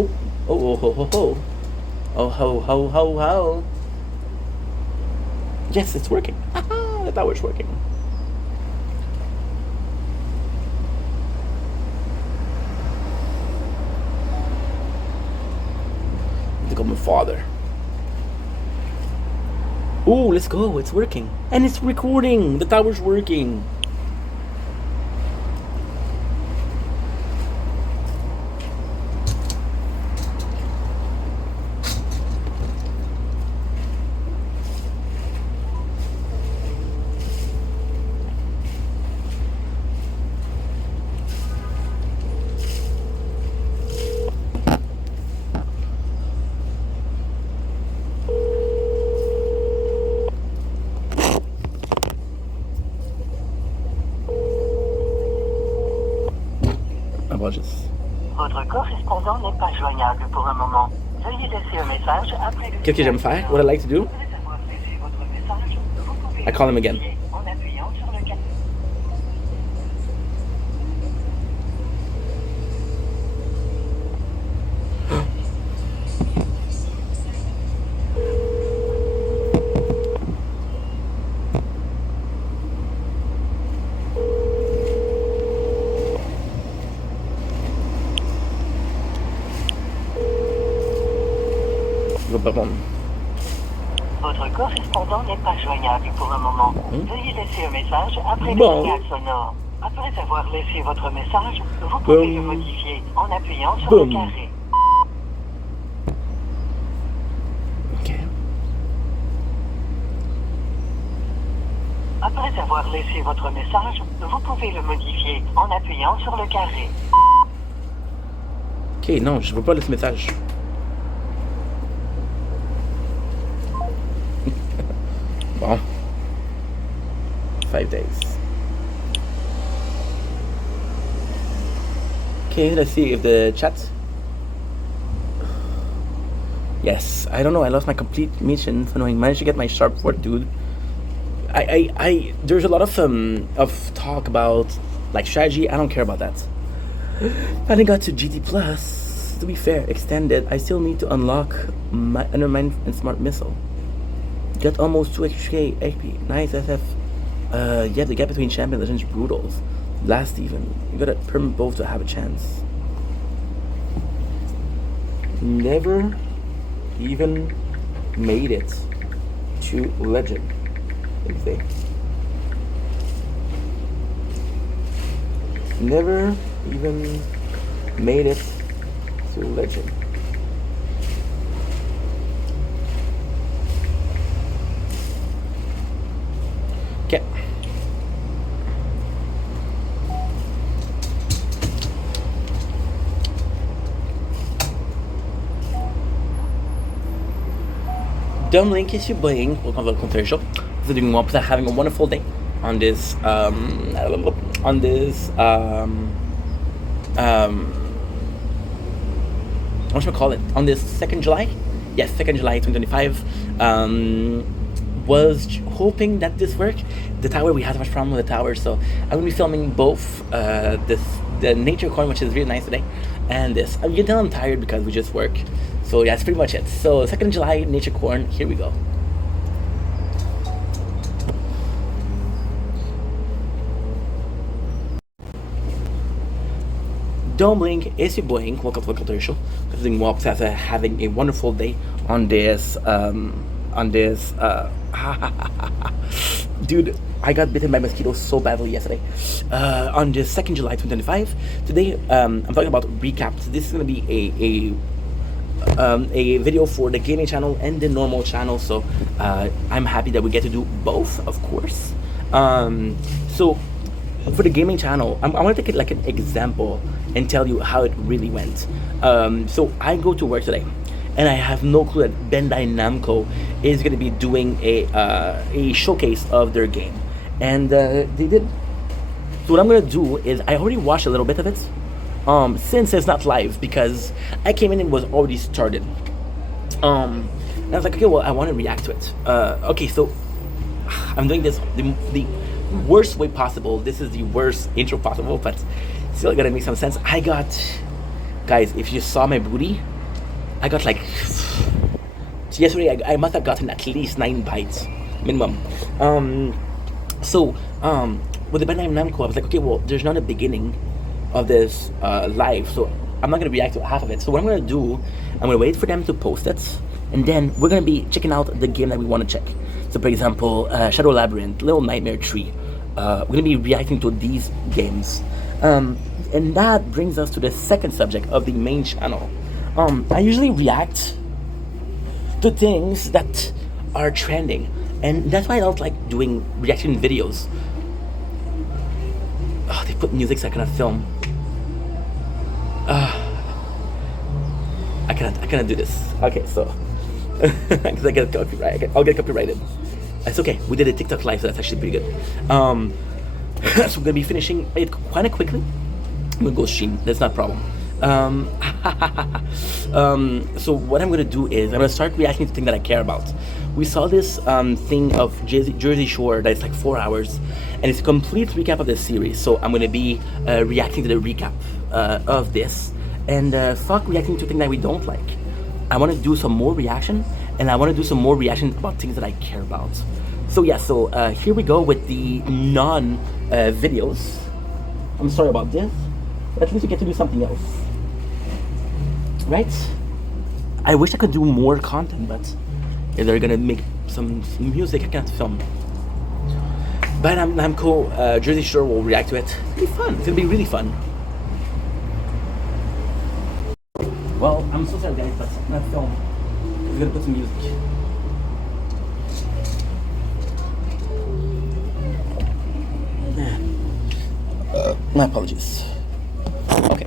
Oh, oh, ho, ho, ho. Oh, ho, ho, ho, ho. Yes, it's working. The tower's working. To call my father. Oh, let's go. It's working. And it's recording. The tower's working. Apologies. Votre correspondant n'est pas joignable pour un moment. Veuillez laisser un message après le Qu'est-ce que j'aime faire? What I like to do? Après avoir laissé votre message, vous pouvez I call him again. en appuyant sur le carré. Il va pas répondre. Votre correspondant n'est pas joignable pour un moment. Veuillez laisser un message après Bon. le signal sonore. Après avoir laissé votre message, vous pouvez le modifier en appuyant sur Boum. le carré. Ok. Après avoir laissé votre message, vous pouvez le modifier en appuyant sur le carré. Ok, non, je veux pas laisser message. Bon. 5 days. Okay, let's see if the chat. Yes, I don't know. I lost my complete mission for knowing. Managed to get my sharp fortitude. There's a lot of talk about like strategy. I don't care about that. Finally got to GT Plus. To be fair, extended. I still need to unlock my Undermine and Smart Missile. Got almost 2 HK HP. Nice SF. Yeah, the gap between champion legends brutals. Last even. You gotta perm both to have a chance. Never even made it to legend. What do you say? Never even made it to legend. Okay. Dumb Link is your bling. Welcome to the controversial. So doing well, having a wonderful day on this what should I call it? On this 2nd July? Yes, 2nd July 2025. Was hoping that this worked. The tower, we had so much problem with the tower, so I'm gonna be filming both the nature coin, which is really nice today, and this. You can tell I'm tired because we just work. So yeah, that's pretty much it. So 2nd July, nature corn, here we go. Don't blink, it's your boy. Welcome to the Culture Show. Doing well, having a wonderful day on this dude, I got bitten by mosquitoes so badly yesterday. On this 2nd July 2025. Today, I'm talking about recaps. This is gonna be a video for the gaming channel and the normal channel. So I'm happy that we get to do both, of course. So for the gaming channel, I want to take it like an example and tell you how it really went. So I go to work today, and I have no clue that Bandai Namco is going to be doing a showcase of their game, and they did. So what I'm going to do is I already watched a little bit of it, since it's not live because I came in and it was already started. And I was like, okay, well, I want to react to it. Okay, so I'm doing this the worst way possible. This is the worst intro possible, but still gonna make some sense. I got Guys, if you saw my booty, I got like yesterday. I must have gotten at least 9 bites minimum. So with the Bandai Namco, I was like, okay, well, there's not a beginning of this live, so I'm not gonna react to half of it. So what I'm gonna do, I'm gonna wait for them to post it, and then we're gonna be checking out the game that we want to check. So for example, Shadow Labyrinth, Little Nightmare 3. We're gonna be reacting to these games, and that brings us to the second subject of the main channel. I usually react to things that are trending, and that's why I don't like doing reaction videos. Oh, they put music so I cannot film. I cannot do this. Okay, so because I get copyright, I'll get copyrighted. It's okay. We did a TikTok live, so that's actually pretty good. So we're gonna be finishing it kind of quickly. I'm gonna go stream. That's not a problem. So what I'm gonna do is I'm gonna start reacting to things that I care about. We saw this thing of Jersey Shore that's like 4 hours, and it's a complete recap of the series. So I'm gonna be reacting to the recap of this, and fuck reacting to things that we don't like. I want to do some more reaction, and I want to do some more reaction about things that I care about. So yeah, so here we go with the non videos. I'm sorry about this, but at least you get to do something else, right? I wish I could do more content, but if they're gonna make some music, I can't film. But Namco, Jersey Shore will react to it. It'll be fun. It's gonna be really fun. Well, I'm so sorry guys, but I'm gonna film. I'm gonna put some music. My apologies. Okay.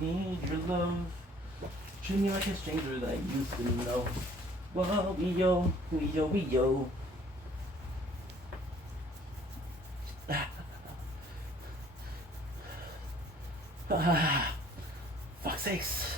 Need your love, treat me like a stranger that I used to know. Whoa, we yo, we yo, we yo. Fuck's sakes.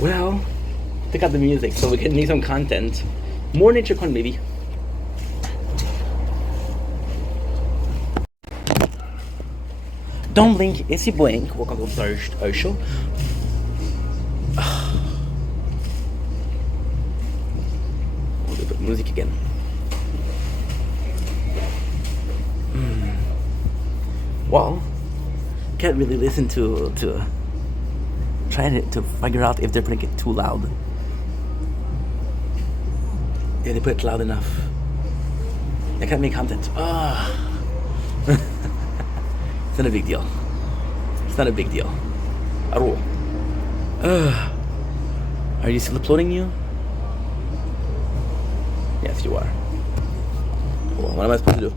Well, pick up the music so we can need some content. More nature con maybe. Don't blink, it's your blink. Welcome to our show. We'll put music again. Well, can't really listen to trying to figure out if they're putting it too loud. Yeah, they put it loud enough. I can't make content. It's not a big deal. It's not a big deal at all. Are you still uploading you? Yes, you are. Well, what am I supposed to do?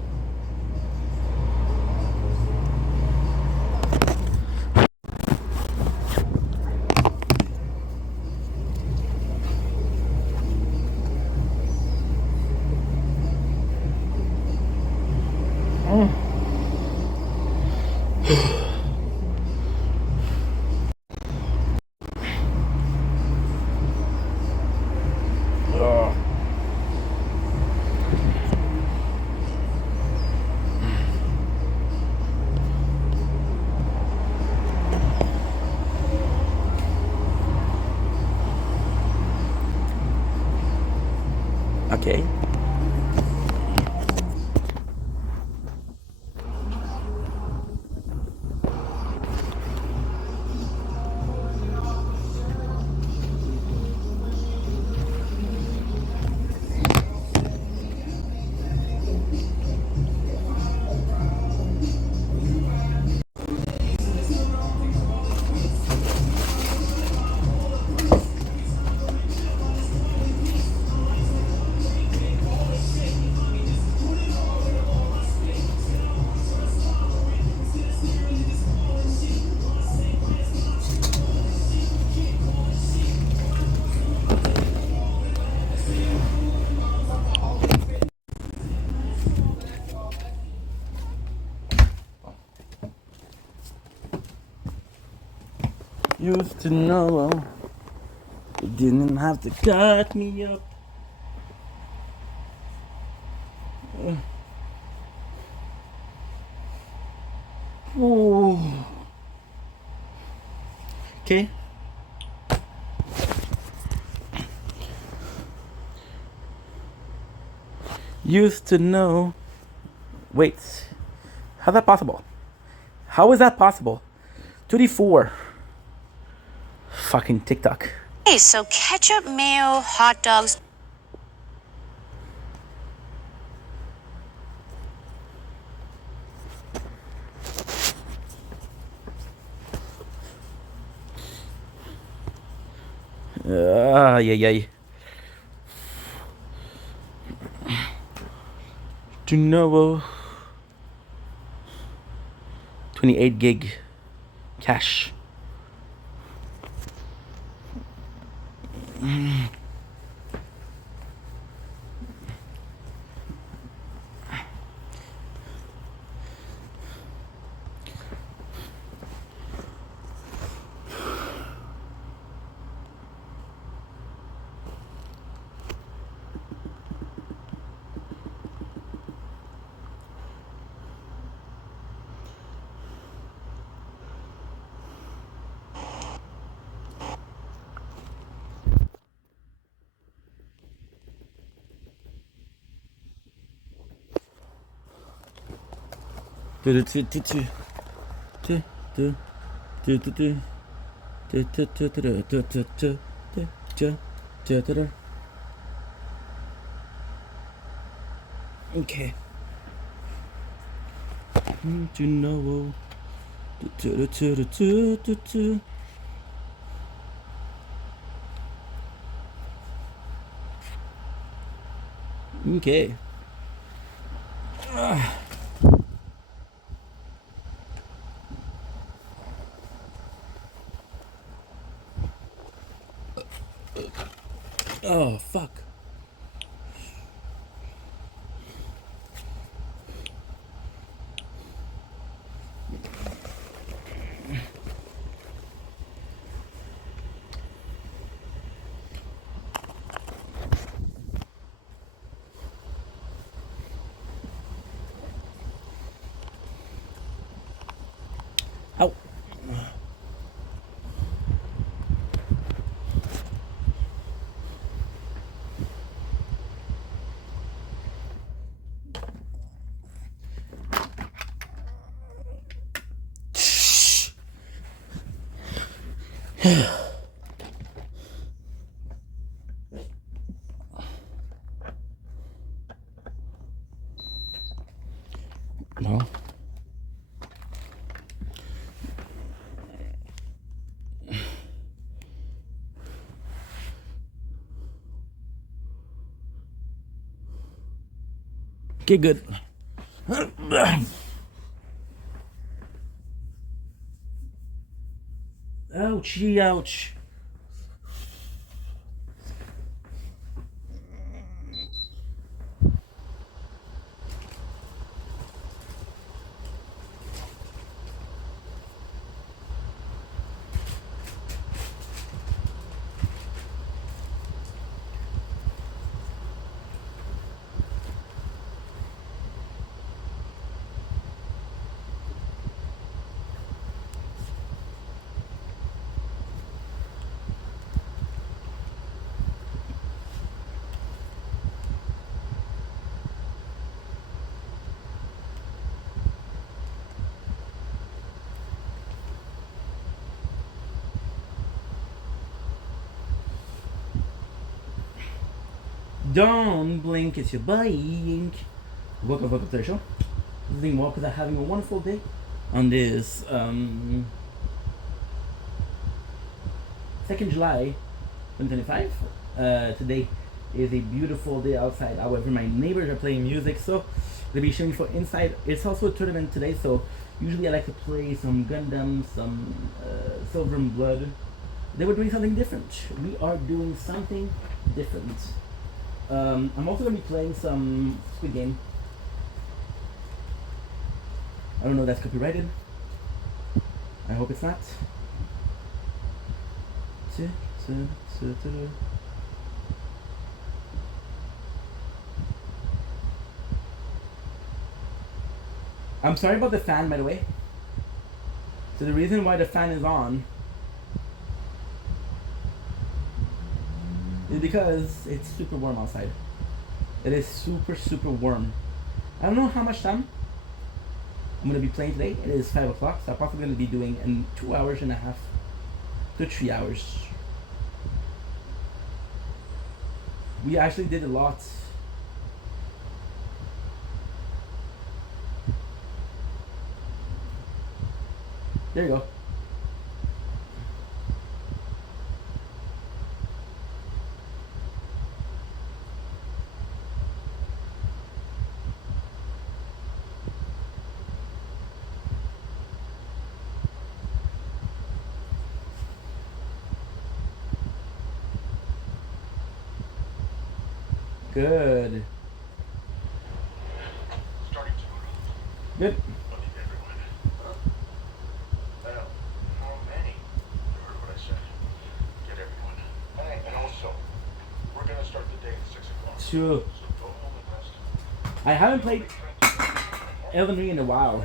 Okay. Used to know you didn't have to cut me up. Ooh. Okay. Used to know. Wait. How's that possible? How is that possible? 34. Fucking TikTok. Okay, so ketchup, mayo, hot dogs. Yeah. To know. 28 gig cash. Okay. To know. Okay. Oh, fuck. Ow. No. Okay, good. Ouchie, ouch. Don't blink, it's your bike. Welcome to the show. This is Zing Walk, because I'm having a wonderful day on this 2nd July 2025. Today is a beautiful day outside. However, my neighbors are playing music, so they'll be showing for inside. It's also a tournament today, so usually I like to play some Gundam, some Silver and Blood. They were doing something different. We are doing something different. I'm also going to be playing some Squid Game. I don't know if that's copyrighted. I hope it's not. I'm sorry about the fan, by the way. So the reason why the fan is on is because it's super warm outside. It is super warm. I don't know how much time I'm going to be playing today. It is 5 o'clock, so I'm probably going to be doing in 2 hours and a half to 3 hours. We actually did a lot. There you go. Good. Starting tomorrow. Good. I'll need everyone. How many? You heard what I said. Get everyone. Hey, and also, we're gonna start the day at 6 o'clock. Sure. So go home and rest. I haven't played Elden Ring in a while.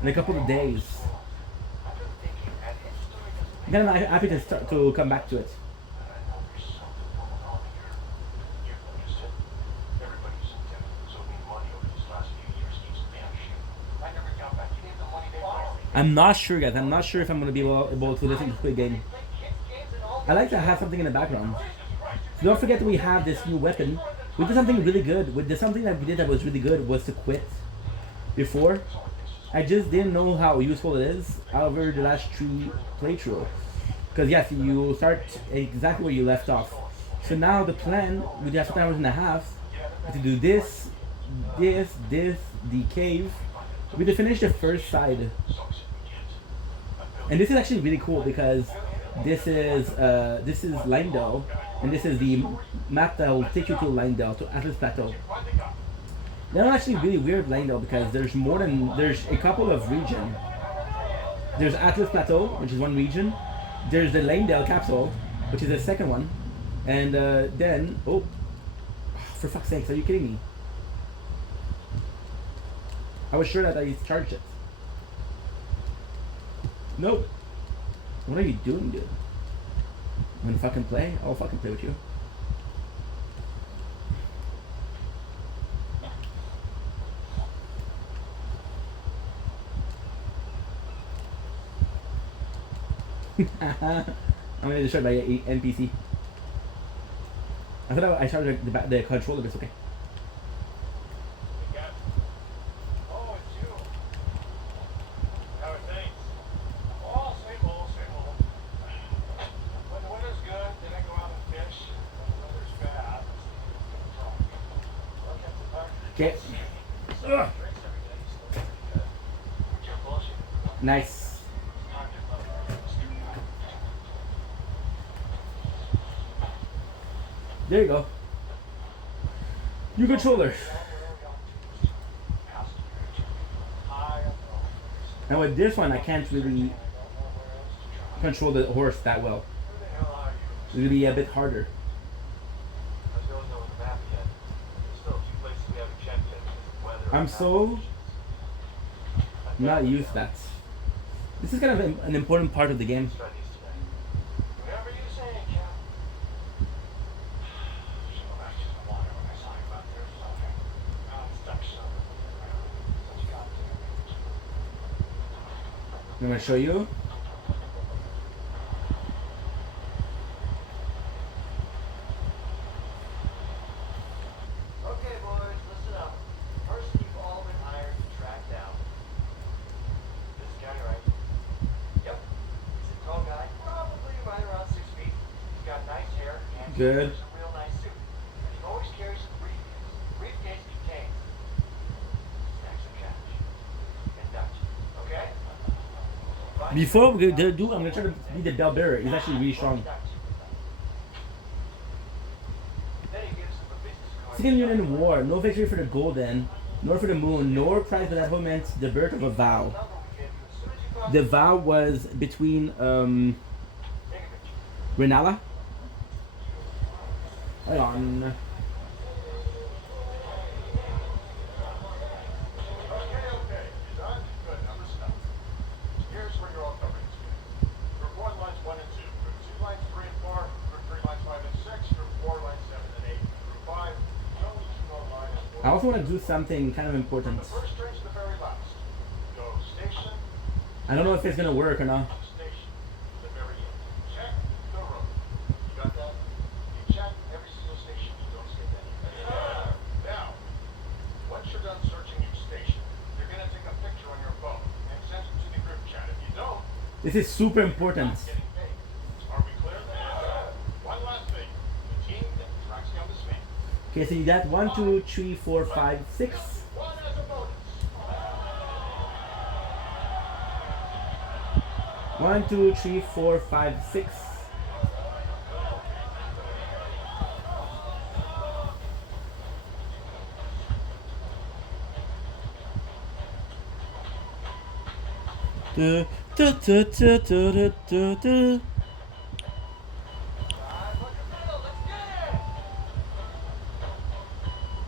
In a couple of days. I'm kind of happy to start to come back to it. I'm not sure, guys. I'm not sure if I'm going to be able to listen to Squid Game. I like to have something in the background. So don't forget that we have this new weapon. We did something really good. Something that we did that was really good was to quit before. I just didn't know how useful it is over the last 3 playthrough. Because yes, you start exactly where you left off. So now the plan, with the 2 hours and a half, is to do this, the cave. We to finish the first side. And this is actually really cool because this is Lindell, and this is the map that will take you to Lindell, to Atlas Plateau. They're actually really weird Lindell because there's a couple of regions. There's Atlas Plateau, which is one region. There's the Lindell capsule, which is the second one. And then, oh, for fuck's sakes, are you kidding me? I was sure that I charged it. No. What are you doing, dude? I'm gonna fucking play? I'll fucking play with you. I'm gonna destroy my NPC. I thought I charged the controller, but it's okay. Okay. Ugh. Nice. There you go. New controller. And with this one, I can't really control the horse that well. It's gonna be a bit harder. I'm so not used to that. This is kind of an important part of the game. I'm going to show you. Good. It's a real nice suit. And he always carries a briefcase. Briefcase contains stacks of cash and Dutch. Okay? Fine. Before we do, I'm gonna try to be the bell bearer. He's actually really strong. Dutch. Then he gives him a business card. Second Union War, no victory for the Golden, nor for the Moon, nor prize, but that meant the birth of a vow. Number we gave you as soon as you got The vow was between Take a picture. Renala. Hang on. Okay. You done? Good. Now listen up. Here's where you're all covering this game. Group 1, lines 1 and 2. Group 2, lines 3 and 4. Group 3, lines 5 and 6. Group 4, lines 7 and 8. Group 5, no need to know line and 4. I also want to do something kind of From important. the first string to the very last. Go station, I don't know if it's gonna work or not. station. The very end. Check the road. You got that? You check every single station. You don't skip any. Now, once you're done searching each station, you're going to take a picture on your phone and send it to the group chat. If you don't, This is super you're important. not getting paid. Are we clear? One last thing. The team that tracks down this man. Okay, so you got 1, 2, 3, 4, 5, 6. One as a bonus. 1, 2, 3, 4, 5, 6. Du, du, du, du, du, du, du, du.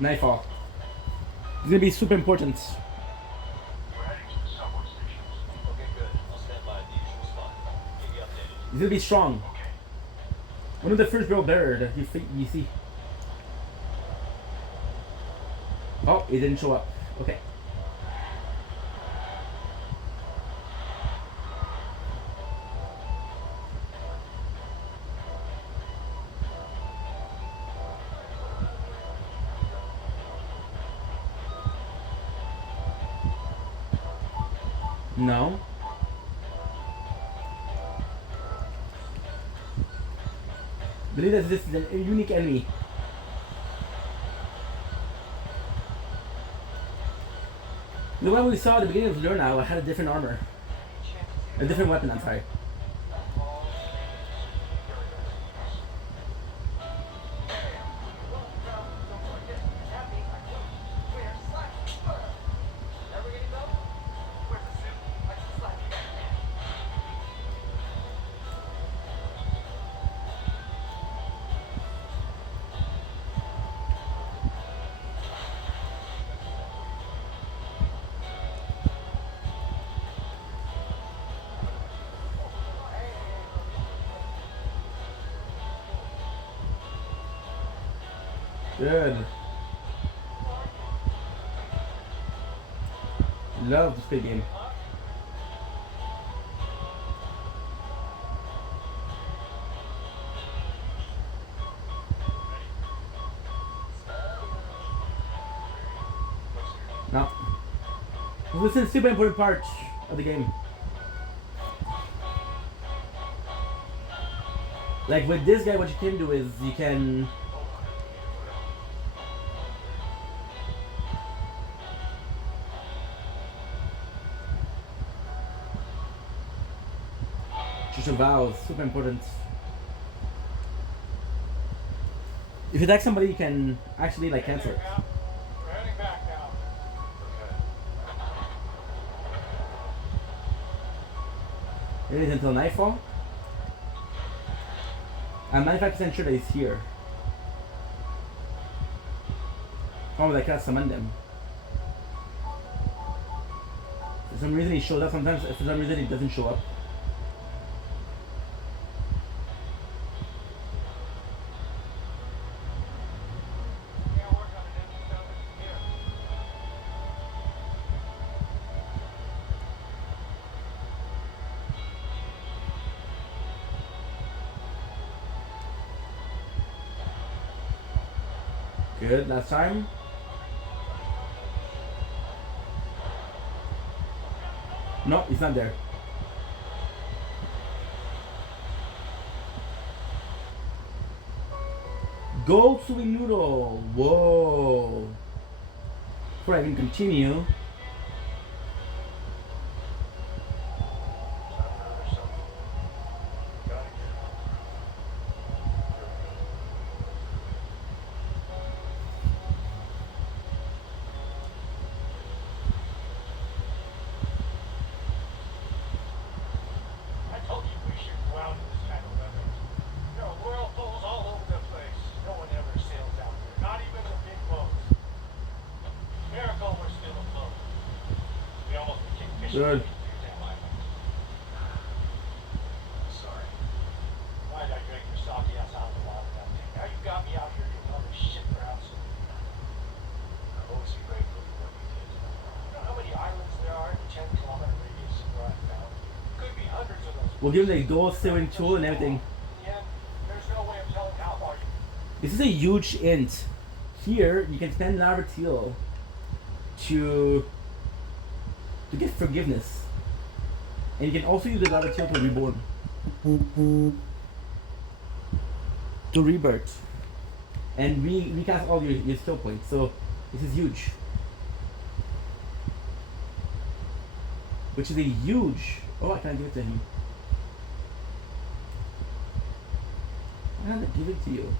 Nightfall. It's gonna be super important. We're heading to the subway stations. Okay, good. I'll stand by at the usual spot. Keep you updated. He's gonna be strong. Okay. One of the first bro bearer that you see. Oh, he didn't show up. Okay. No. Believe that this is a unique enemy. The one we saw at the beginning of Lurna had a different armor. A different weapon, I'm sorry. Good. Love this big game. No. This is a super important part of the game. Like with this guy, what you can do is you can choose your vows, super important. If you attack somebody, you can actually like cancel it. We're heading back now. Okay. It is until nightfall. I'm 95% sure that he's here. Oh, I can't summon them. For some reason he shows up, sometimes for some reason he doesn't show up. Can't work on an empty stomach. Here. Good, last time. No, he's not there. Gold Sui Noodle. Whoa. Before I even continue. There's something. Gotta get it. I told you we should go out in this kind of weather. You know, whirlpools all over the place. No one ever sails out there. Not even the big boats. Miracle we're still afloat. We almost became fishing Good. through that island. Sorry. Why did I drag your sake ass out of the water that day? Now you got me out here doing all this shit for absolutely nothing. I'll always be grateful for what you did. You know how many islands there are in a 10-kilometer radius of where I found? Could be hundreds of those. We'll give them the Gold Sui tool and everything. In the end, there's no way of telling how far you. This is a huge int. Here, you can spend Lava Teal to get forgiveness. And you can also use the Lava Teal to reborn. To rebirth. And recast all your skill points. So, this is huge. Which is a huge... Oh, I can't give it to him. I have to give it to you.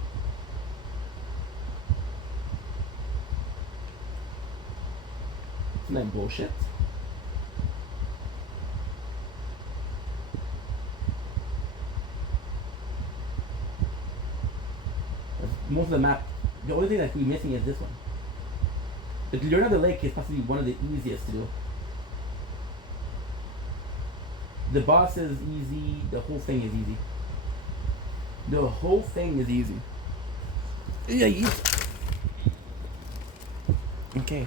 Isn't that bullshit? Most of the map, the only thing that we're missing is this one. But Learn of the Lake is possibly one of the easiest to do. The boss is easy, the whole thing is easy. The whole thing is easy. Yeah. Okay.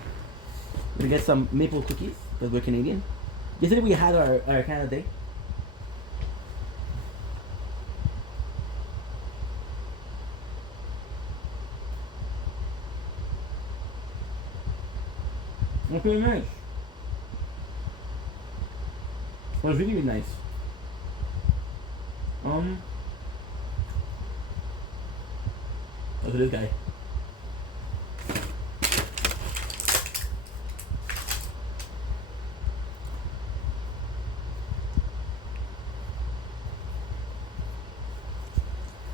We're gonna get some maple cookies because we're Canadian. Yesterday we had our Canada Day. Okay, nice. It was really nice. Look at this guy.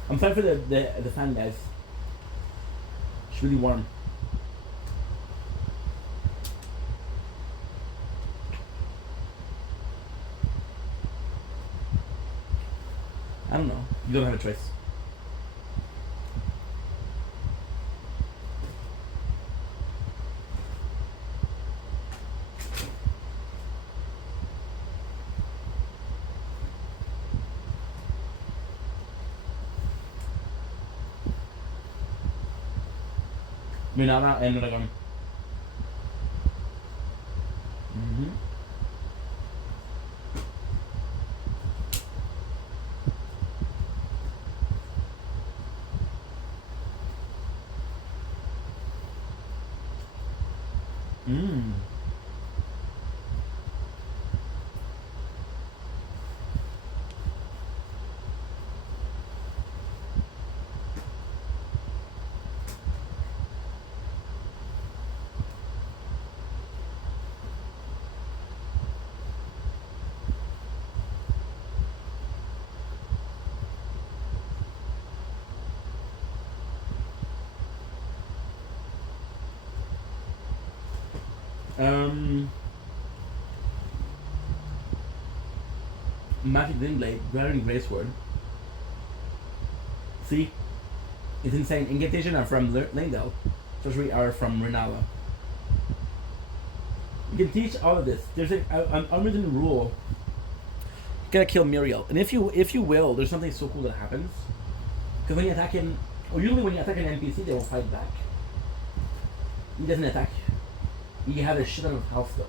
I'm sorry for the fan, guys. It's really warm. I don't know. You don't have a choice. Minara and Dragon. Magic Windblade, Glaring Graceward. See? It's insane. Incantation are from Lingdale. Sorcery are from Renala. You can teach all of this. There's an unwritten rule. You gotta kill Muriel. And if you will, there's something so cool that happens. Because when you attack him, or usually when you attack an NPC, they will fight back. He doesn't attack. He has a shit ton of health though.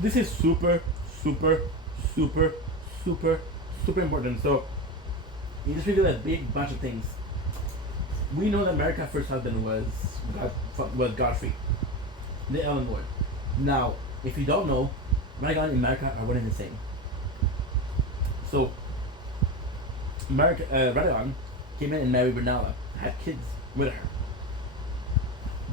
this is super, super, super, super, super important. So you just reveal a big bunch of things. We know that America's first husband was Godfrey, the Ellen Lord. Now, if you don't know, Rhaegar and America are one and the same. So, Rhaegar came in and married Rhaenyra, had kids with her.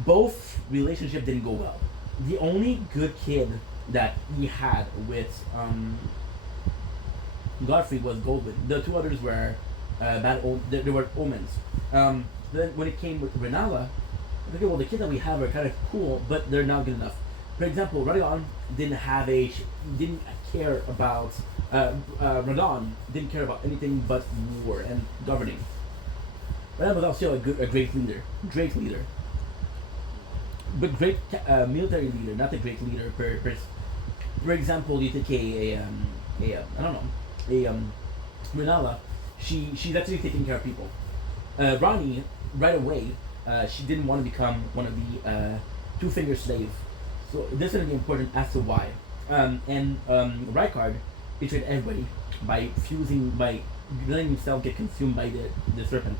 Both relationships didn't go well. The only good kid that he had with Godfrey was Goldwyn. The two others were they were omens. Then when it came with Rhaenyra, okay, well the kids that we have are kind of cool, but they're not good enough. For example, Rhaegar didn't care about Rhaegar didn't care about anything but war and governing. Rhaegar was also a great leader, but great military leader, not a great leader. For example, you take Rhaenyra, she's actually taking care of people. Rani, right away, she didn't want to become one of the two-finger slave. So this is going to be important as to why. Rykard betrayed everybody by letting himself get consumed by the serpent.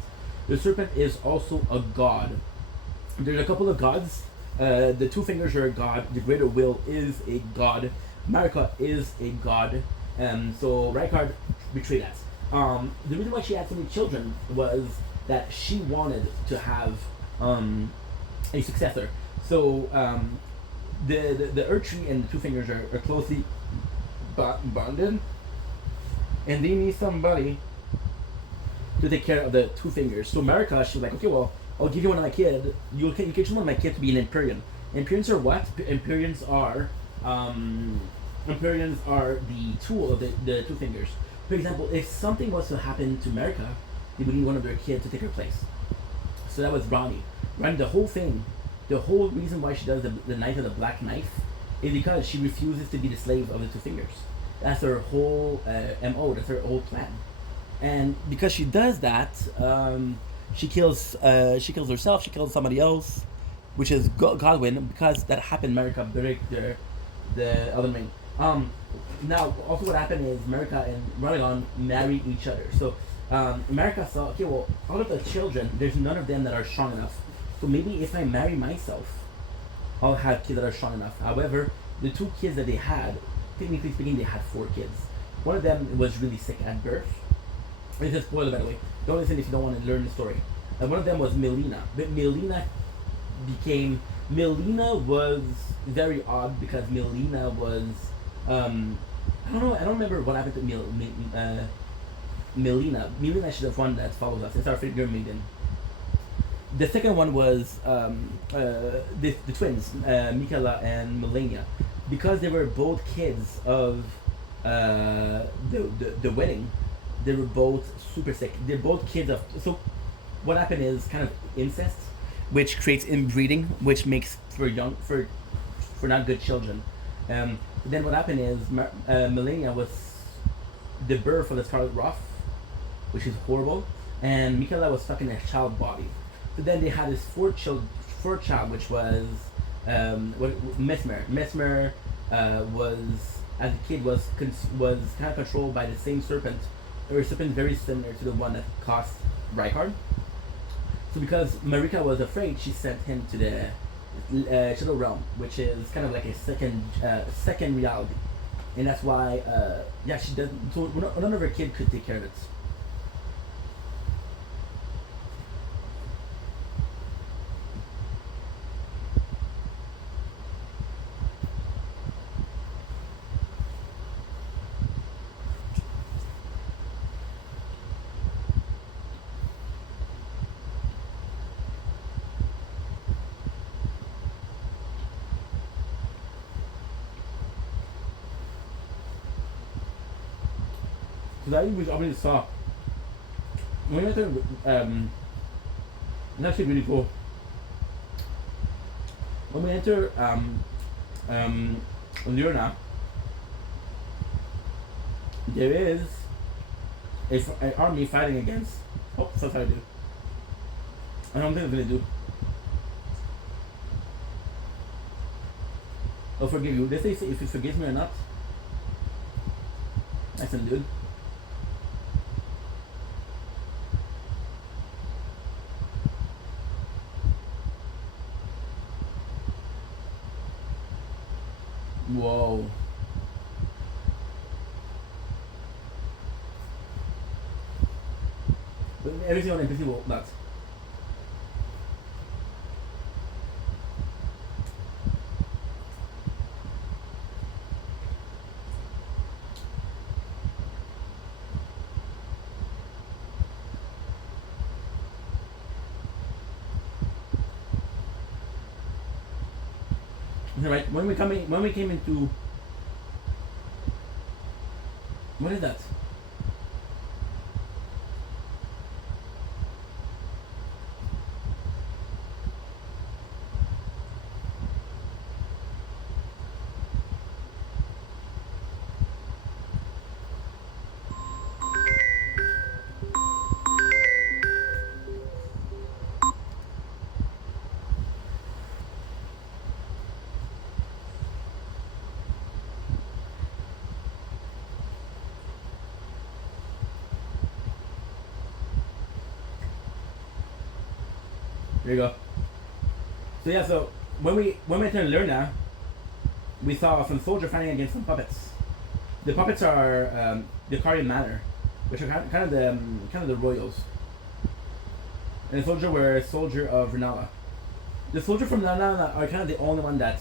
The serpent is also a god. There's a couple of gods. The two fingers are a god. The greater will is a god. Marika is a god. So Rykard betrayed us. The reason why she had so many children was that she wanted to have a successor. So the Erdtree and the Two Fingers are closely bonded, and they need somebody to take care of the Two Fingers. So Marika, she was like, okay, well, I'll give you one of my kids. You can choose one of my kids to be an Empyrean. Empyreans are what? Empyreans are the tool of the Two Fingers. For example, if something was to happen to Marika, they would need one of their kids to take her place. So that was Rani. Rani, the whole reason why she does the Knight of the Black Knife is because she refuses to be the slave of the Two Fingers. That's her whole MO, that's her whole plan. And because she does that, she kills herself, she kills somebody else, which is Godwyn, because that happened Marika the Elden Ring. Now, also what happened is Marika and Rhaegar married each other. So Marika saw, okay, well, out of the children, there's none of them that are strong enough. So maybe if I marry myself, I'll have kids that are strong enough. However, the two kids that they had, technically speaking, they had 4 kids. One of them was really sick at birth. It's a spoiler, by the way. Don't listen if you don't want to learn the story. And one of them was Melina. But Melina was very odd because Melina was, I don't remember what happened to Melina. Melina is the one that follows us. It's our figure maiden. The second one was the twins, Michaela and Melania, because they were both kids of the wedding. They were both super sick. They're both kids of. So, what happened is kind of incest, which creates inbreeding, which makes for not good children. Then what happened is Melania was the birth of the Scarlet Ruff, which is horrible, and Michaela was stuck in a child body. So then they had this fourth child, which was Mesmer. Mesmer was, as a kid, was kind of controlled by the same serpent, or a serpent very similar to the one that cost Rykard. So because Marika was afraid, she sent him to the Shadow Realm, which is kind of like a second reality, and that's why she doesn't. So none of her kid could take care of it. So that was already saw. When we enter, it's actually really cool. When we enter Liurna, there is an army fighting against. Oh, that's how I do. I don't think I'm gonna do. I'll forgive you. Let's say if you forgive me or not. Listen, dude. Whoa. Everything on NPC will not. Right, when we came into, what is that? There you go. So yeah, so when we turned Lerna, we saw some soldier fighting against some puppets. The puppets are the Karian Manor, which are kind of the royals. And the soldier were a soldier of Renala. The soldier from Renala are kind of the only one that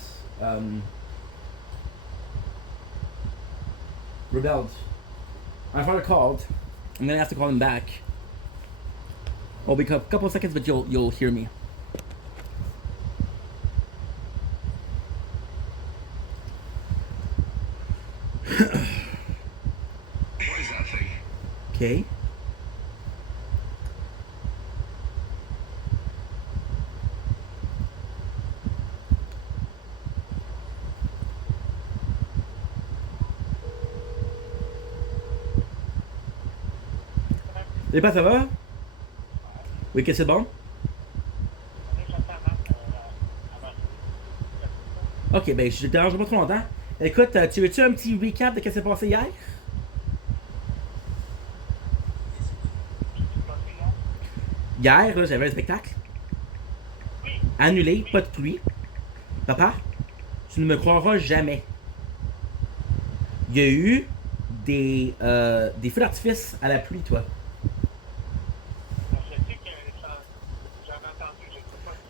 rebelled. My father called. I'm gonna have to call him back. It'll be a couple of seconds, but you'll hear me. What is that thing? Okay. Salut, pas, ça va? Oui, que c'est bon? Ok, ben je te dérange pas trop longtemps. Écoute, tu veux-tu un petit recap de ce qui s'est passé hier? Hier, là, j'avais un spectacle. Annulé, pas de pluie. Papa, tu ne me croiras jamais. Il y a eu des feux d'artifice à la pluie, toi.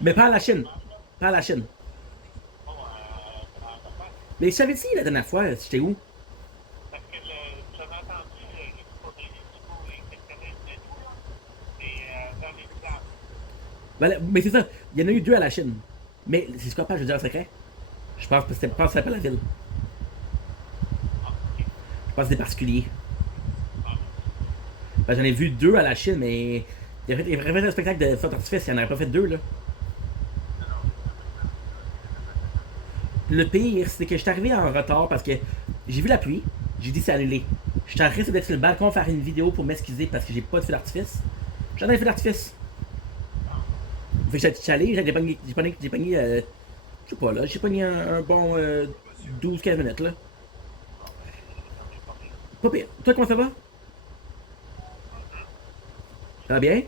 Mais pas à la Chine. Pas à la Chine. Mais je t'avais dit la dernière fois, j'étais où? Parce que j'avais entendu pour des vidéos exceptionnelles de tout, là. Et dans les villages. Ben, mais c'est ça, il y en a eu 2 à la Chine. Mais c'est quoi, pas, je veux dire un secret? Je pense que c'était pas la ville. Je pense que c'était particulier. Ben, j'en ai vu 2 à la Chine, mais il a fait un spectacle de feu d'artifice, il en aurait pas fait 2 là. Le pire, c'est que je suis arrivé en retard parce que j'ai vu la pluie, j'ai dit c'est annulé. Je suis resté d'être sur le balcon faire une vidéo pour m'excuser parce que j'ai pas de feu d'artifice. J'en ai un feu d'artifice. Fait que j'étais allé, j'ai pogné, je sais pas là, j'ai pogné un bon 12-15 minutes là. Pas pire. Toi, comment ça va? Ça va bien?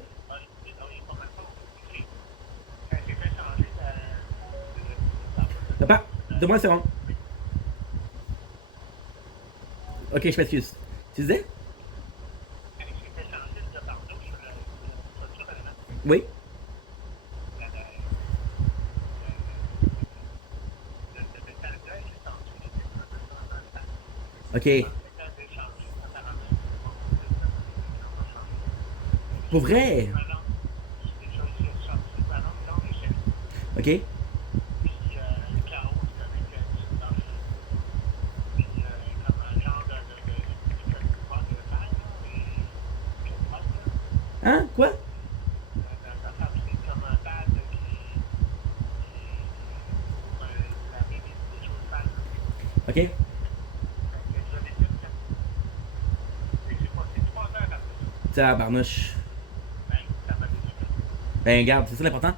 Papa, donne-moi une seconde. Ok, je m'excuse. Tu disais? Oui. Ok. Pour vrai? Ok. Hein? Quoi? Ok. Tabarnouche. Ben, regarde, c'est ça l'important.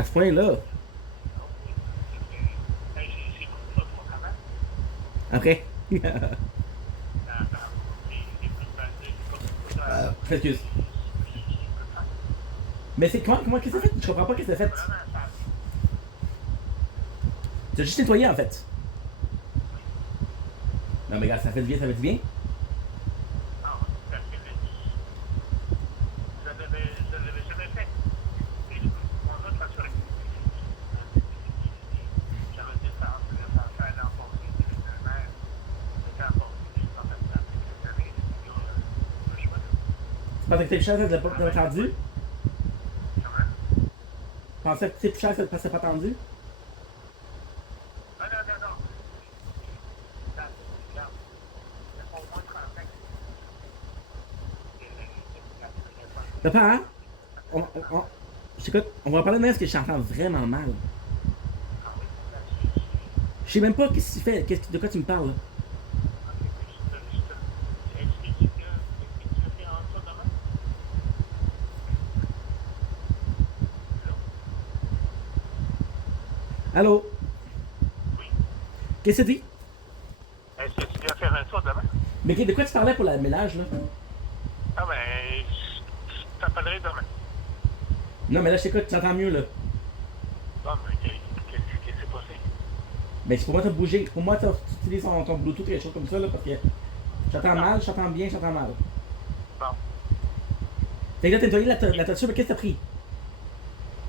À ce point-là. C'est mon travail. Après. C'est plus facile. Excuse. Mais c'est comment qu'est-ce que ça fait? Je comprends pas qu'est-ce que ça fait. Tu as juste nettoyé en fait. Non mais regarde, ça fait du bien, ça fait du bien. Je l'avais jamais fait. Et mon autre assuré. J'avais dit ça en plus, ça fait un an pour lui, le maire. C'était un bon, je suis en train de faire quelques années, les studios, je me Tu pensais que c'était plus cher, ça ne l'a pas entendu? Comment? Tu pensais que c'était plus cher, ça ne passait pas entendu? Non. Ça, regarde. C'est au moins 35. Papa, hein? Je t'écoute, on va parler de même parce que je t'entends vraiment mal. Je sais même pas qu'est-ce que tu fais, de quoi tu me parles là. Est-ce que tu veux faire un tour demain? Allô? Oui. Qu'est-ce que tu dis? Est-ce que tu veux faire un tour demain? Mais de quoi tu parlais pour le ménage là? Ah ben, je t'appellerai demain. Non mais là je t'écoute, tu entends mieux là. Non, mais qu'est-ce qui s'est passé? Mais c'est pour moi, tu as bougé. Pour moi, tu utilises ton Bluetooth et des choses comme ça, là, parce que j'entends mal, j'entends bien, j'entends mal. Bon. Fait que là, t'as nettoyé la toiture, mais qu'est-ce que t'as pris?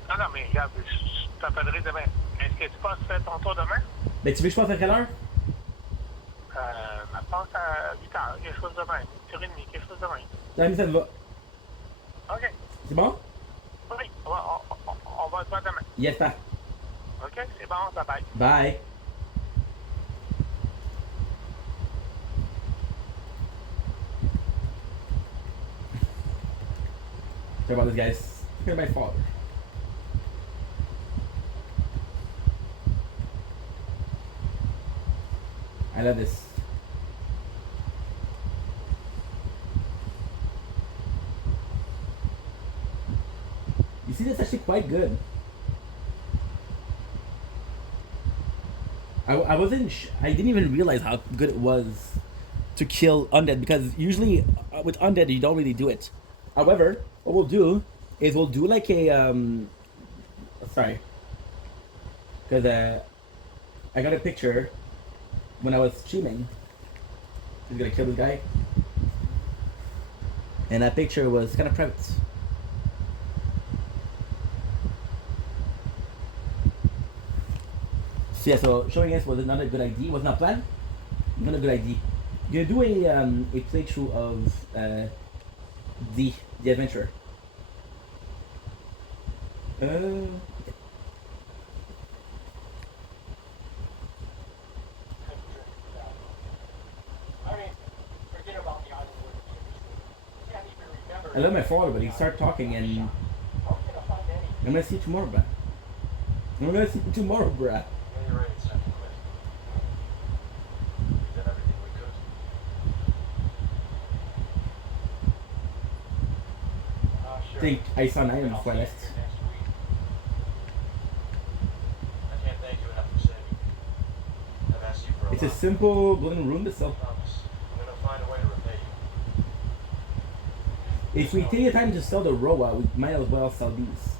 Non, mais regarde, je t'appellerai demain. Est-ce que tu passes faire ton tour demain? Ben, tu veux que je passe à quelle heure? Je pense à 8 heures, quelque chose de même. 8h30, quelque chose de même. T'as mis ça te va. OK. C'est bon? Oui, on va se voir demain. Yes, pas. OK, c'est bon, bye bye. Bye. Sorry about this, guys. Here's my father. I love this. You see, that's actually quite good. I didn't even realize how good it was to kill undead because usually with undead you don't really do it. However, what we'll do is we'll do like a sorry, because I got a picture when I was streaming. He's gonna kill this guy, and that picture was kind of private. So yeah, so showing us was not a good idea. Was not planned. Not a good idea. You're gonna do a playthrough of the adventure. Okay. I love my father, but he started talking and I'm gonna see you tomorrow, bruh. I'm gonna see you tomorrow, bruh. You're right, it's time to quit. We did everything we could. I think I saw nine I'll before I see you left. here next week. I can't thank you enough for saving me. I've asked you for a It's a lot. simple golden rune to sell. I promise. I'm gonna find a way to repay you. If we take the time to sell the Roa, we might as well sell these.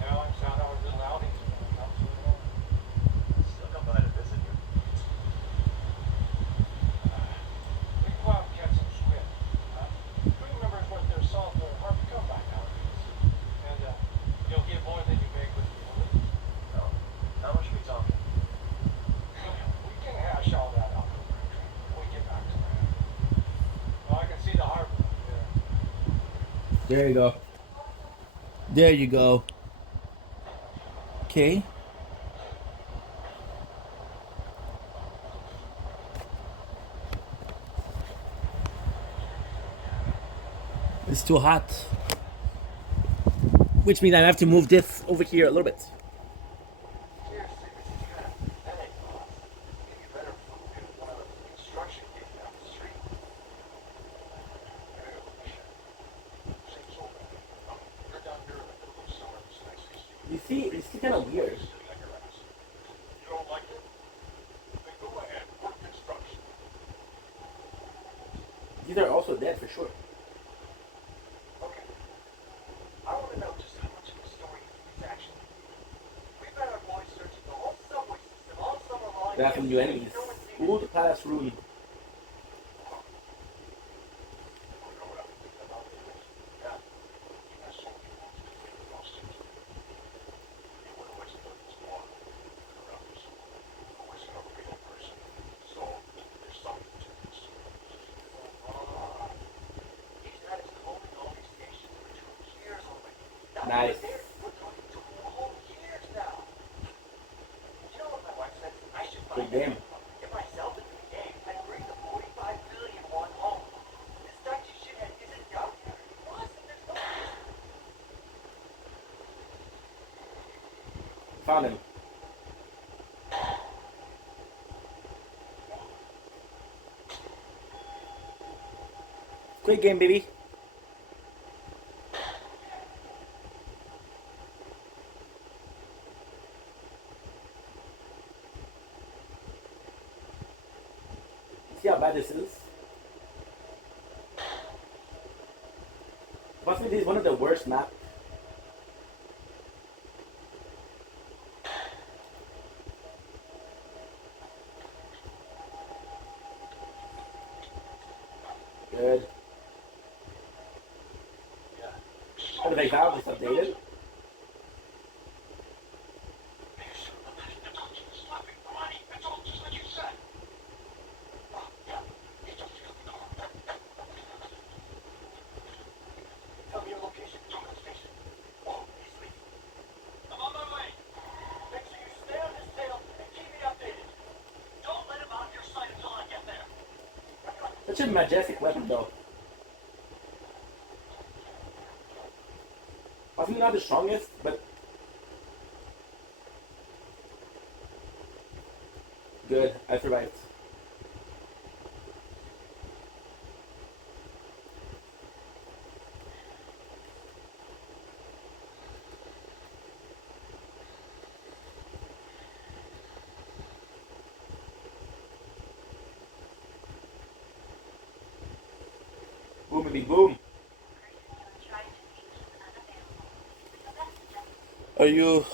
Now I'm sad our little outings are still come by to visit you. We can go out and catch some squid. Who remembers what their salts are hard to come by nowadays? And you'll get more than you make with me. No. How much are we talking? We can hash all that out when we get back to land. Well, I can see the harbor up there. There you go. There you go. Okay. It's too hot. Which means I have to move this over here a little bit. Seriously, Mrs. Grant, that ain't lost. Maybe you better move in one of the construction gigs down the street. Same sort of thing. You're down here in the middle of kind of weird. sitting on your ass. You don't like it? Then go ahead, work construction. These are also dead for sure. Okay. I want to know just how much of a story is actually. We've had our boys searching the whole subway system all summer long. They have some new enemies. Ooh, the palace room. Nice. Good game. If I sell it to the game, I'd bring the 45 billion won home. This Dutch shithead isn't down here. Plus, there's no Found him. Great game, baby. See how bad this is? Possibly this is one of the worst maps. Good. How do they valve this updated? Tell me your location. Jungle Station. Oh, he's leaving. I'm on my way. Make sure you stay on his tail and keep me updated. Don't let him out of your sight until I get there. Such a majestic weapon though. Possibly not the strongest, but good. I survived. Boom, baby, boom. Are you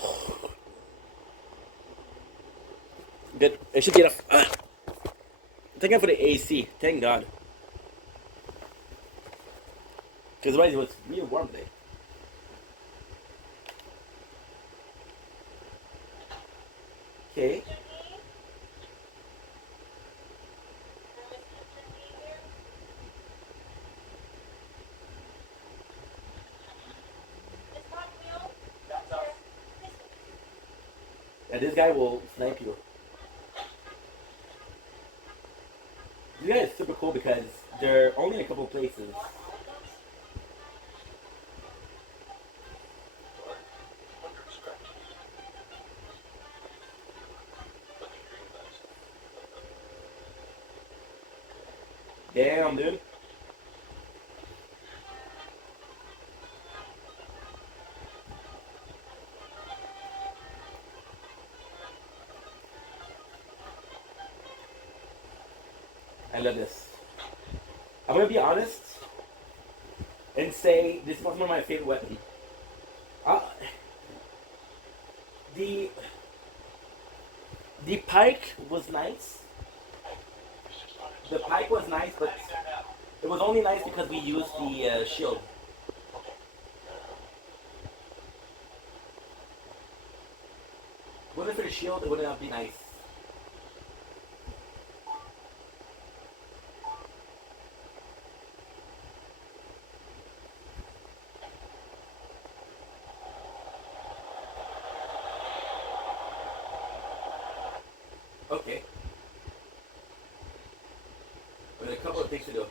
good? I should get a. Thank God for the AC. Thank God. Because otherwise it was real warm today. Okay. Yeah, this guy will snipe you. This guy is super cool because they're only in a couple places. Damn, dude. I love this. I'm gonna be honest and say this was one of my favorite weapons. The pike was nice. The pike was nice, but it was only nice because we used the shield. Wasn't for the shield, it would not be nice. Okay. We have a couple of things to do.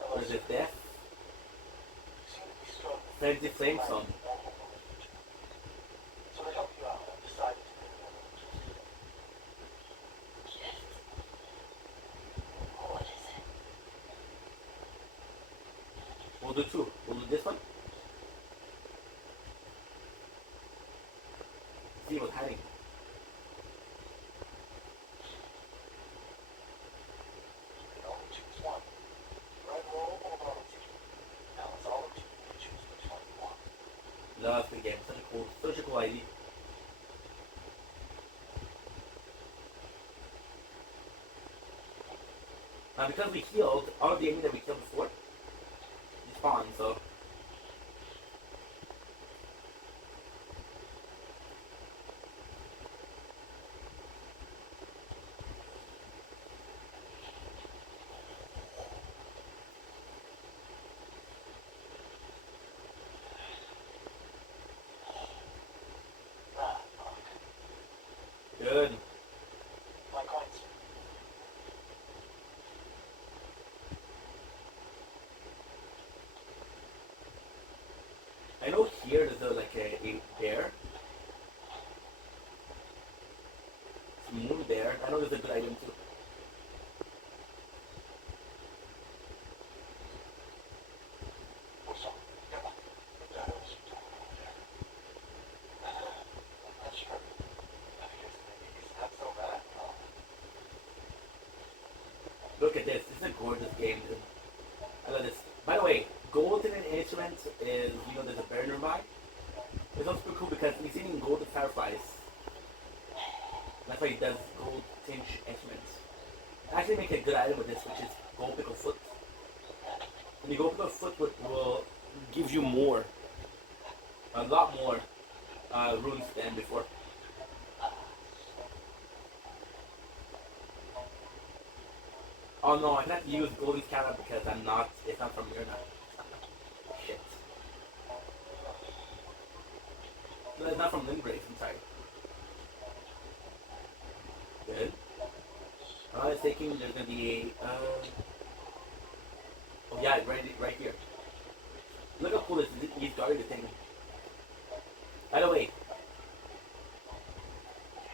What is it, death? Frenzy flame song. So to help you out, I've decided to. What is it? We'll do this one. See what's hiding. You can only choose one. Red roll or bottle tea. Now it's all up to you to choose which one you want. Love the game. Such a cool idea. Now because we healed, all of the enemy that we killed before despawn, so good. My coins. I know here there's like a bear. Moon bear. I know there's a good item too. What's up? Come on. What the hell is you doing over there? I'm not sure. I guess maybe he's not so bad, huh? Look at this. This is a gorgeous game, dude. I love this. By the way, gold in an instrument is, there's a bear nearby. It's also pretty cool because he's eating golden fireflies. That's why he does gold tinge instruments. I actually make a good item with this, which is gold pickle foot. And the gold pickle foot will give you more, a lot more runes than before. Oh no, I cannot use golden scarab because it's not from Myrna. Shit. No, it's not from Limgrave, I'm sorry. Good. It's taking, there's gonna be a, oh yeah, right here. Look how cool this is, he's guarding the thing. By the way,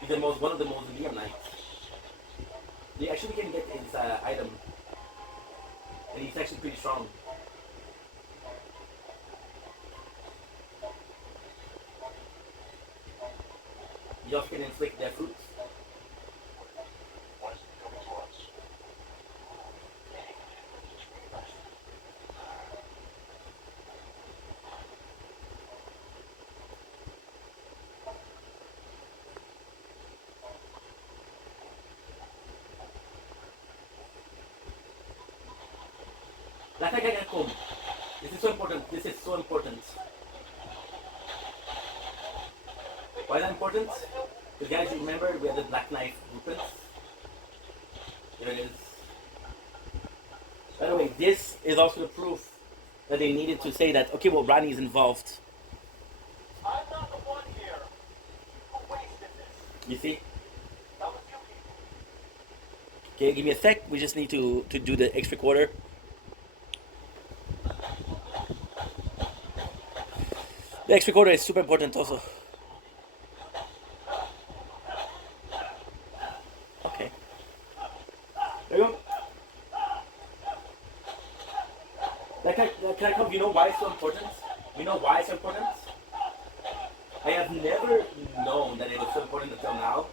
he's one of the Mausoleum Knights. You actually can get his item, and he's actually pretty strong. You also can inflict their fruits. What is it coming to us? Black Knight can comb. This is so important. This is so important. Why is that important? Because guys, you remember we have the Black Knife blueprints. Here it is. By the way, this is also the proof that they needed to say that, okay, well, Ronnie is involved. I'm not the one here who wasted this. You see? That was you people. Okay, give me a sec. We just need to do the extra quarter. The extra quarter is super important also. Okay. There you go. Can I come? You know why it's so important? You know why it's so important? I have never known that it was so important until now.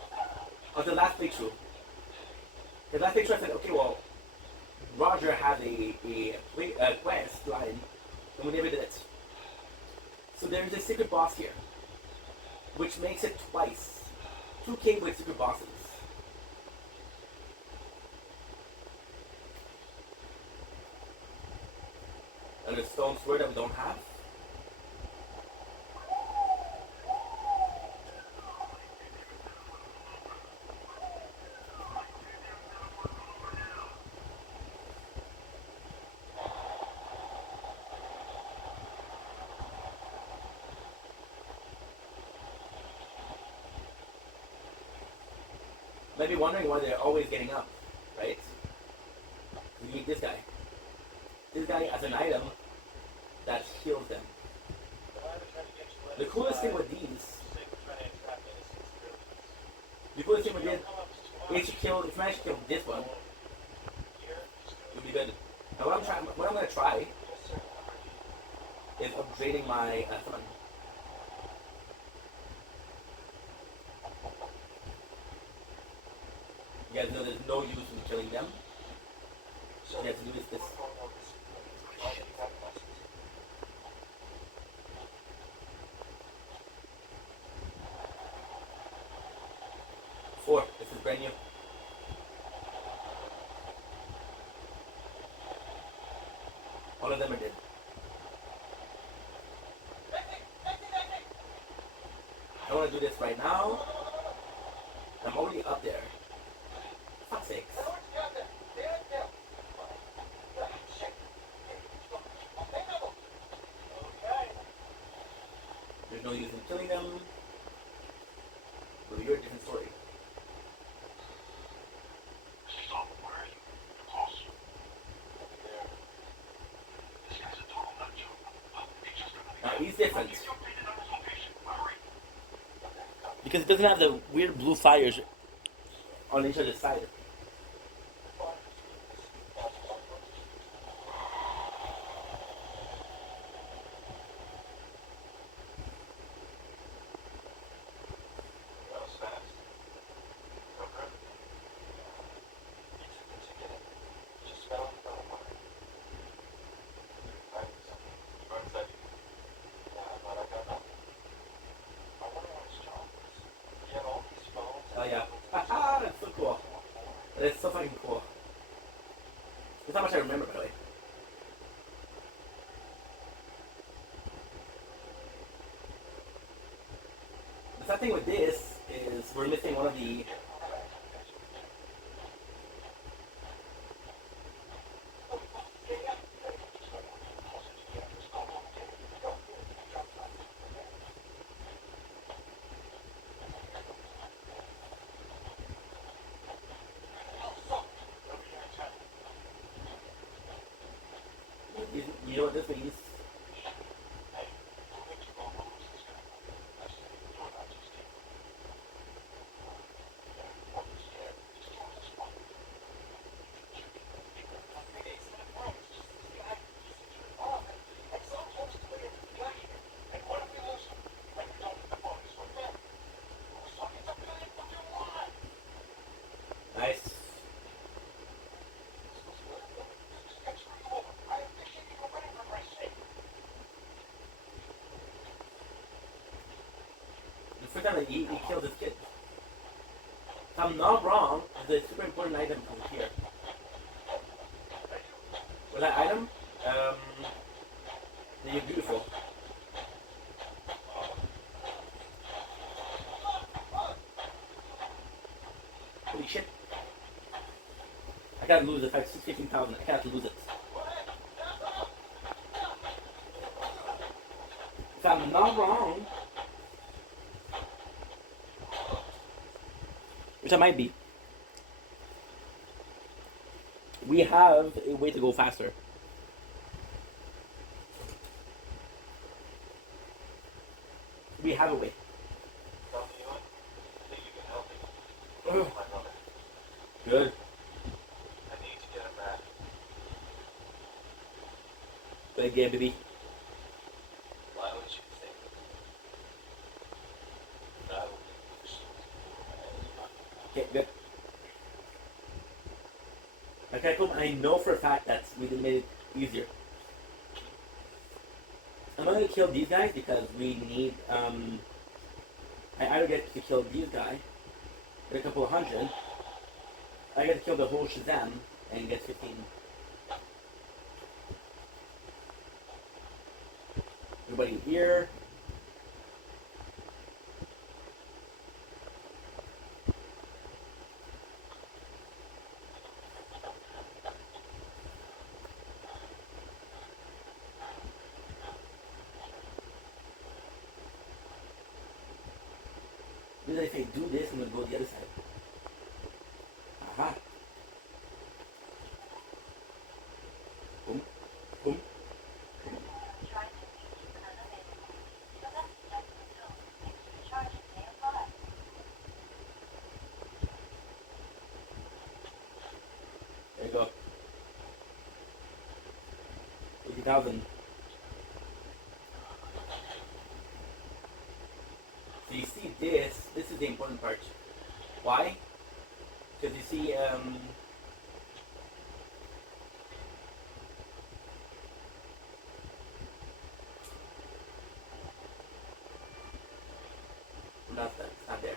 Until last playthrough. The last playthrough I said, okay, well, Roger had a quest line, and we never did it. So there's a secret boss here, which makes it twice. 2 cave with secret bosses. And a stone sword that we don't have. Might be wondering why they're always getting up, right? We need this guy. This guy as an item that heals them. The coolest thing with these, the coolest thing with this, if I manage to kill this one, it would be good. And what I'm gonna try is upgrading my summon. You guys know there's no use in killing them. So you have to do is this. 4. This is brand new. All of them are dead. I want to do this right now. I'm already up there. Fuck's sakes. There's no use in killing them. But you're a different story. Now he's different. Because it doesn't have the weird blue fires on each other's side. Oh yeah. Haha, that's so cool. That's so fucking cool. That's how much I remember, by the way. The sad thing with this is we're missing one of the... You know what this means? Nice. The first time he killed this kid. If I'm not wrong, there's a super important item comes here. With that item, then you're beautiful. Holy shit. I gotta lose it. 15,000. I gotta lose it. If I'm not wrong, which I might be, we have a way to go faster. We have a way. Ugh. Good. Good game, baby. Why would you think that I would be Okay, good. Okay, cool. I know for a fact that we made it easier. I'm gonna kill these guys because we need, I either get to kill these guys, get a couple of hundred, I get to kill the whole Shazam and get 15. Everybody here. Did I say do this? I'm gonna go the other side. Aha. Boom. Boom. There you go. 80,000. So you see this. This is the important part. Why? Because you see, that's that. It's not there.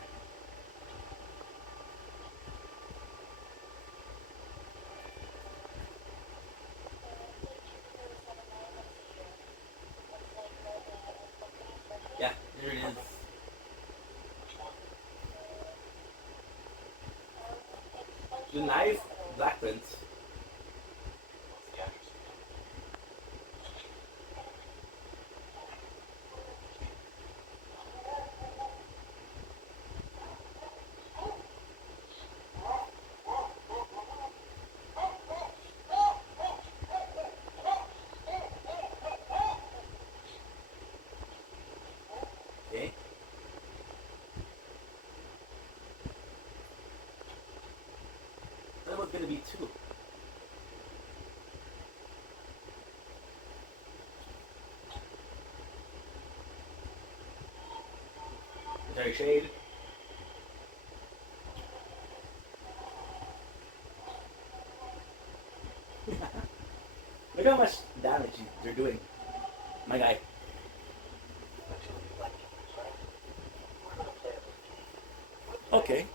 Yeah, there it is. The knife, black print. Okay. That was gonna be two. Sorry, shade. Look how much damage they're doing. My guy. Okay.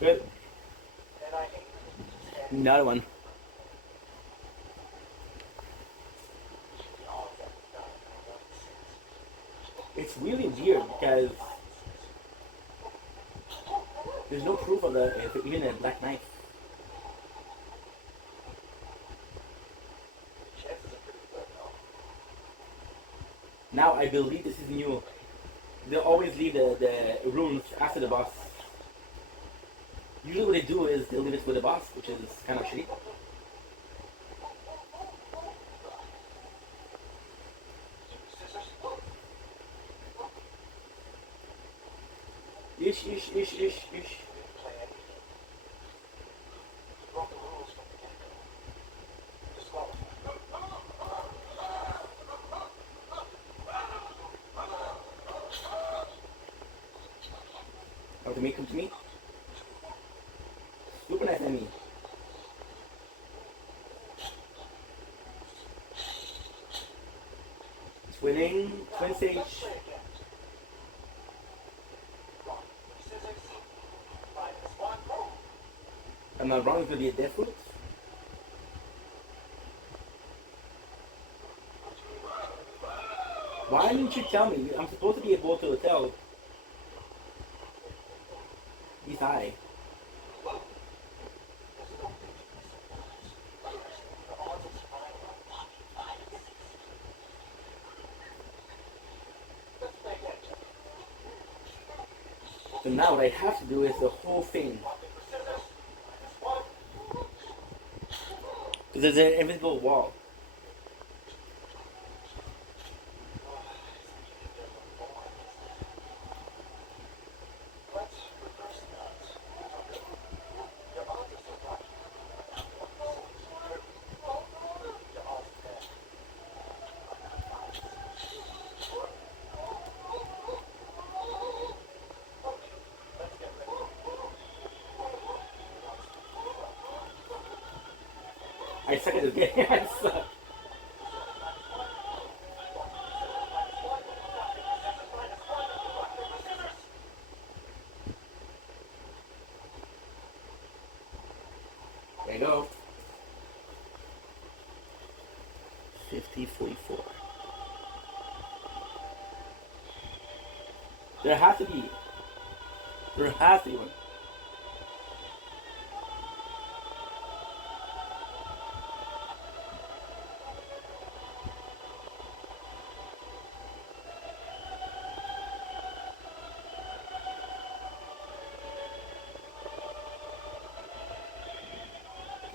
Good. Another one. It's really weird because there's no proof of even a black knife. Now I believe this is new. They always leave the rooms after the boss. Usually what they do is they leave it with the boss, which is kind of shitty. Ish, ish, ish, ish, ish. Come to me, come to me. Super nice enemy. Twinning, twin stage. I'm not wrong, it's gonna be a death root. Why didn't you tell me? I'm supposed to be able to tell. He's high. So now what I have to do is the whole thing. Because there's an invisible wall. I suck at this game. I suck. There you go. 50-44. There has to be. There has to be one.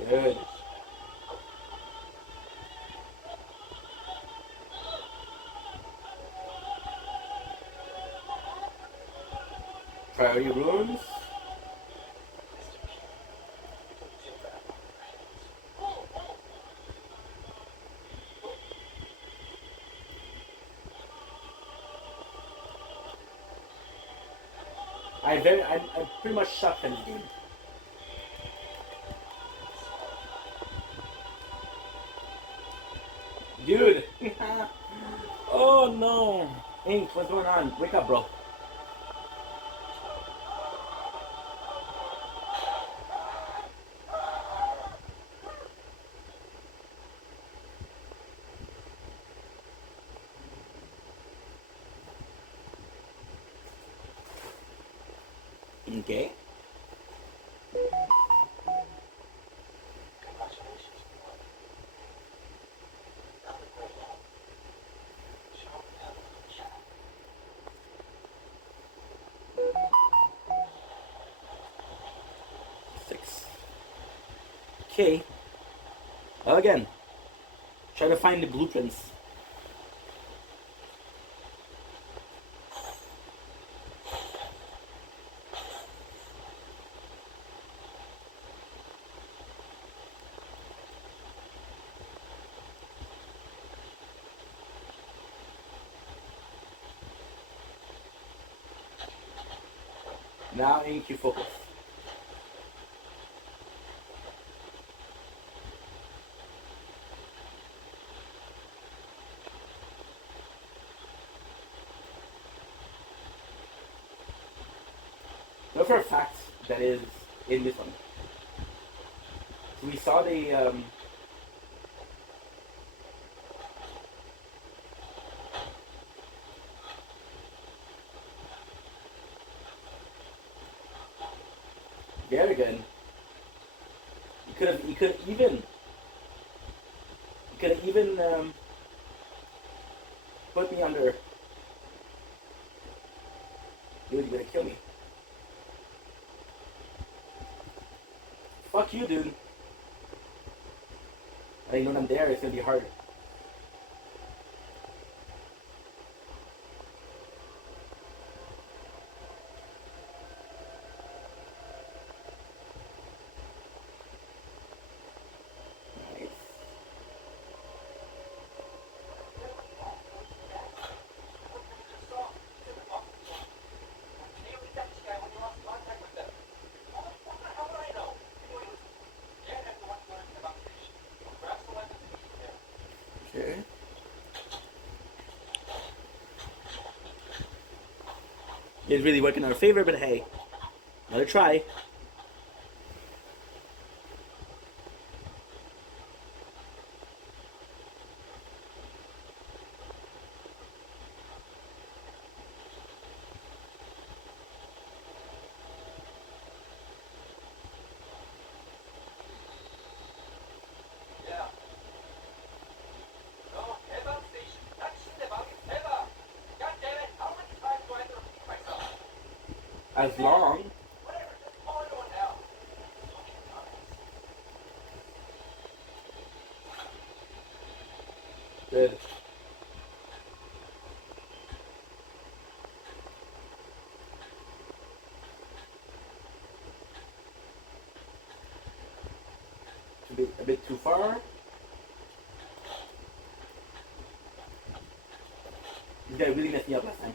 Good. Priority rooms. I'm pretty much shocked in this game. Dude! Oh no! Ink, what's going on? Wake up, bro. Okay. Six. Okay. Well, again, try to find the blueprints. Now, Ink, you focus. Know for a fact that is in this one. So we saw the there again. You could even put me under. Dude, you're gonna kill me. Fuck you, dude. I didn't know I'm there, it's gonna be harder. Nice. Okay. It's really working in our favor, but hey, another try. As long good. A bit too far. This guy really messed me up last time.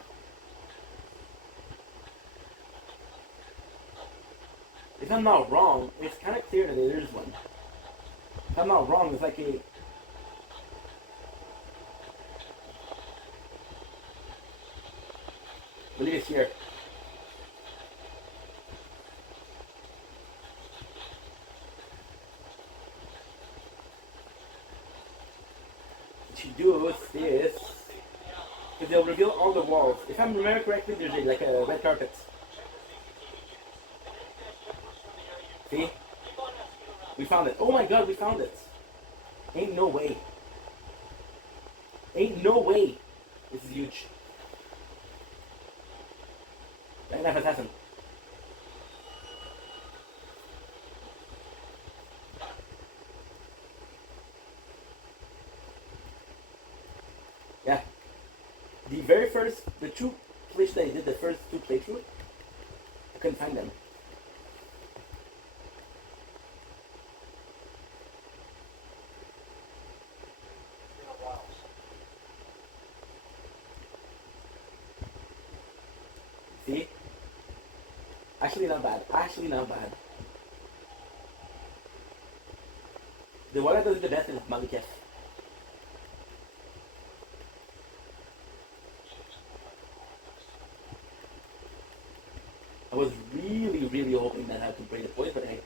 If I'm not wrong, it's kind of clear that there is one. If I'm not wrong, it's like a... I believe it's here. What you do is this, because they'll reveal all the walls. If I remember correctly, there's like a red carpet. See? We found it. Oh my god, we found it. Ain't no way. Ain't no way. This is huge. Right now, assassin. Yeah. The two playthroughs that I did, the first two playthroughs, couldn't find them. See? Actually not bad. Actually not bad. The one that does the best is Malikef. I was really, really hoping that I could break the points, but hey.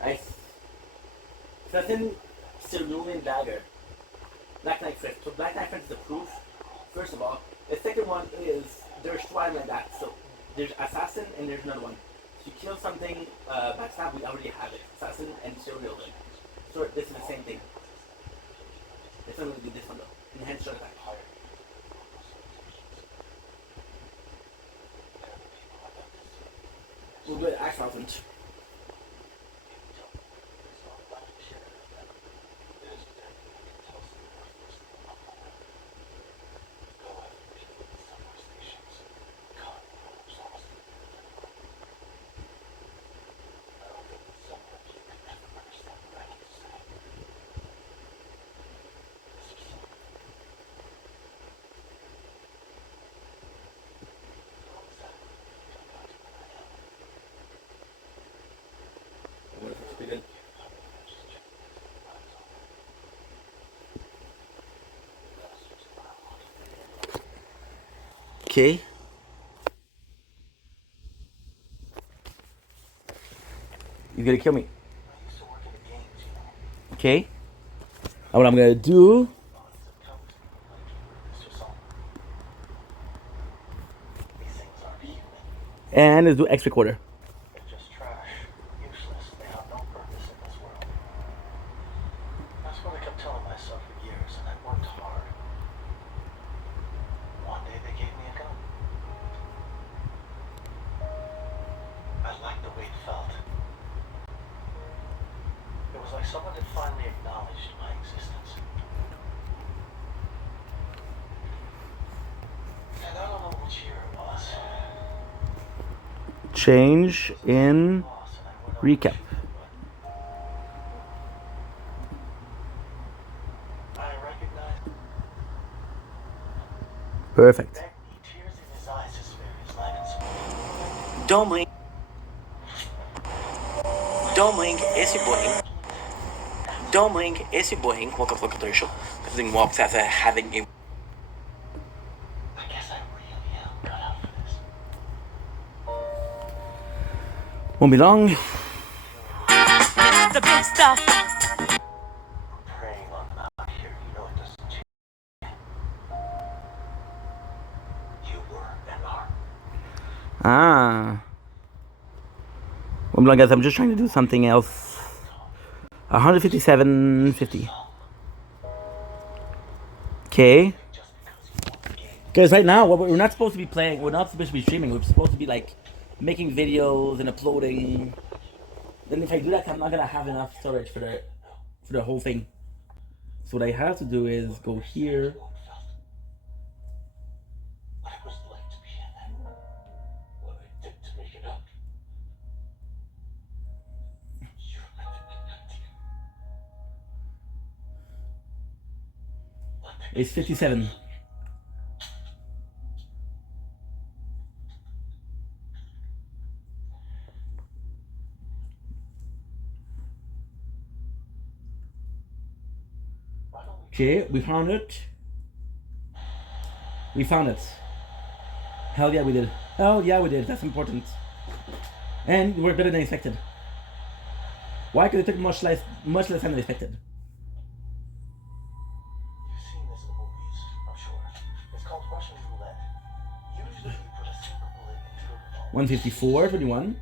Nice. Assassin, Cerulean Dagger. Black Knight Fist. So Black Knight Fist is a proof, first of all. The second one is, there's twine like that. So there's Assassin and there's another one. So you kill something, backstab, we already have it. Assassin and Cerulean. So this is the same thing. It's not going to do this one though. Enhanced shot attack. We'll do it Axe Mountain. Okay. You're gonna kill me. Okay. And what I'm gonna do. And let's do X recorder. Someone had finally acknowledged my existence. And I don't know which year it was. Change in recap. I recognize. Perfect. Tears in his eyes as various lines. Don't blink. Don't blink. Esse boy. Don't blink, esse boy. Welcome to the show. This thing walks after having a. I guess I really am cut out for this. Won't be long. The big stuff. Preying on them out here, you know it doesn't change. You were and are. Ah. Won't be long, guys. I'm just trying to do something else. 157.50. Okay. Guys, right now, we're not supposed to be playing. We're not supposed to be streaming. We're supposed to be like making videos and uploading. Then if I do that, I'm not gonna have enough storage for the whole thing. So what I have to do is go here. I was like to be in there. What I did to make it up. It's 57. Okay, we found it. We found it. Hell yeah, we did. Hell yeah, we did. That's important. And we're better than expected. Why could it take much less time than expected? You've seen this in the movies, I'm sure. It's called Russian roulette. Usually you put a single bullet into a revolver 154, 21. and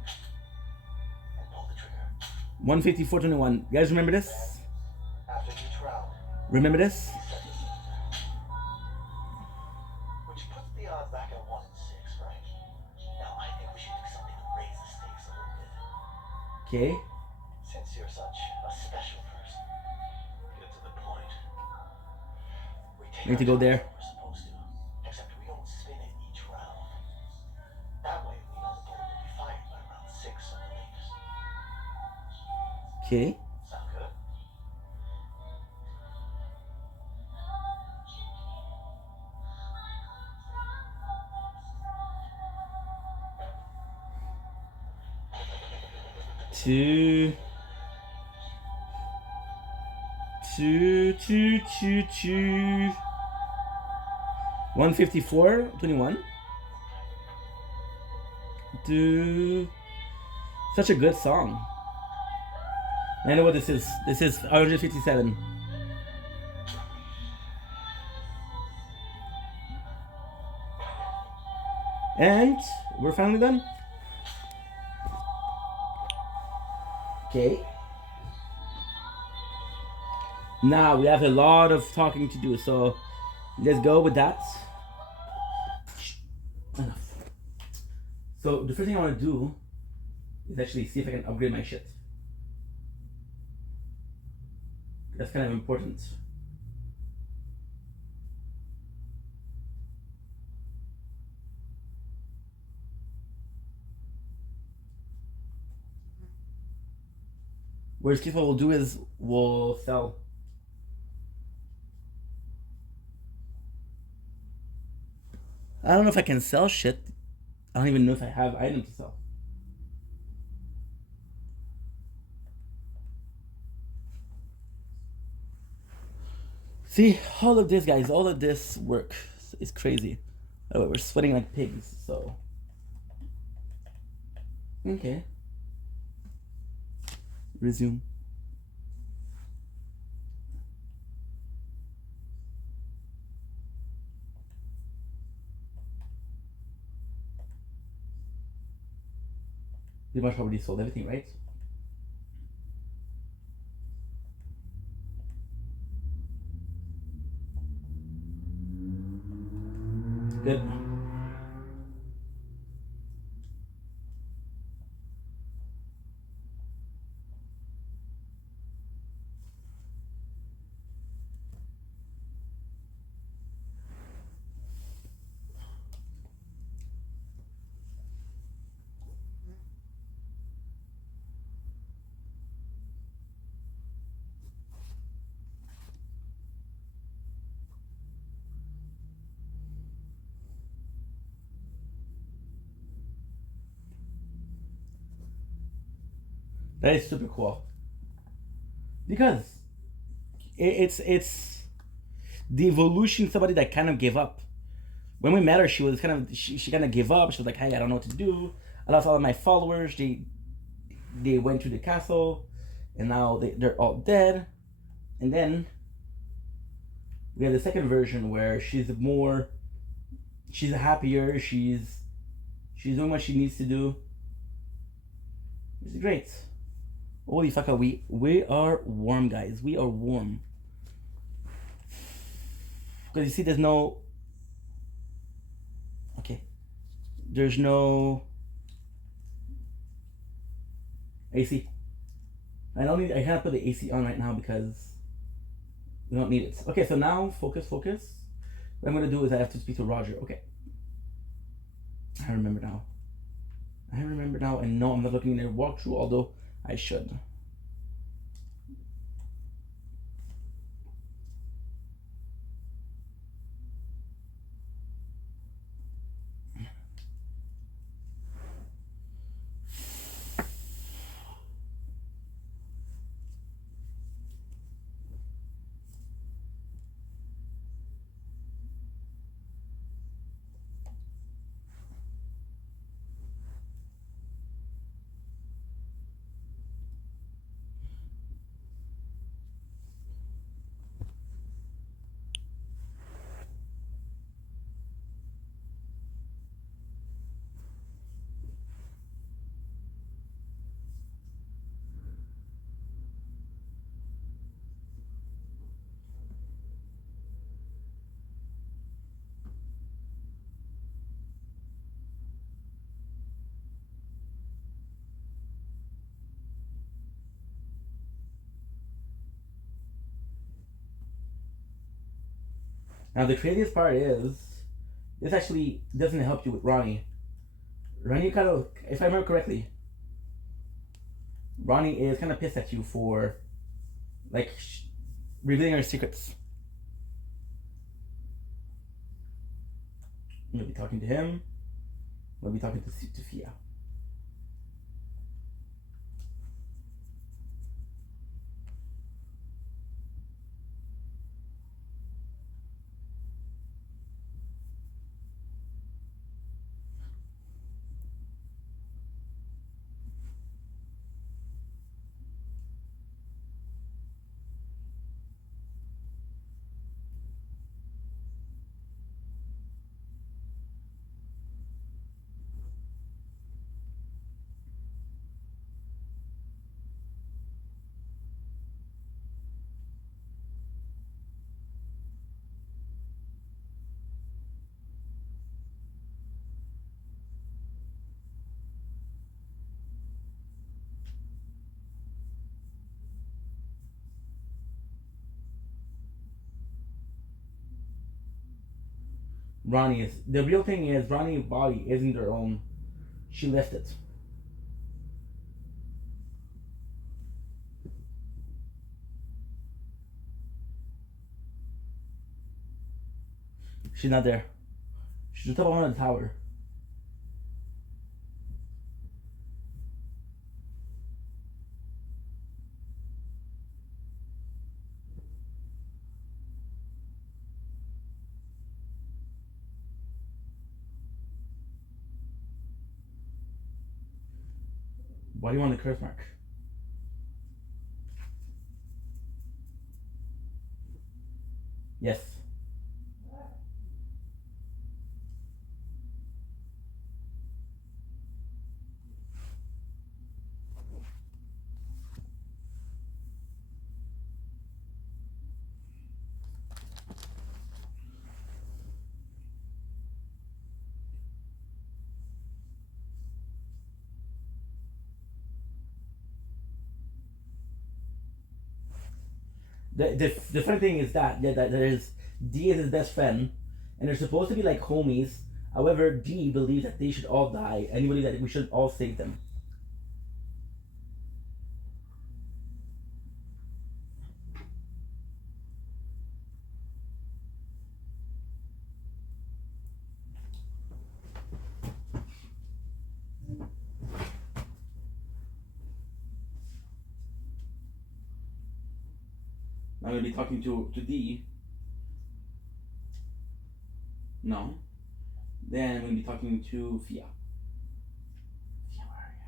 pull the trigger. 154, 21. You guys remember this? After each round, Remember this? which puts the odds back at 1 in 6, right? Now I think we should do something to raise the stakes a little Okay. Since you're such a special person, get to the point. We take Need to our go time there. when we're supposed to, except we don't spin it each round. That way, we know the bullet will be fired by round 6 at the latest. Okay. Sound good? Two. 154, 21. Such a good song. I know what this is. This is 157. And we're finally done. Okay. Now we have a lot of talking to do, so let's go with that. Enough. So the first thing I want to do is actually see if I can upgrade my shit. That's kind of important. Worst case, what we'll do is we'll sell. I don't know if I can sell shit. I don't even know if I have items to sell. See, all of this, guys, all of this work is crazy. Oh, we're sweating like pigs, so. Okay. Resume. Pretty much already sold everything, right? Good. That is super cool. Because it's the evolution of somebody that kind of gave up. When we met her, she was kind of she kind of gave up. She was like, "Hey, I don't know what to do. I lost all of my followers. They went to the castle, and now they're all dead." And then we have the second version where she's happier. She's doing what she needs to do. It's great. Holy fuck, we are warm, guys. We are warm. Because you see, there's no. Okay. There's no AC. I can't put the AC on right now because we don't need it. Okay, so now focus. What I'm gonna do is I have to speak to Roger. Okay. I remember now. And no, I'm not looking at a walkthrough, although I should. Now the craziest part is, this actually doesn't help you with Ronnie. Ronnie kind of, if I remember correctly, Ronnie is kind of pissed at you for, like, revealing her secrets. You'll be talking to him. We'll be talking to Fia. Ronnie is, the real thing is, Ronnie's body isn't her own. She left it. She's not there. She's on top of one of the tower. Why do you want the curse mark? Yes. The funny thing is that there's D is his best friend, and they're supposed to be like homies. However, D believes that they should all die, and he believes that we should all save them. I'm going to be talking to D. No. Then I'm going to be talking to Fia. Fia, where are you?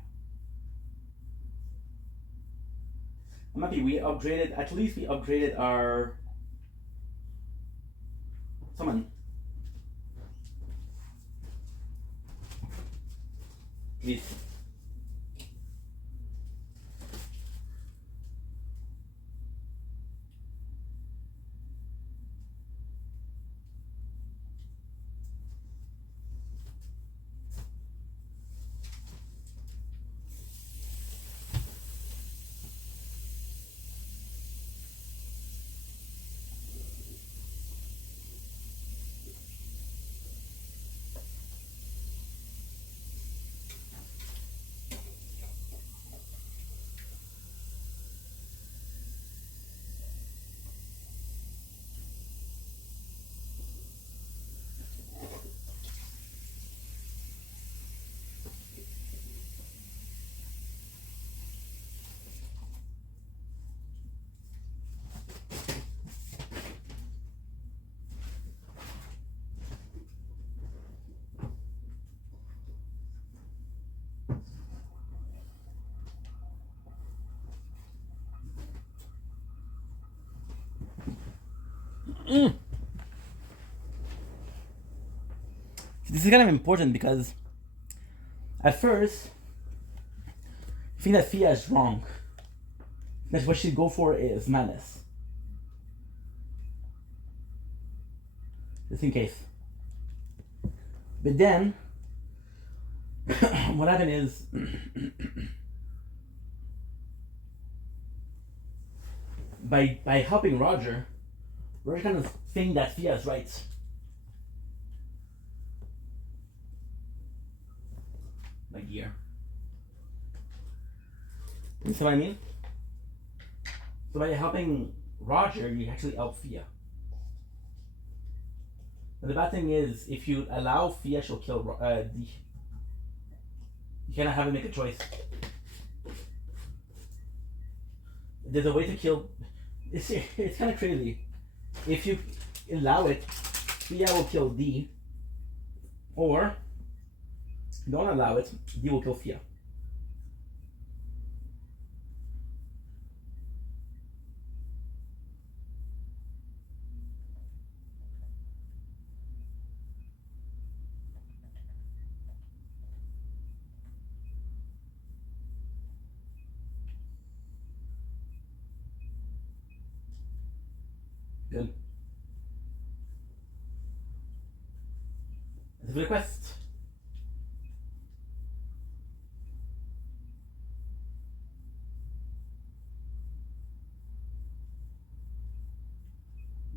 I'm happy we upgraded, at least we upgraded our summon. Please. This is kind of important because at first I think that Fia is wrong. That's what she'd go for is madness. Just in case. But then what happened is by helping Roger, We're kind of saying that Fia is right. Like here. You see what I mean? So by helping Roger, you actually help Fia. And the bad thing is, if you allow Fia, she'll kill D. You cannot have him make a choice. There's a way to kill. It's kind of crazy. If you allow it, Fia will kill D. Or don't allow it, D will kill Fia. Good. It's a good request.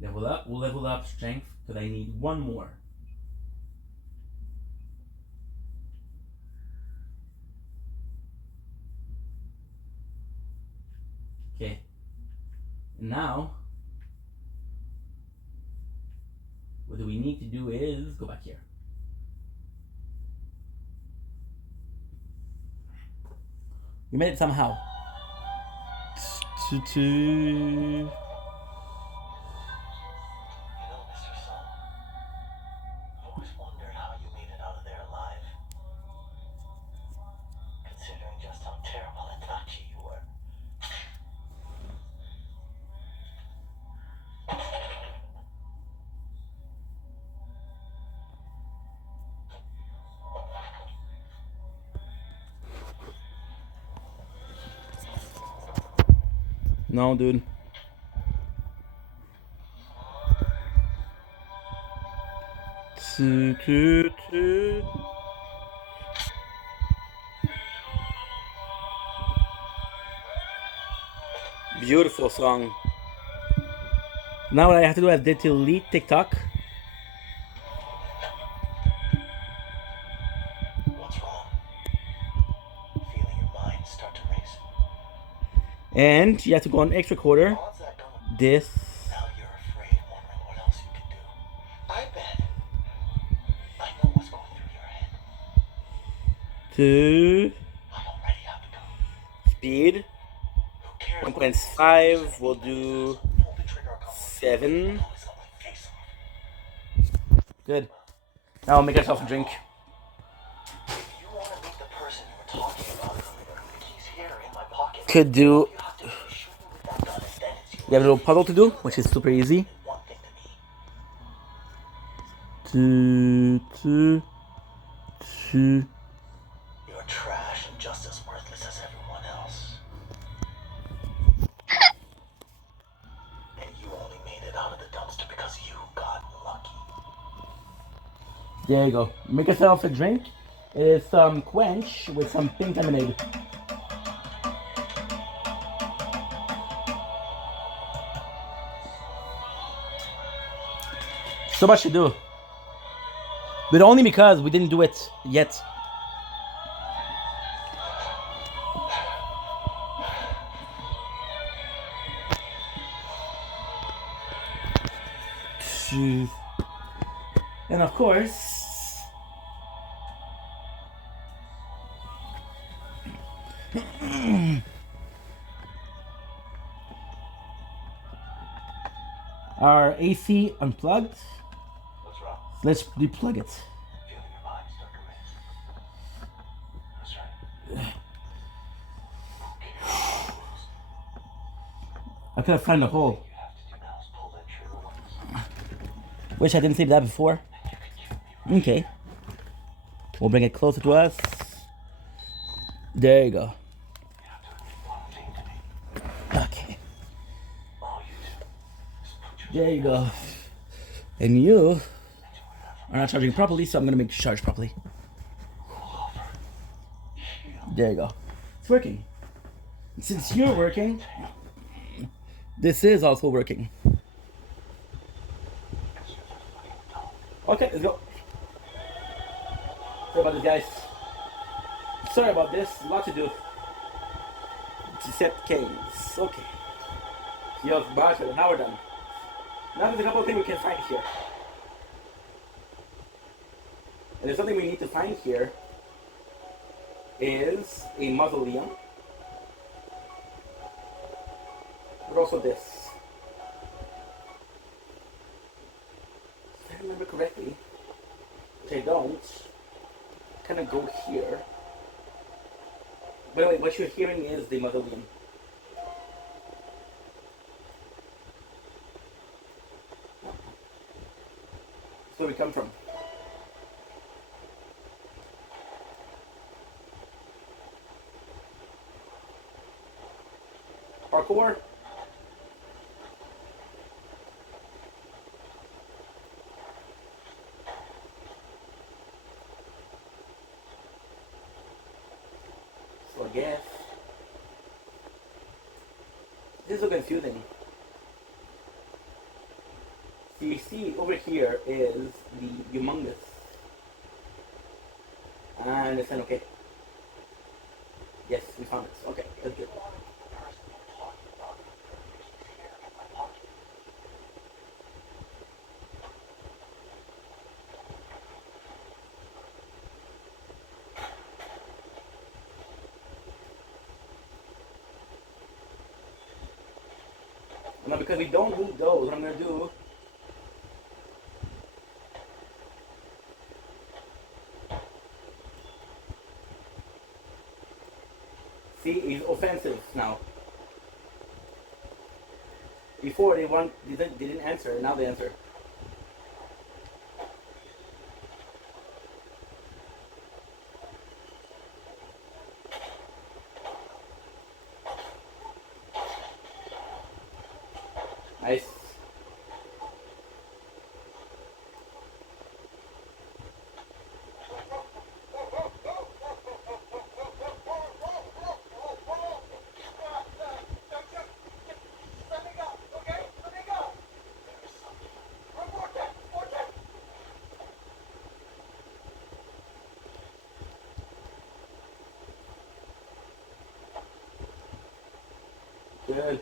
Level up. We'll level up strength because I need one more. Okay. And now, what we need to do is go back here. We made it somehow. You know, Mr. Sun, I've always wondered how you made it out of there alive. Considering just how terrible and touchy you were. No, dude. Beautiful song. Now what I have to do, I have to delete TikTok. What's wrong? Feeling your mind start to race. And you have to go on X recorder. How's that going? This. Now you're afraid, wondering what else you can do. I bet. I know what's going through your head. To I already have to go. speed. Who cares? 1.5. We'll do Pull the trigger a couple of 7. times, I'll let my face off. Good. Now I'll make myself a drink. If you want to meet the person you were talking about earlier, he's here in my pocket. Could do. You have to shoot me with that gun, and then it's yours. You have a little puzzle to do, which is super easy. One thing to me. Two. You're trash and just as worthless as everyone else. And you only made it out of the dumpster because you got lucky. There you go. Make yourself a drink. It is some quench with some pink lemonade. So much to do. But only because we didn't do it yet. And of course, our AC unplugged. What's wrong? Let's deplug it. Feeling your mind start to race. That's right. Who cares? I could have found a hole. You have to do now is pull that trigger once. Wish I didn't say that before. You can kill me. Okay. We'll bring it closer to us. There you go. You have to admit one thing to me. Okay. All you do is put your There you go. And you are not charging properly, so I'm gonna make you charge properly. There you go. It's working. Since you're working, this is also working. Okay, let's go. Sorry about this, guys. Sorry about this. A lot to do. Set case. Okay. Yo, bartender. Now we're done. Now there's a couple of things we can find here. And there's something we need to find here is a mausoleum. But also this. If I remember correctly, which I don't, kind of go here. By the way, what you're hearing is the mausoleum. That's where we come from. Parkour. So I guess this is so confusing. So you see over here is the humongous. And it's an okay. Yes, we found it. Okay, that's good. Now because we don't move those, what I'm gonna do see is offensive now. Before they didn't answer, now they answer. Nice. Good.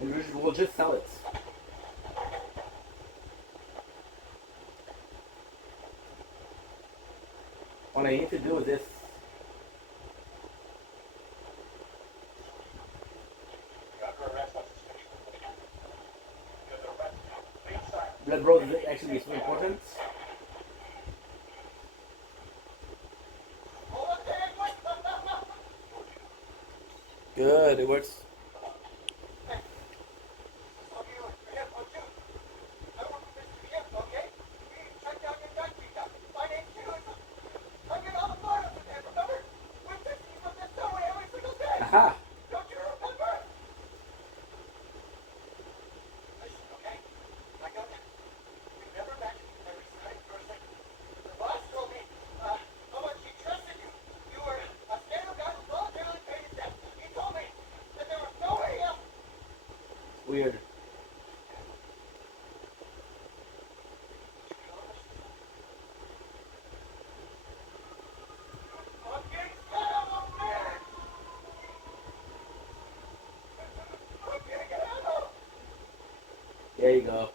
And we'll just sell it. All I need to do is this. Blood Bros is actually so important. Good, it works. Aha! Weird. There you go.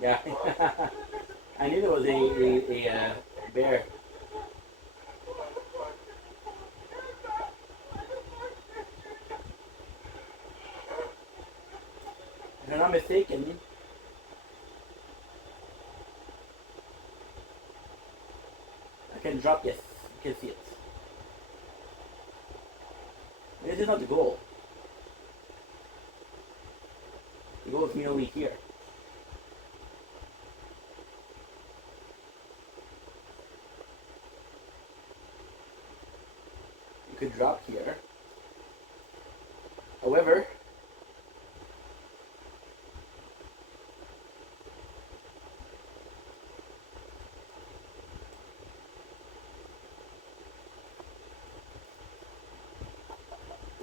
Yeah. I knew there was a bear. If I'm not mistaken, I can drop, yes, you can see it. This is not the goal. The goal is merely here. You could drop here.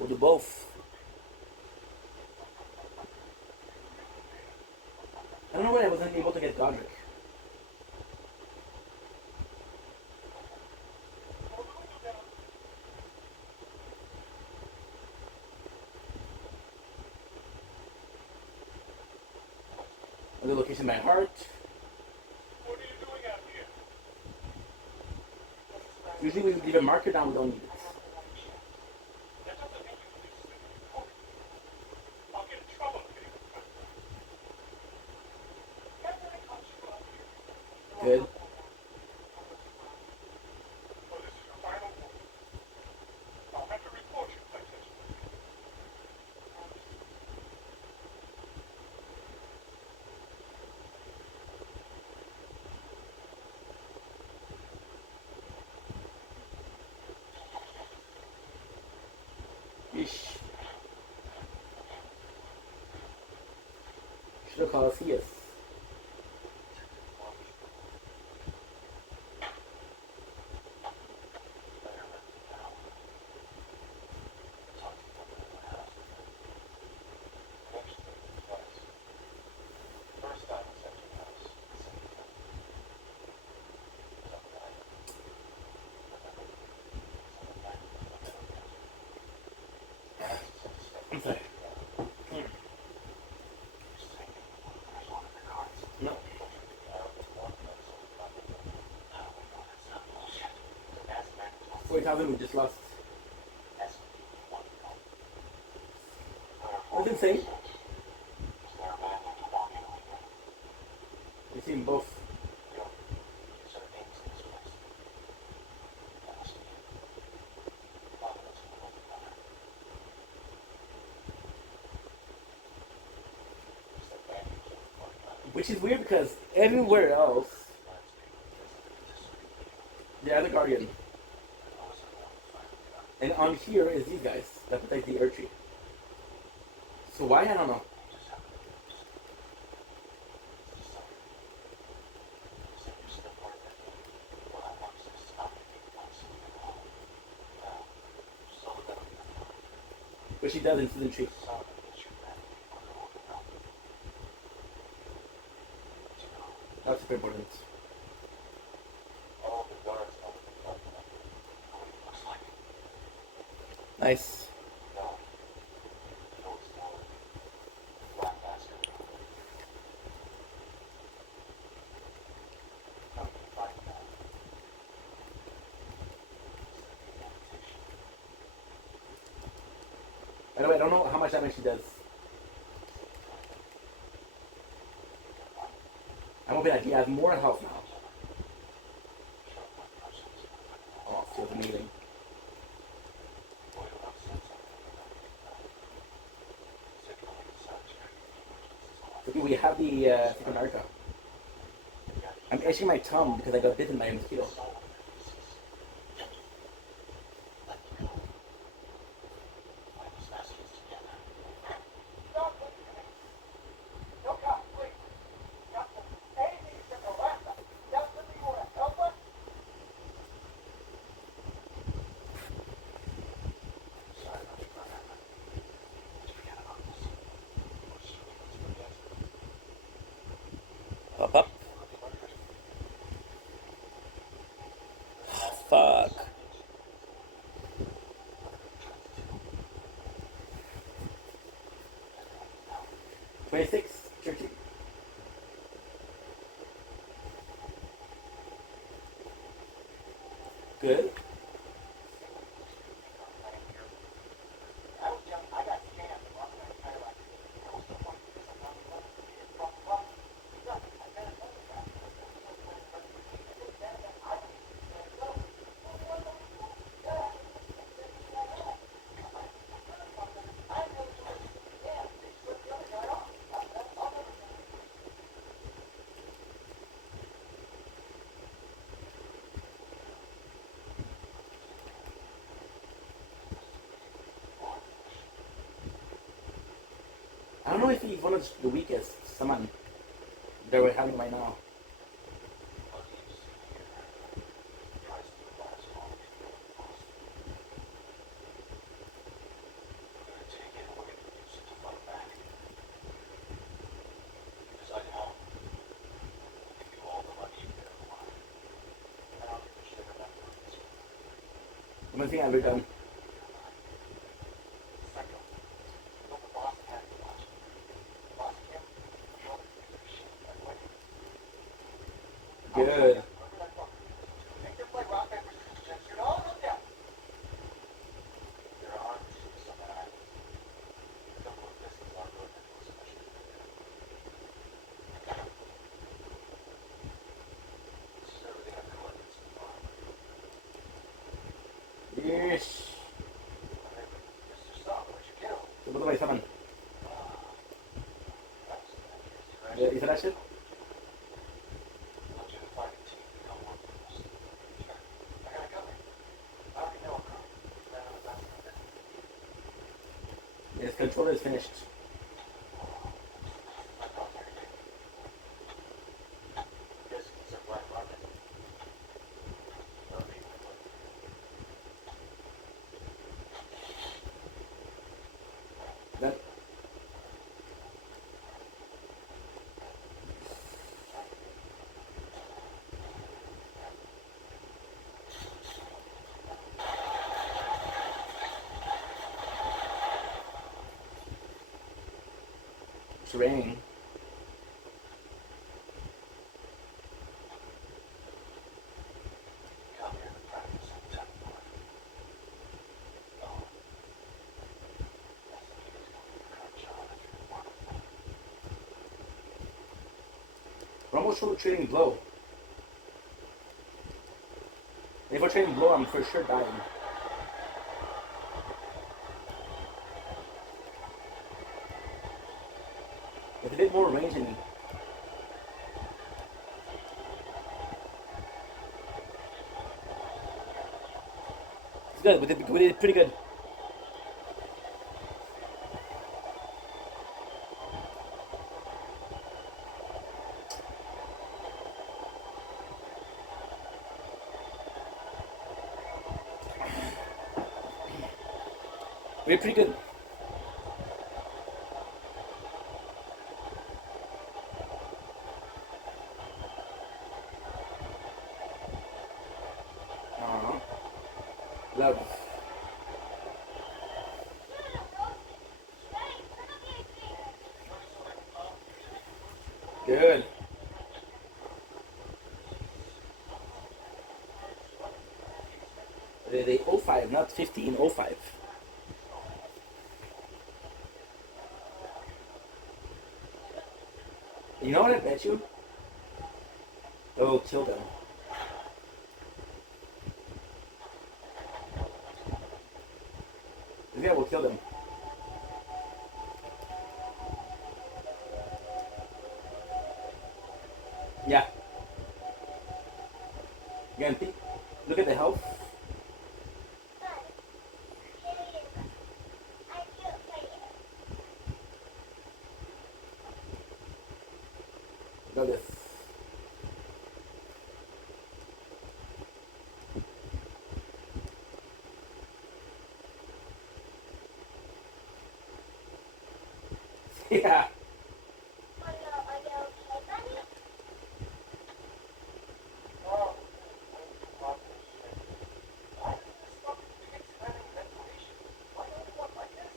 We'll do both. I don't know why I wasn't able to get Godric. The location of my heart. What are you doing out here? Usually we leave a marker down, we don't need it. That doesn't mean you leave something important. I'll get in trouble if anyone finds out. Get the cops you out here. Good. Oh, this is your final warning. I'll have to report you if I catch you. Yeesh. Should have called CS. First time was at your house. Second time. I'm sorry. No. $40,000 we just lost. What's insane? You see them both. Which is weird because everywhere else, they are the Guardian. And on here is these guys that protect the Erdtree. So why? I don't know. But she does in Season 3. That's super important. Nice. By the way, I don't know how much damage she does. I'm hoping that he has more health now. Oh, feels amazing. Okay, we have the Secret America. I'm itching my tongue because I got bitten by a mosquito. Up, up. Fuck. Churchy. Good. I don't know if he's one of the weakest summon that we're having right now. I'm gonna think I'm done. Psycho. Built the boss had to watch it. Boss him, the other piece of shit. Like, what? Good. Make them play rock, paper, scissors, shoot all of them down. There are machines on that island. A couple of missiles are good at those special. This is everything I've collected so far. Yes. Mr. Stop, what'd you do? So what do I summon? That's the Yeah, is that shit? want you to find a team to come work with us. Sure. I gotta go. I already know a girl. That's not it. Yes, controller is finished. I thought they were Yes, it's a black market. Not me. Done. It's raining. Come here to practice and tell me what. Oh. That's the kid who's going to become John if you're wonderful. We're almost through trading blow. If we're trading blow, I'm for sure dying. It's a bit more range in me. It's good. We did pretty good. We did pretty good. Love. Good. They 05, not 15, 05. You know what I bet you? Oh, kill them. This guy will kill them. Yeah. Again, look at the health. Look at this. Yeah. Oh, what the shit. Why does this fucking kid's having ventilation? Why don't you want like this?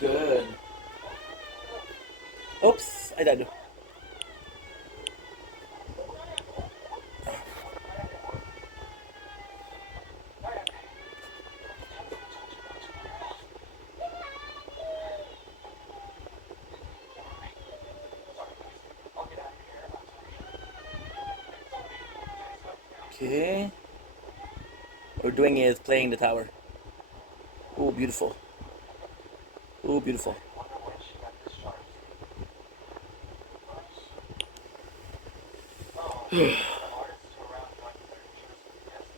Good. Oops, I died. Okay. What we're doing is playing the tower. Oh, beautiful. Oh, beautiful. Wonder when she got discharged. Oh, the artists around like their insurance with the guests.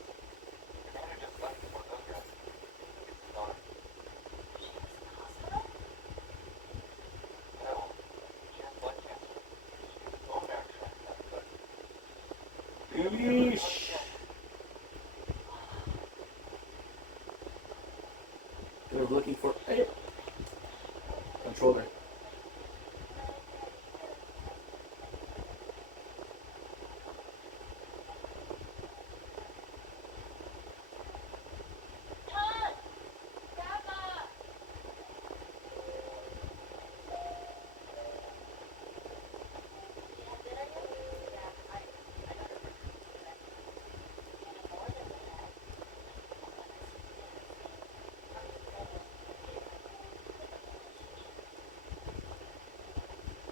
If you just left before those guys, it's the daughter. No, she has blood cancer. She's bone marrow transplant, but Yeesh. We're looking for a controller.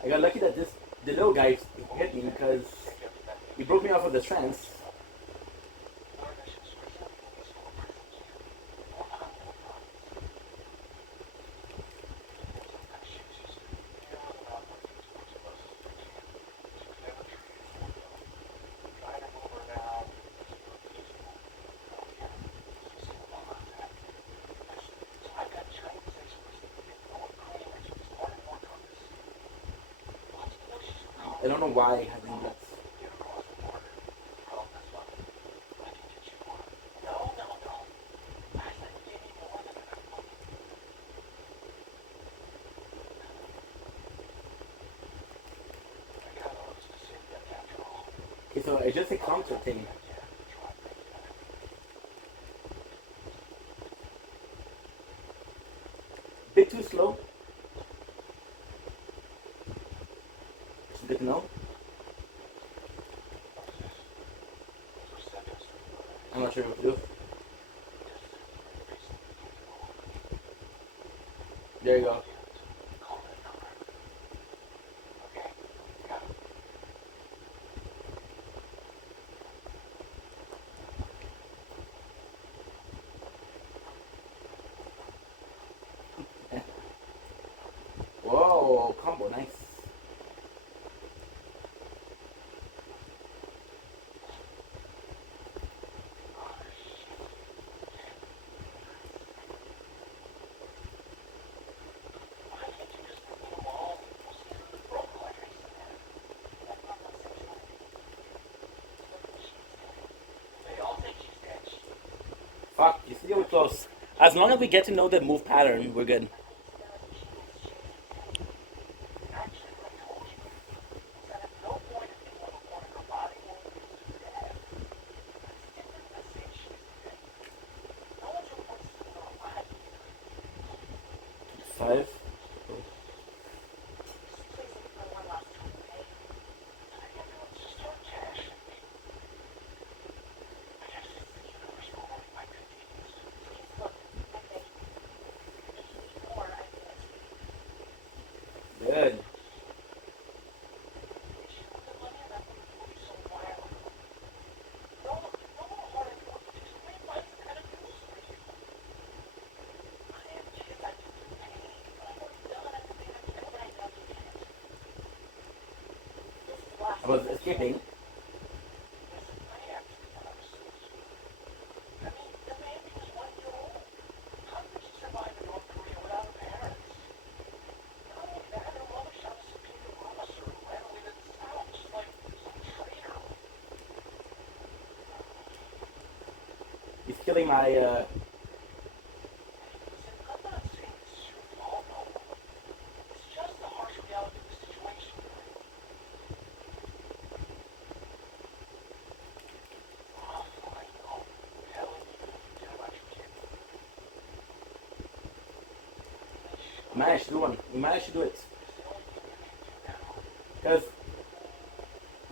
I got lucky that the little guy hit me because he broke me off of the trance. I don't know why I think that's. Okay, so it's just a counter thing. Bit too slow. It's good to know. I'm not sure what to do. There you go. Whoa, combo, nice. Fuck, you see, we're close. As long as we get to know the move pattern, we're good. Five. Good. I was escaping. He's killing my. We managed to do one. We managed to do it. Because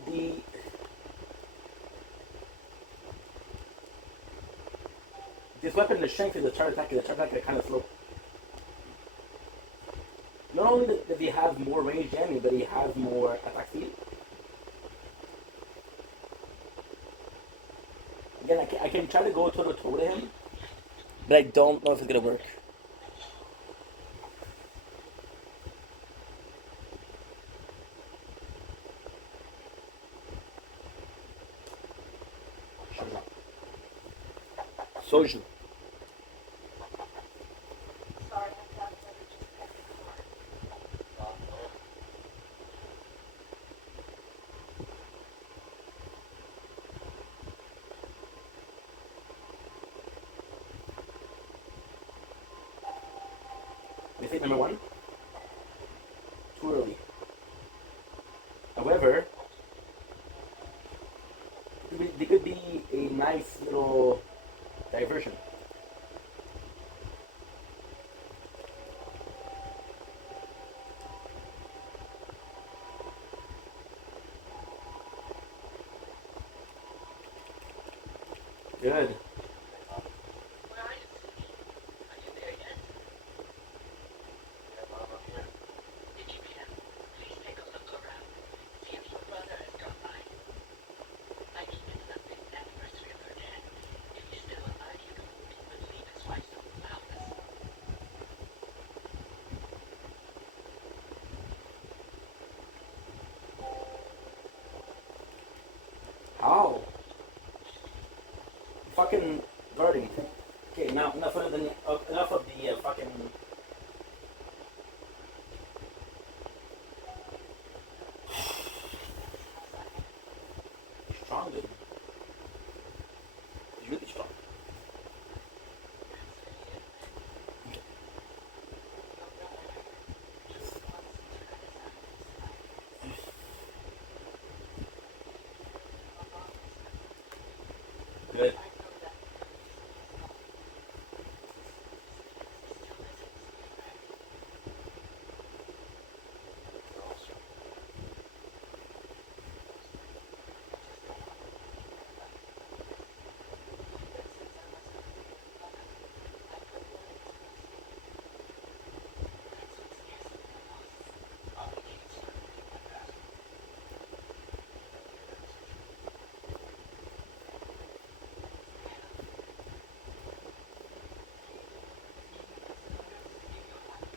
the this weapon, the strength is the charge attack. The charge attack is kind of slow. Not only does he have more range than me, but he has more attack speed. Again, I can try to go toe to toe to him, but I don't know if it's gonna work. Soju. Mistake number one. Too early. However, it could be a nice little diversion. Good. fucking guarding. Okay, now enough of the fucking. Strong, dude. He's really strong. Good.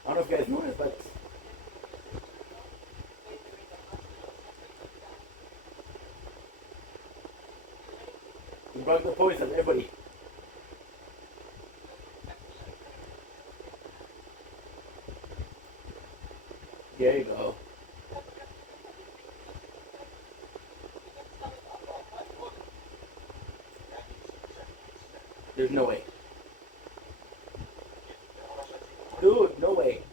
I don't know if you guys noticed, but we brought the poison, everybody. There you go. There's no way. Dude, no way.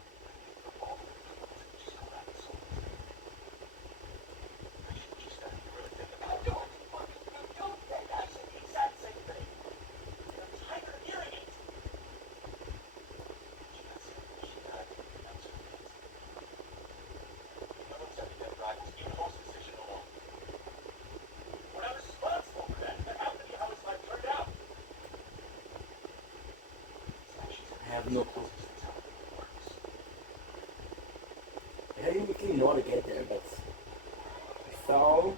I have no clue. I didn't really know how to get there, but I fell.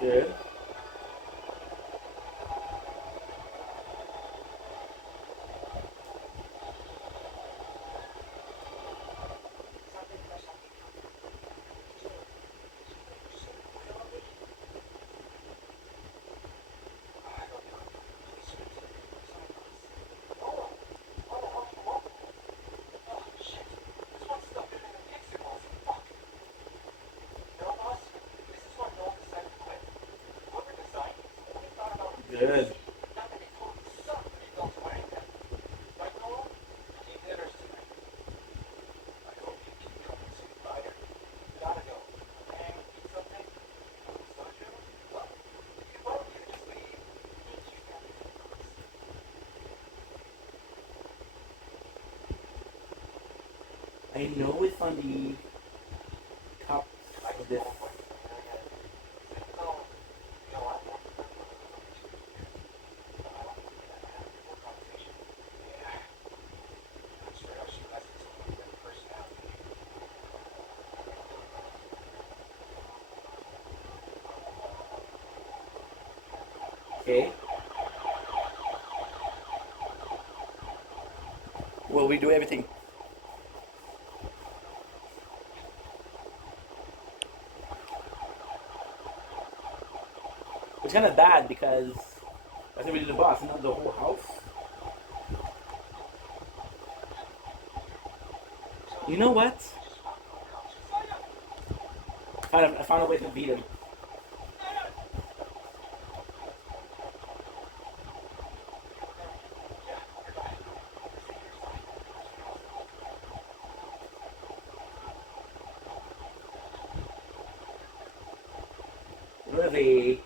Good. Good. I know it's on the top of this. Okay. Well, we do everything. It's kind of bad because I think we did the boss, not the whole house. You know what? I found a way to beat him. Really?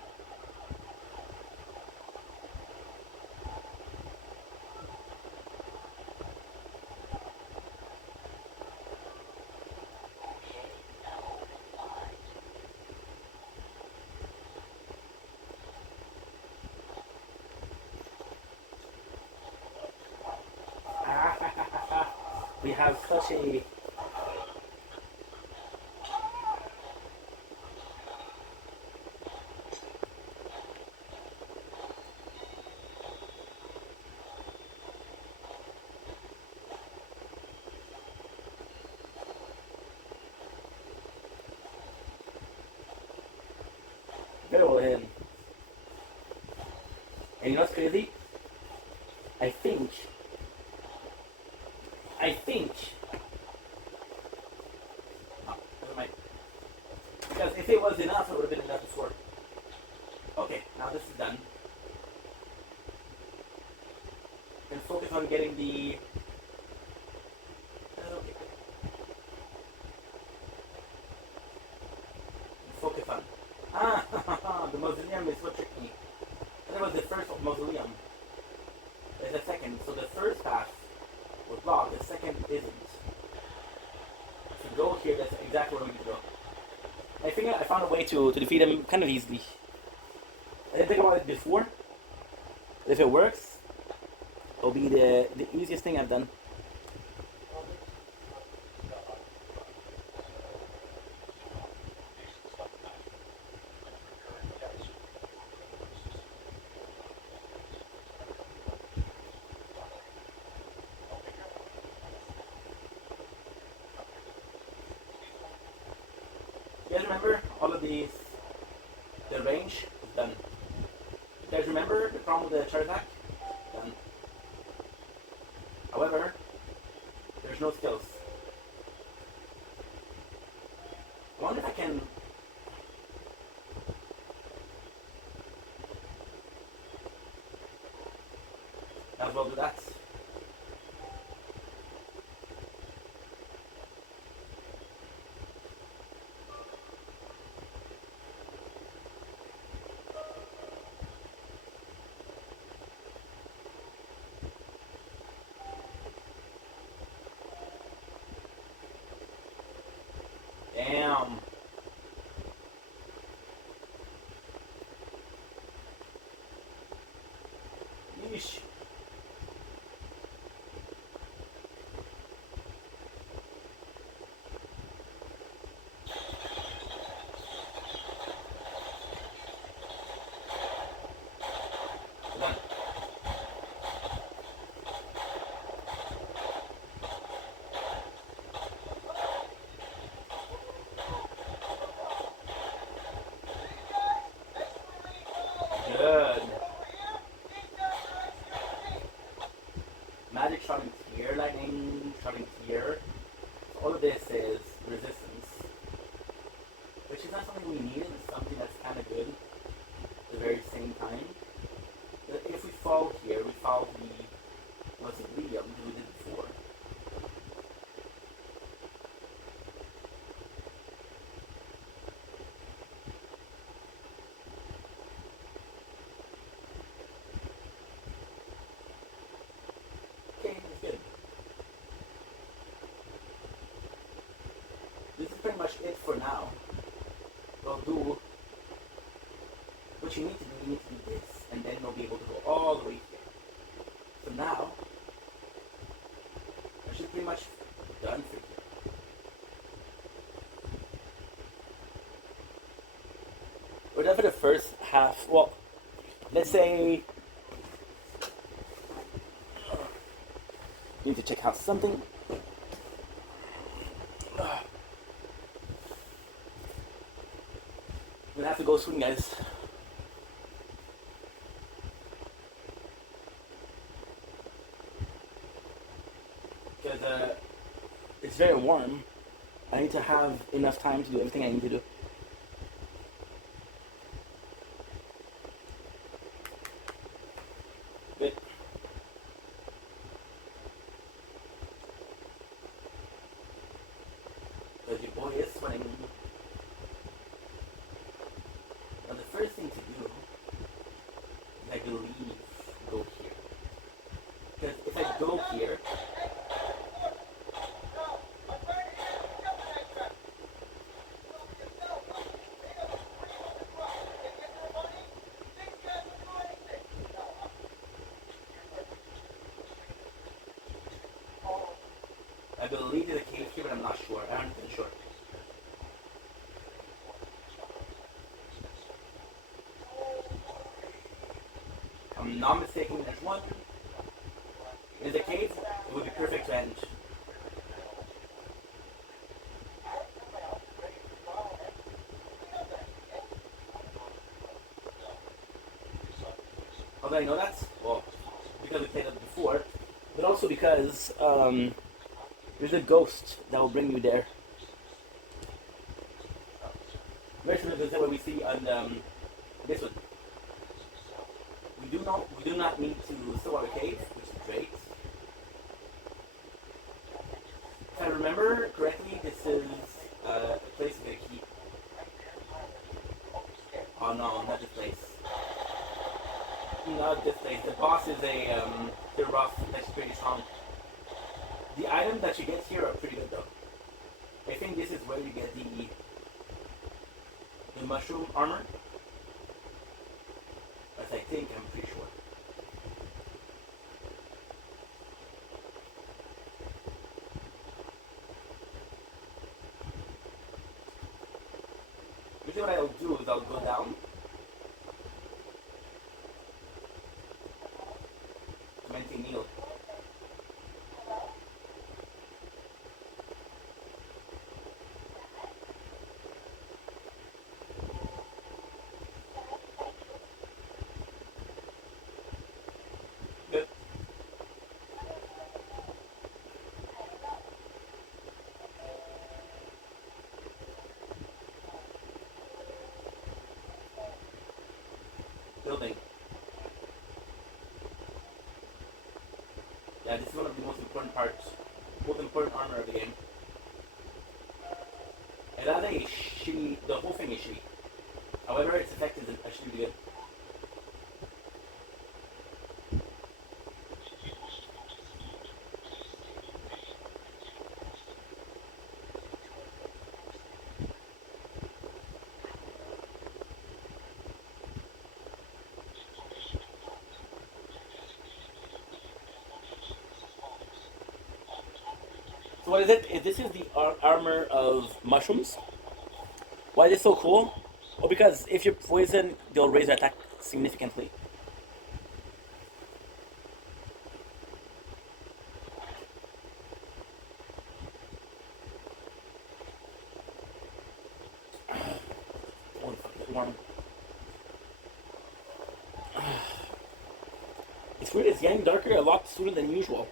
we have such a very well hidden. And you know what's crazy? I think, I think, oh, never mind. Because if it was enough, it would have been enough before. Okay, now this is done. And focus on getting the. Okay. Focus on. Ah, the mausoleum is what tricked me. That was the first mausoleum. There's a second, so the first path was blocked, the second isn't. To go here, that's exactly where we need to go. I think I found a way to defeat him kind of easily. I didn't think about it before. If it works, it'll be the easiest thing I've done. You guys remember all of these? The range is done. You guys remember the problem with the chart attack? Done. However, there's no skills. I wonder if I can. Might as well do that. Damn. Yeesh. Done. Good. Magic shotting here, lightning shotting here. All of this is resistance. Which is not something we need, it's something that's kind of good at the very same time. But if we fall here, we fall the mausoleum we did before. Okay, that's good. This is pretty much it for now. We'll do what you need to do. You need to do this, and then you'll be able to go all the way here. So now, I should pretty much done for you. We're done for the first half. Well, let's say need to check out something. We're gonna have to go soon, guys. Because it's very warm. I need to have enough time to do everything I need to do. Good. Because your boy is sweating. Now the first thing to do is I believe go here. Because if I go here, I believe there's a cave here, but I'm not sure. I'm not even sure. If I'm not mistaken, there's one. There's a cave. It would be perfect to end. How do I know that? Well, because we played it before, but also because there's a ghost that will bring you there. Very similar to what we see on this one. We do not need to still have a cave, which is great. If I remember correctly, this is a place to get a key. Oh no, not this place. Not this place. The boss is the boss that's pretty strong. The items that you get here are pretty good though. I think this is where you get the mushroom armor. As I think, I'm pretty sure. Usually what I'll do is I'll go down to maintain Neil. Good. Building. Yeah, this is one of the most important parts, most important armor of the game. And that is shitty, the whole thing is shitty. However, its effect is actually really good. So what is it? This is the armor of mushrooms. Why is it so cool? Well, because if you're poisoned, they'll raise their attack significantly. Oh, it's warm. It's weird, it's getting darker a lot sooner than usual.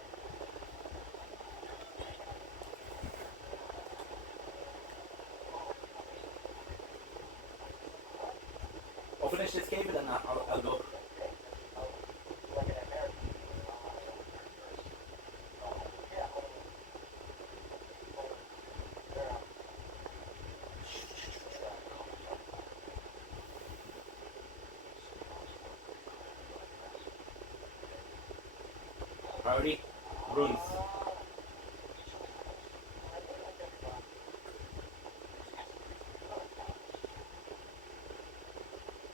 I'll finish this cave and then I'll go. Priority, runes.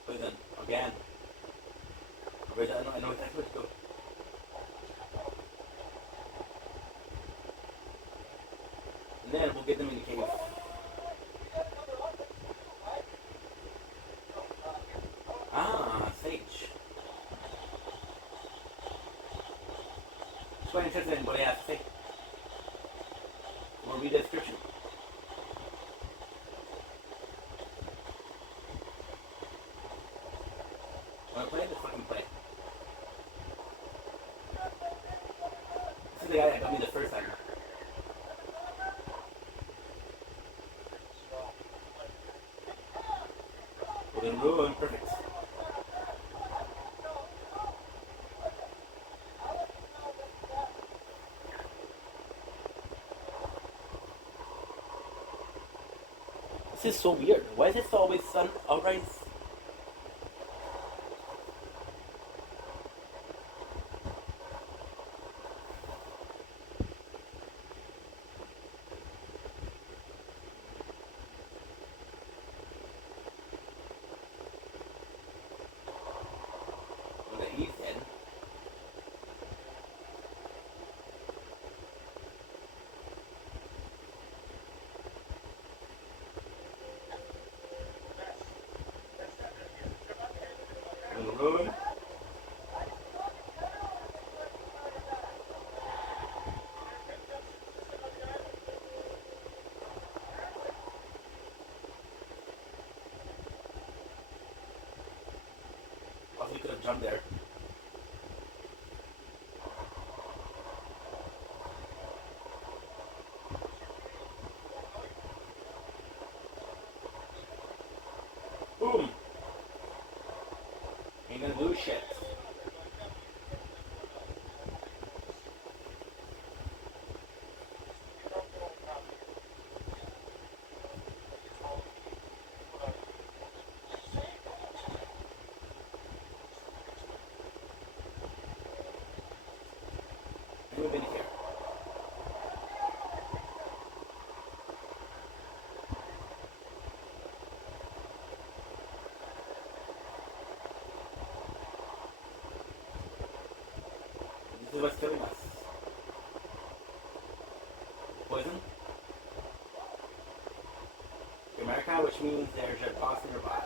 Poison, again. I know exactly where to go. And then we'll get them in the cave. Ah, sage. It's quite interesting, but yeah, sage. We'll read the description. Wanna play? Let's fucking play. This is the guy that got me the first time. Golden Ruin, perfect. This is so weird. Why is it always sunrise? On the east end. jump there. Boom! Ain't gonna do shit. We've been here. This is what's killing us. Poison. America, which means there's a boss nearby.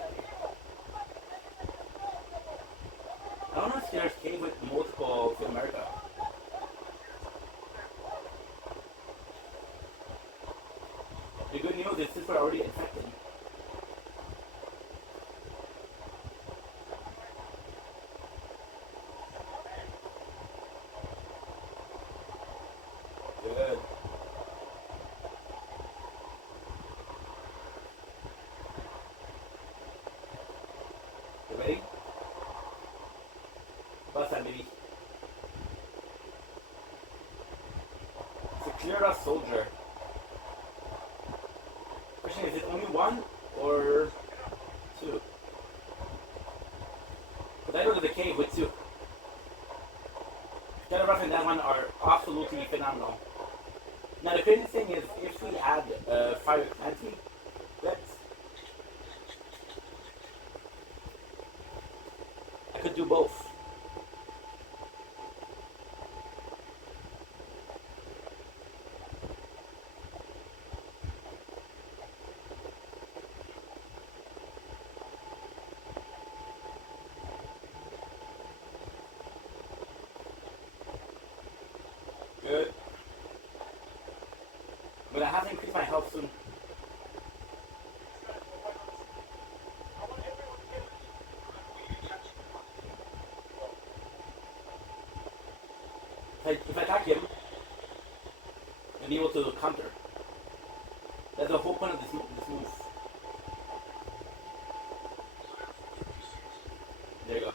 I don't know if there's cave with multiple in America. The good news is since we're already infected. Good. You ready? Bust that baby. Secure a soldier. Question is it only one or two? But I go to the cave with two. Telegraph and that one are absolutely phenomenal. Now the crazy thing is if we add fire plenty, I could do both. Good. But I have to increase my health soon. If I attack him, I'm able to counter. That's the whole point of this move. There you go.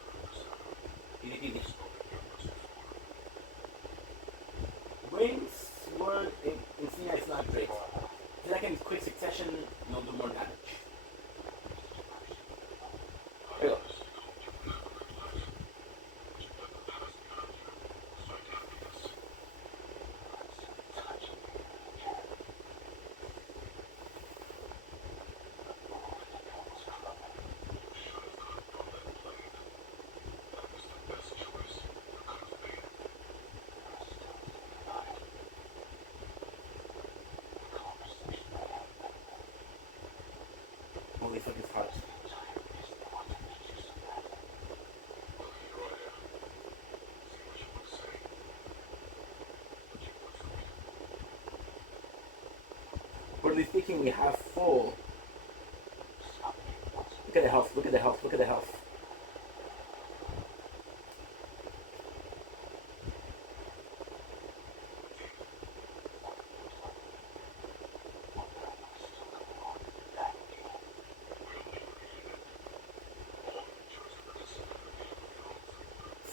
Easy peasy. Wings word Insignia is not great. Then I can quick succession, do more damage. There you go. Holy fuck, it's hot. Broadly speaking, we have full. Look at the health, look at the health, look at the health.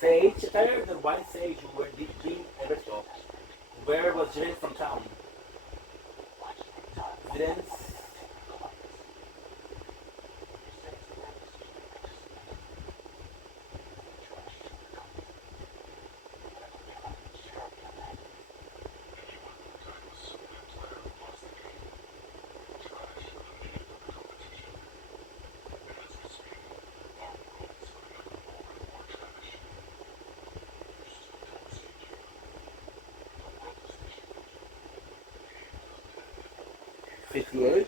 Sage, better than white sage were deeply ritual. Where was Jiren from town? Jiren's 58,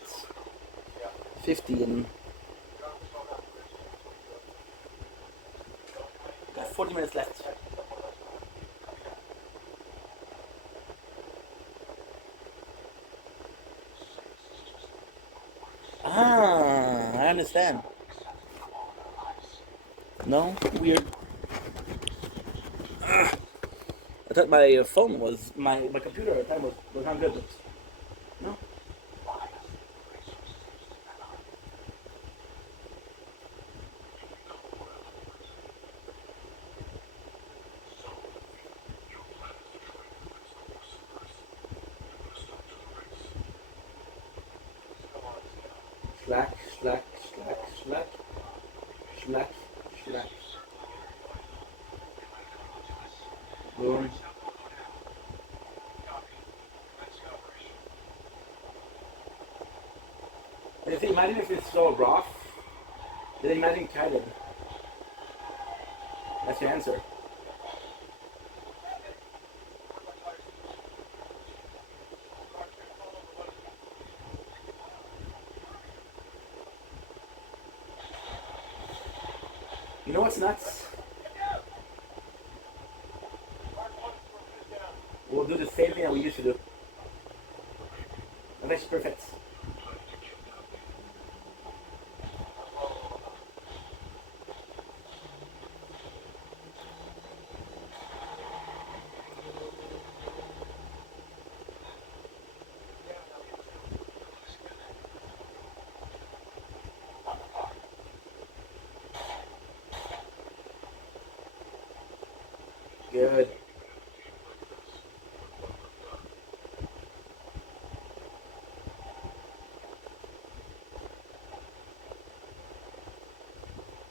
15. Got 40 minutes left. Ah, I understand. No? Weird. I thought my phone was my computer at the time was not good. But no. Slack, slack, slack, slack, slack, slack. Boom. And see, imagine if it's so rough. Then imagine kited. That's your answer. You know what's nuts? We'll do the same thing that we used to do. And that's perfect. Good.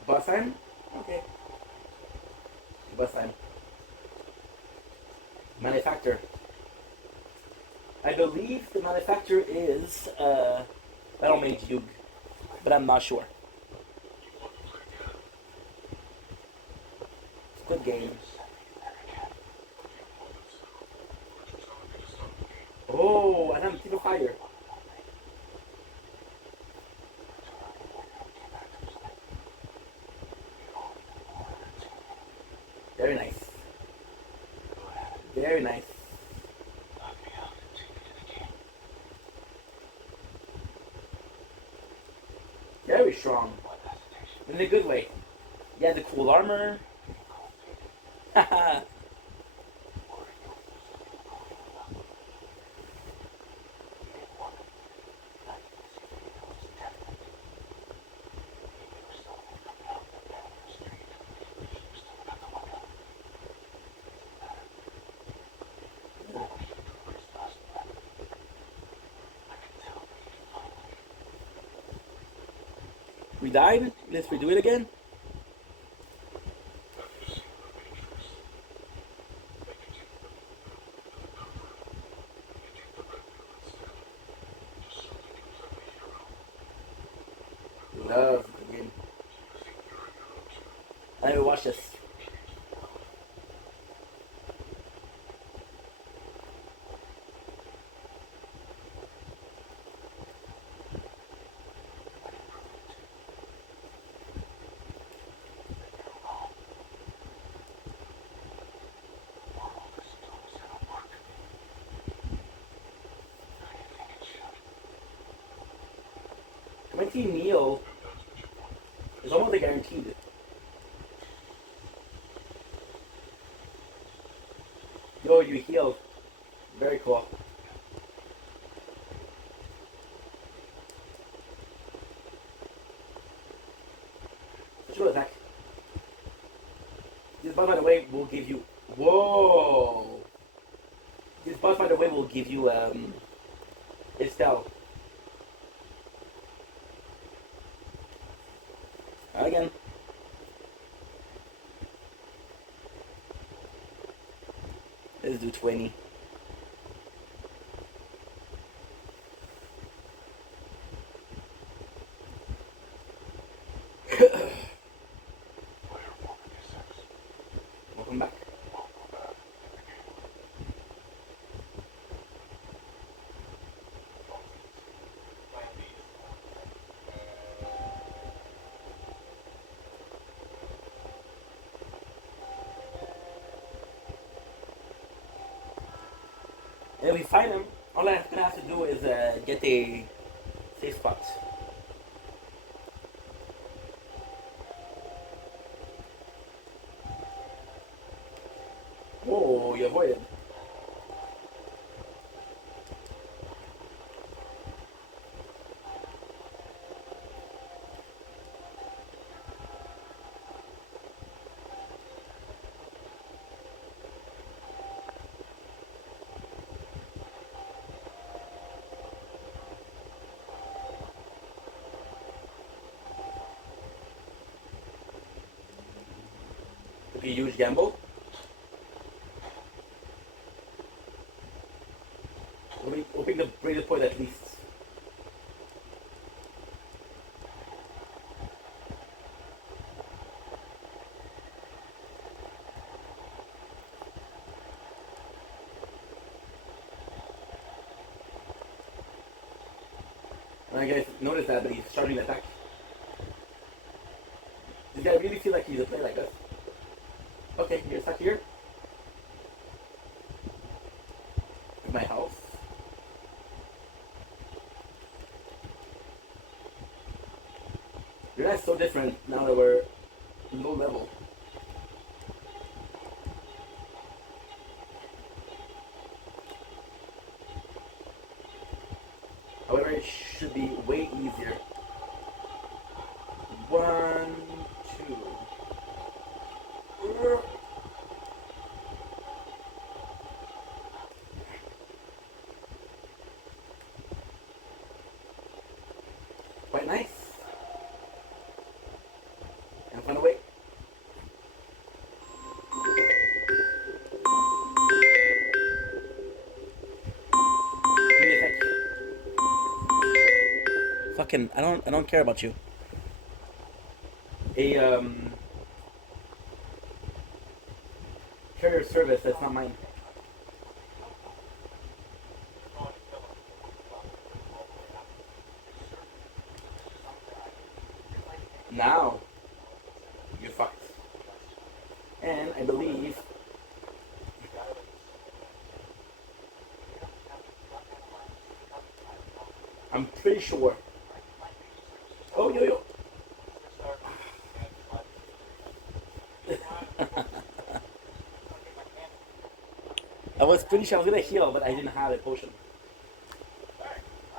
Bus time? Okay. Bus time. Manufacturer. I believe the manufacturer is Battle Mage Yug, but I'm not sure. Good game. Oh, and I'm Team of Fire. Very nice. Very nice. Very strong. In a good way. Yeah, the cool armor. Haha. We died? Let's redo it again? Love the game. I never watched this. Neo is almost like guaranteed. Yo, you healed. Very cool. Special attack. This boss, by the way, will give you. Whoa! This boss, by the way, will give you Estelle. Again. Let's do 20. Welcome back. And if we find him, all I'm gonna have to do is get a safe spot. Whoa, you avoided. Took a huge gamble. Hoping to break the point at least. I guys notice that, but he's starting to attack. This guy really feel like he's a player like us. Okay, you're stuck here. My house. You're not so different now that we're low level. However, it should be way easier. 1, 2. Quite nice. And find a way. Give me a sec. Fucking, I don't care about you. A carrier service, that's not mine. Now, you're fucked. And I believe I'm pretty sure. Oh, yo, yo. I was pretty sure I was gonna heal, but I didn't have a potion.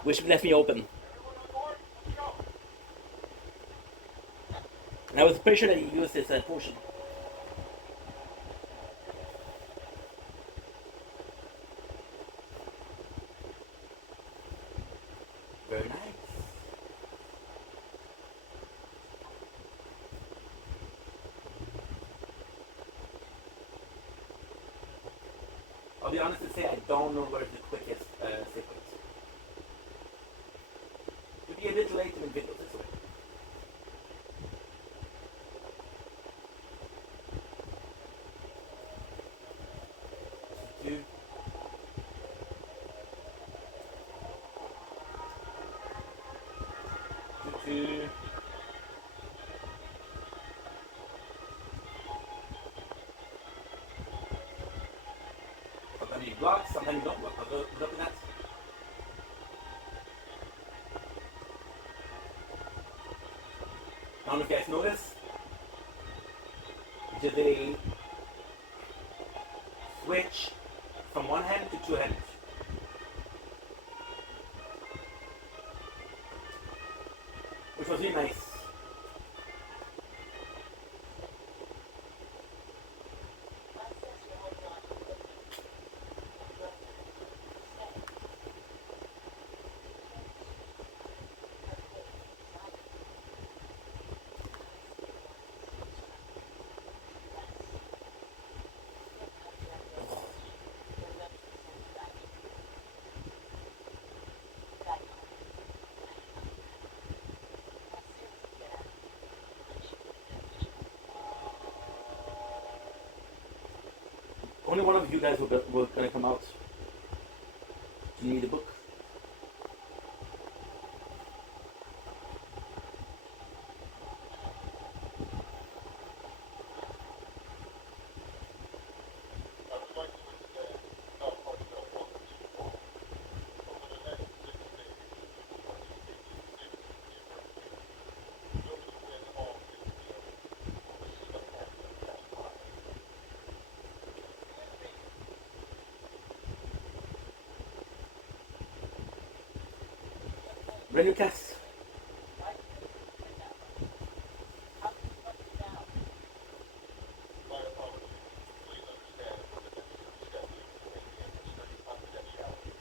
Which left me open. And I was pretty sure that he used his potion. Very nice. I'll be honest and say I don't know where's the quickest sequence. It'd be a bit late to make videos this way. Two. Two. Sometimes you block, sometimes you don't block. I'll go with that. I don't know if you guys noticed. Did they switch from one hand to two hands? Which was really nice. Only one of you guys will gonna come out to need the book. I would like to extend our heartfelt welcome to you all. Over the next 6 days, once you take these steps to get ready, you'll spend all this together. The enemy Brand new cast. My apologies. Please understand that this is a discussion to maintain strict confidentiality.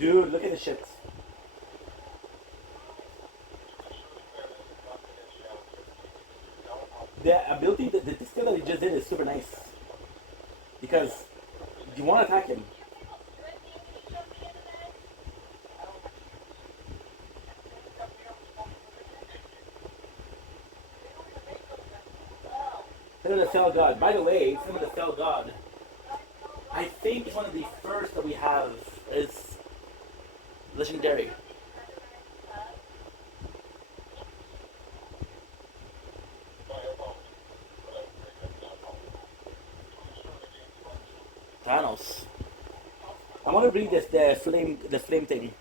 Dude, look at the shit. The ability, the skill that he just did is super nice. Because you want to attack him. Cinnamon the Cell God. By the way, Cinnamon the Cell God, I think it's one of the first that we have is legendary. Thanos. I want to read this the flame thing.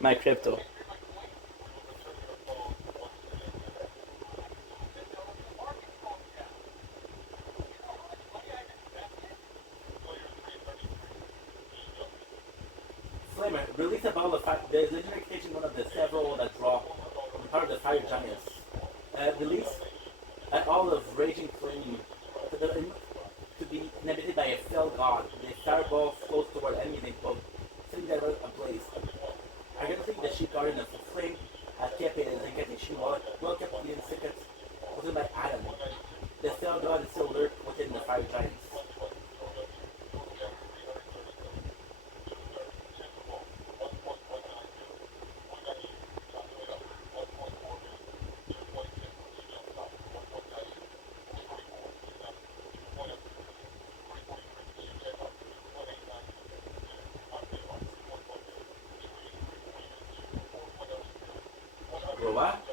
My crypto. Flamer, release a ball of fire. The legendary creation, one of the several that draw part of the fire giants. Release an all of raging flame to be inhabited by a fell god. The fireball flows toward enemies in both, setting them ablaze. I don't think the sheep garden of flame kept it and getting she well kept within seconds within by Adam. The fell god is still lurked within the fire giants. Bro, what?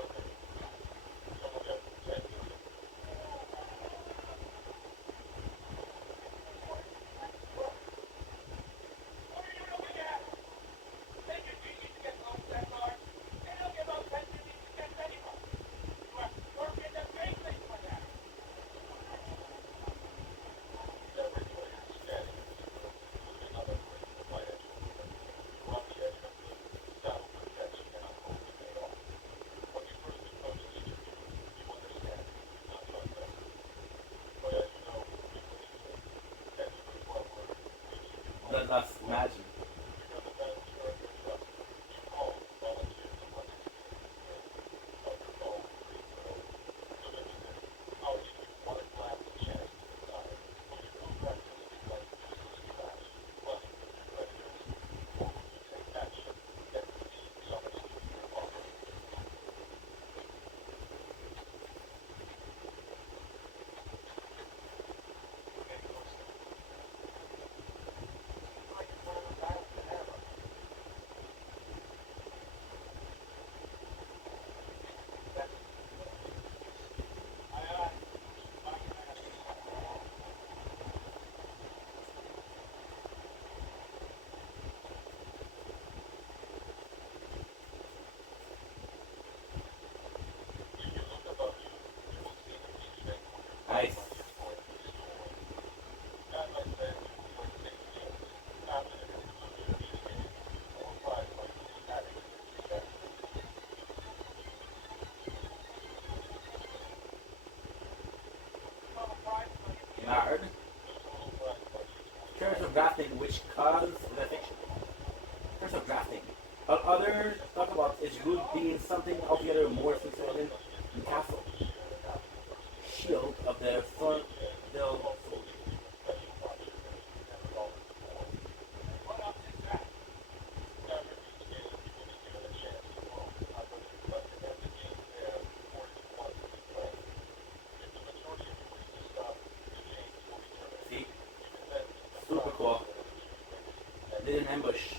That's magic. Nice. Nard. Terms of drafting, which cause the fiction. Terms of drafting. Others talk about its root being something altogether more fulfilling than castle. Shield of the front del See? Super cool. Did an ambush.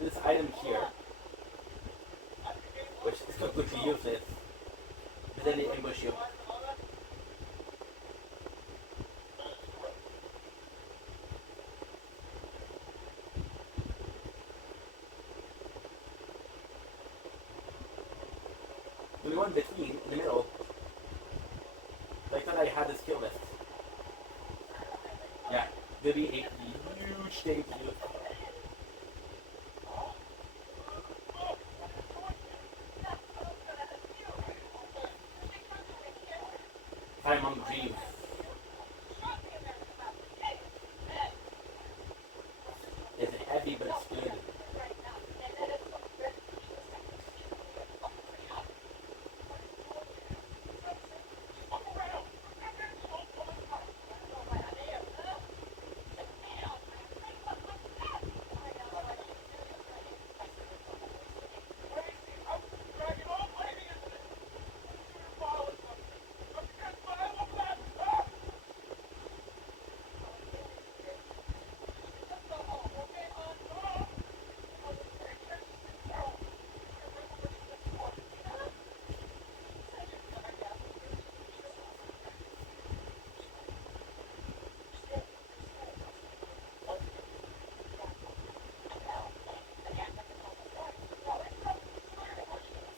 This item here, which in between, in the middle. Like that I had this skill list. Yeah, there'll be a huge thank you. Hi, Mom Jeeves. It's heavy, but it's good.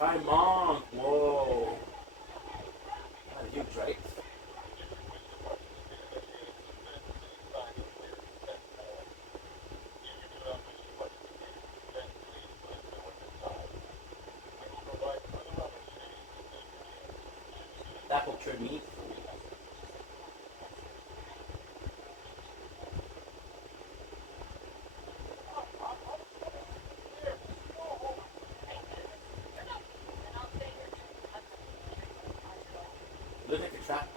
Hi, Mom. Whoa. Not huge, right? That will trip me. Look like a trap.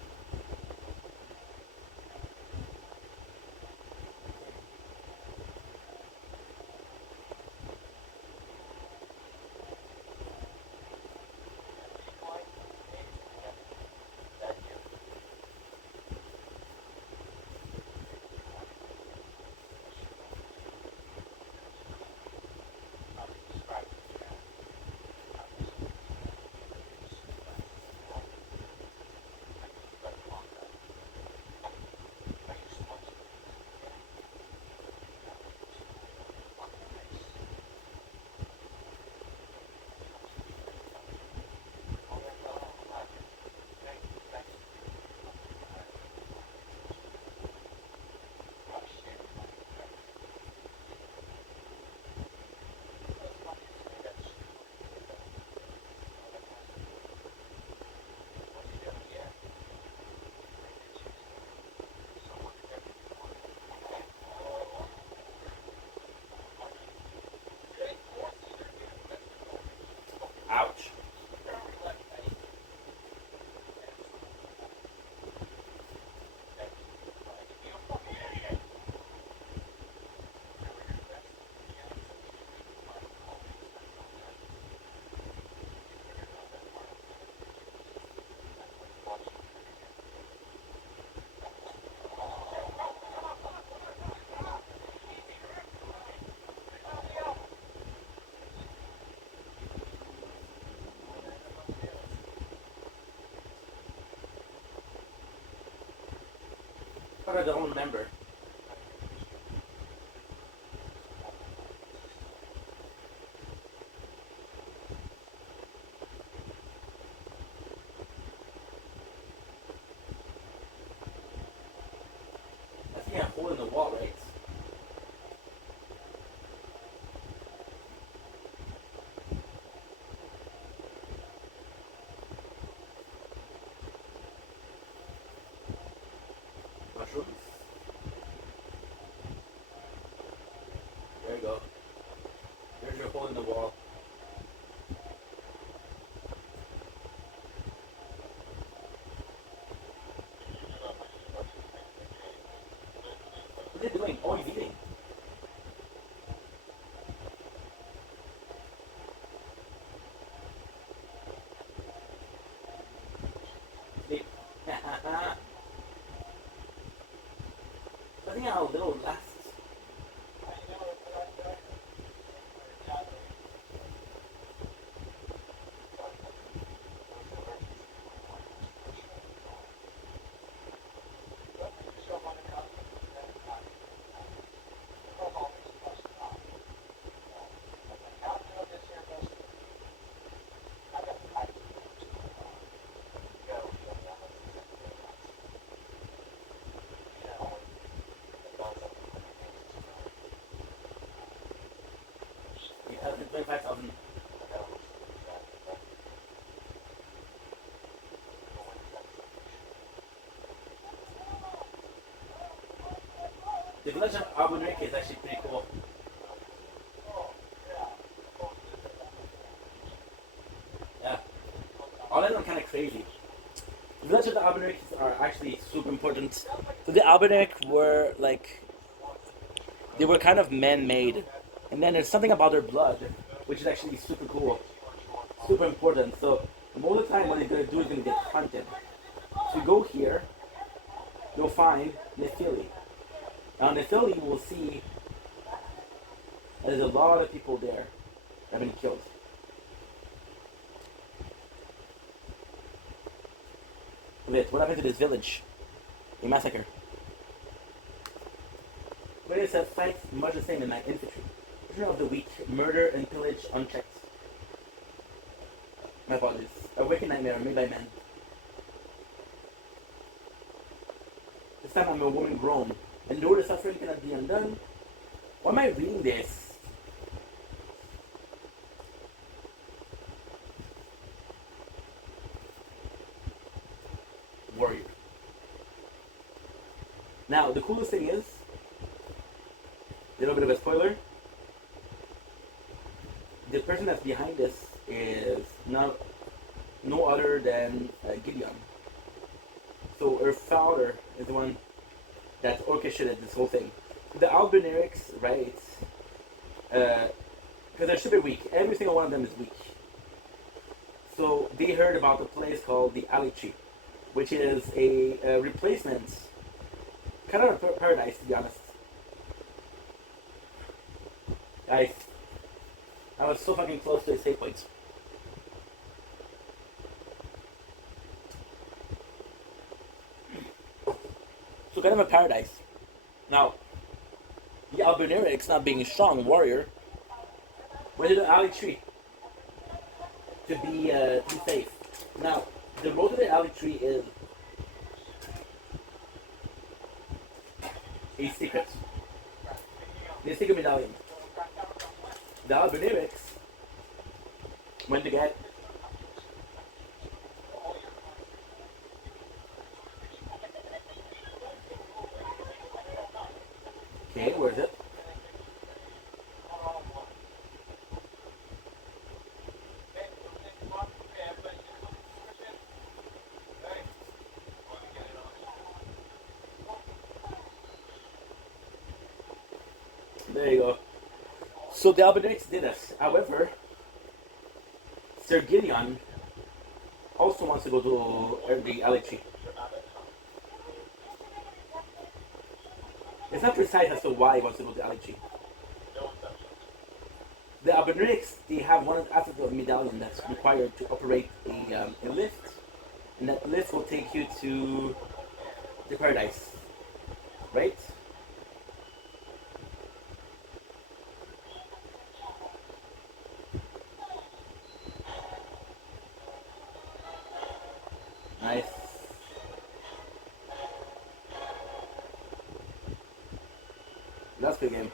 Ouch. But I don't remember. I think I have a hole in the wall, right? Mushrooms. There you go. There's your hole in the wall. What are you doing? Oh, he's eating. Sleep. I think how little lasts. The village of Albunric is actually pretty cool. Yeah. All of them are kind of crazy. The village of the Albunrics are actually super important. So the Albunric were like, they were kind of man-made. And then there's something about their blood, which is actually super cool. Super important. So most of the time what they're going to do is going to get hunted. So you go here, you'll find Nephili. Now in Nephili you will see there's a lot of people there that have been killed. What happened to this village? A massacre. But it's a fight much the same in my infantry. Prisoner of the weak, murder and pillage unchecked. My apologies. A wicked nightmare made by men. This time I'm a woman grown. Endure the suffering cannot be undone. Why am I reading this? Warrior. Now, the coolest thing is, a little bit of a spoiler, the person that's behind this is no other than Gideon. So her father is the one that orchestrated this whole thing. The Albunerics, right, because they're super weak. Every single one of them is weak. So they heard about a place called the Alichi, which is a replacement, kind of a paradise, to be honest. Guys, I was so fucking close to a save point. So kind of a paradise. Now, the Albunerics, not being a strong warrior, went to the alley tree to be safe. Now, the road to the alley tree is a secret. The secret medallion. The Albunerics went to get okay, where is it? There you go. So the Albunerics did it. However, Sir Gideon also wants to go to the Alichi. It's not precise as to why he wants to go to Alichi. The Albunerics, they have one aspect of the medallion that's required to operate a lift, and that lift will take you to the paradise, right? Nice. That's a good game.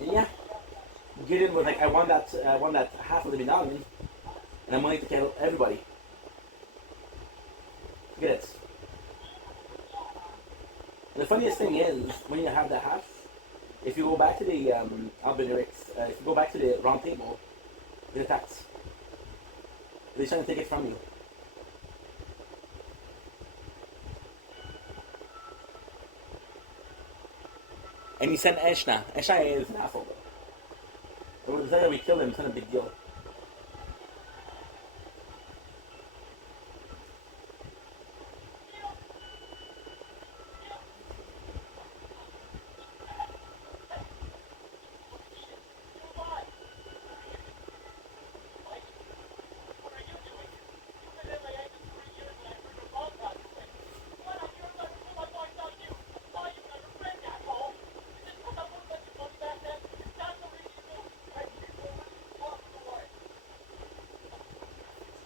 And yeah, Gideon was like, I want that half of the medallion, and I'm willing to kill everybody. Get it. And the funniest thing is, when you have the half, if you go back to the Albunerics, if you go back to the round table, it attacks. They're trying to take it from you. And you send Eshna. Eshna is an asshole though. The fact that we kill him is not a big deal.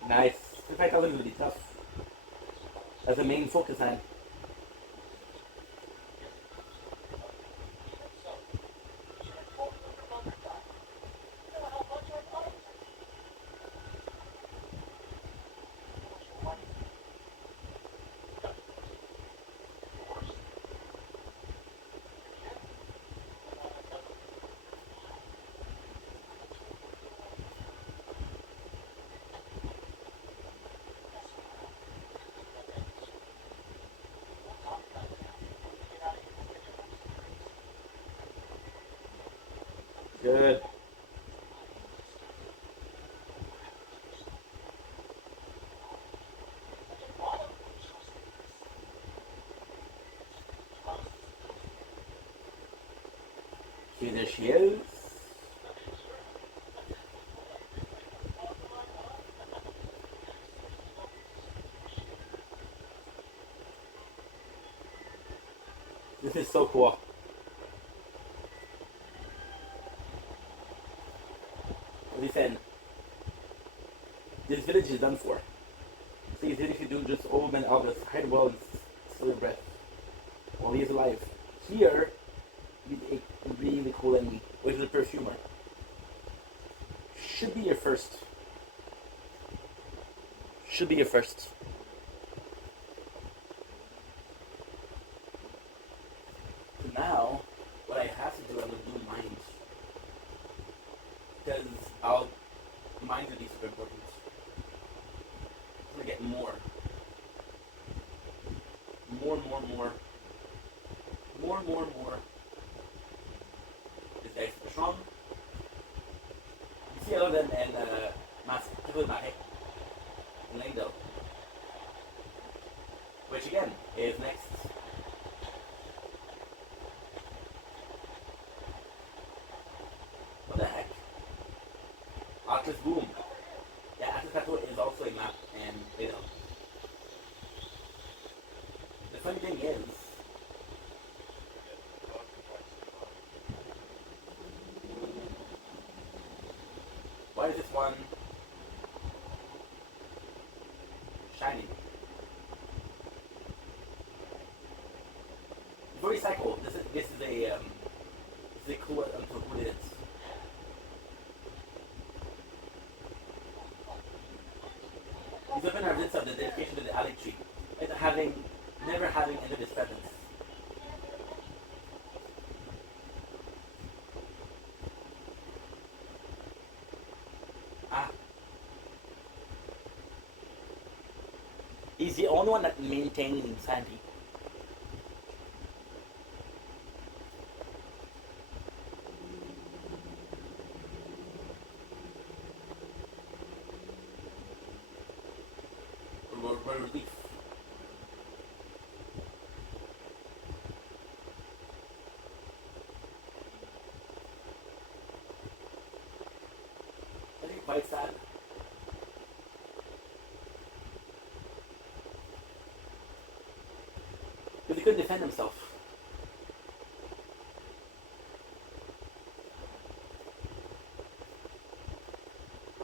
Nice. 5,000 will be tough. That's the main focus hand. Good. Okay, there she is. This is so cool. Listen, this village is done for. Please, even if you do just old man August, hide well and steal your breath while he is alive. Here, with a really cool enemy, which is a perfumer. Should be your first. Should be your first. So now, what I have to do, I'm gonna do mines. Because mines will be super important. I'm gonna get more. More. This guy's super strong. You see a lot of them in people in Mahek, in Langdale. Which again is next. What the heck? Atlas Boom. Yeah, Atlas Plateau is also a map and Langdale. The funny thing is, why is this one shiny? Before we cycle, this is a clue until who it is. These weapons are evidence of the dedication to the alley tree, and never having ended its presence. Ah. He's the only one that maintains insanity. Relief. I think quite sad. Because he couldn't defend himself.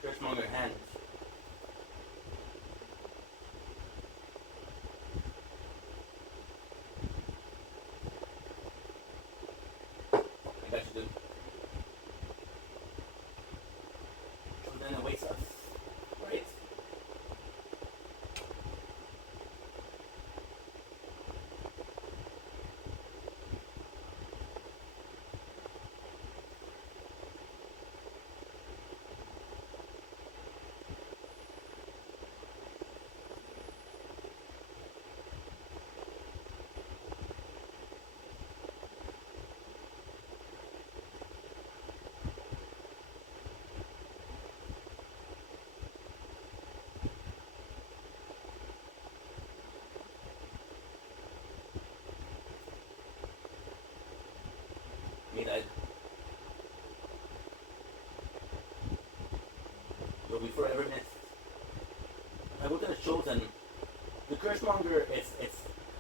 Fishmonger hands. I got you, dude. But then it awaits us, right? Me died. You'll be forever missed. I would have chosen the Cursemonger. It's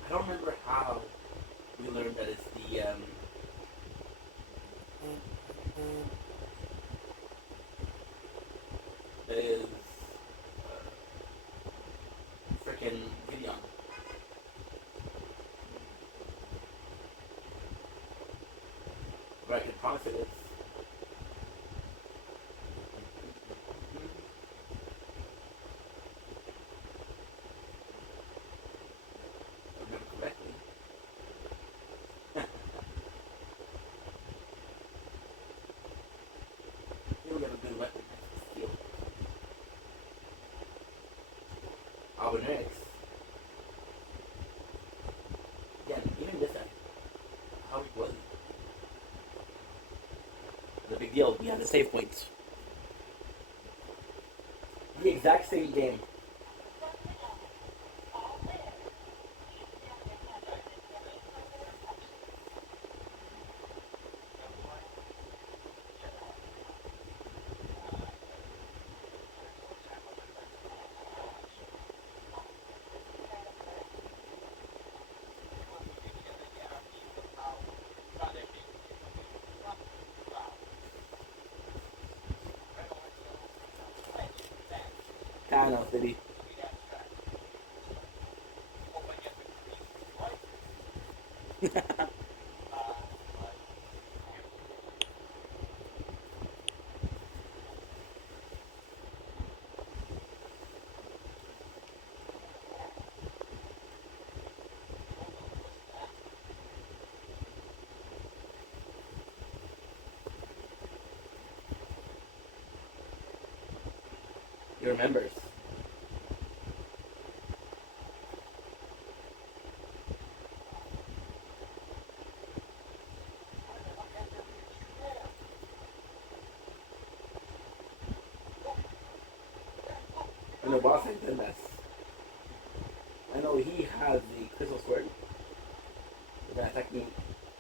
I don't remember how we learned that it's the that is freaking Gideon. But I can promise it is. If I remember correctly. You don't have a good weapon. Steel. Albanerics. Again, even this guy. How weak was he? The big deal. we have the save points. The exact same game. Thanos, baby. He remembers. I know boss ain't done this. I know he has the crystal sword. They're gonna attack me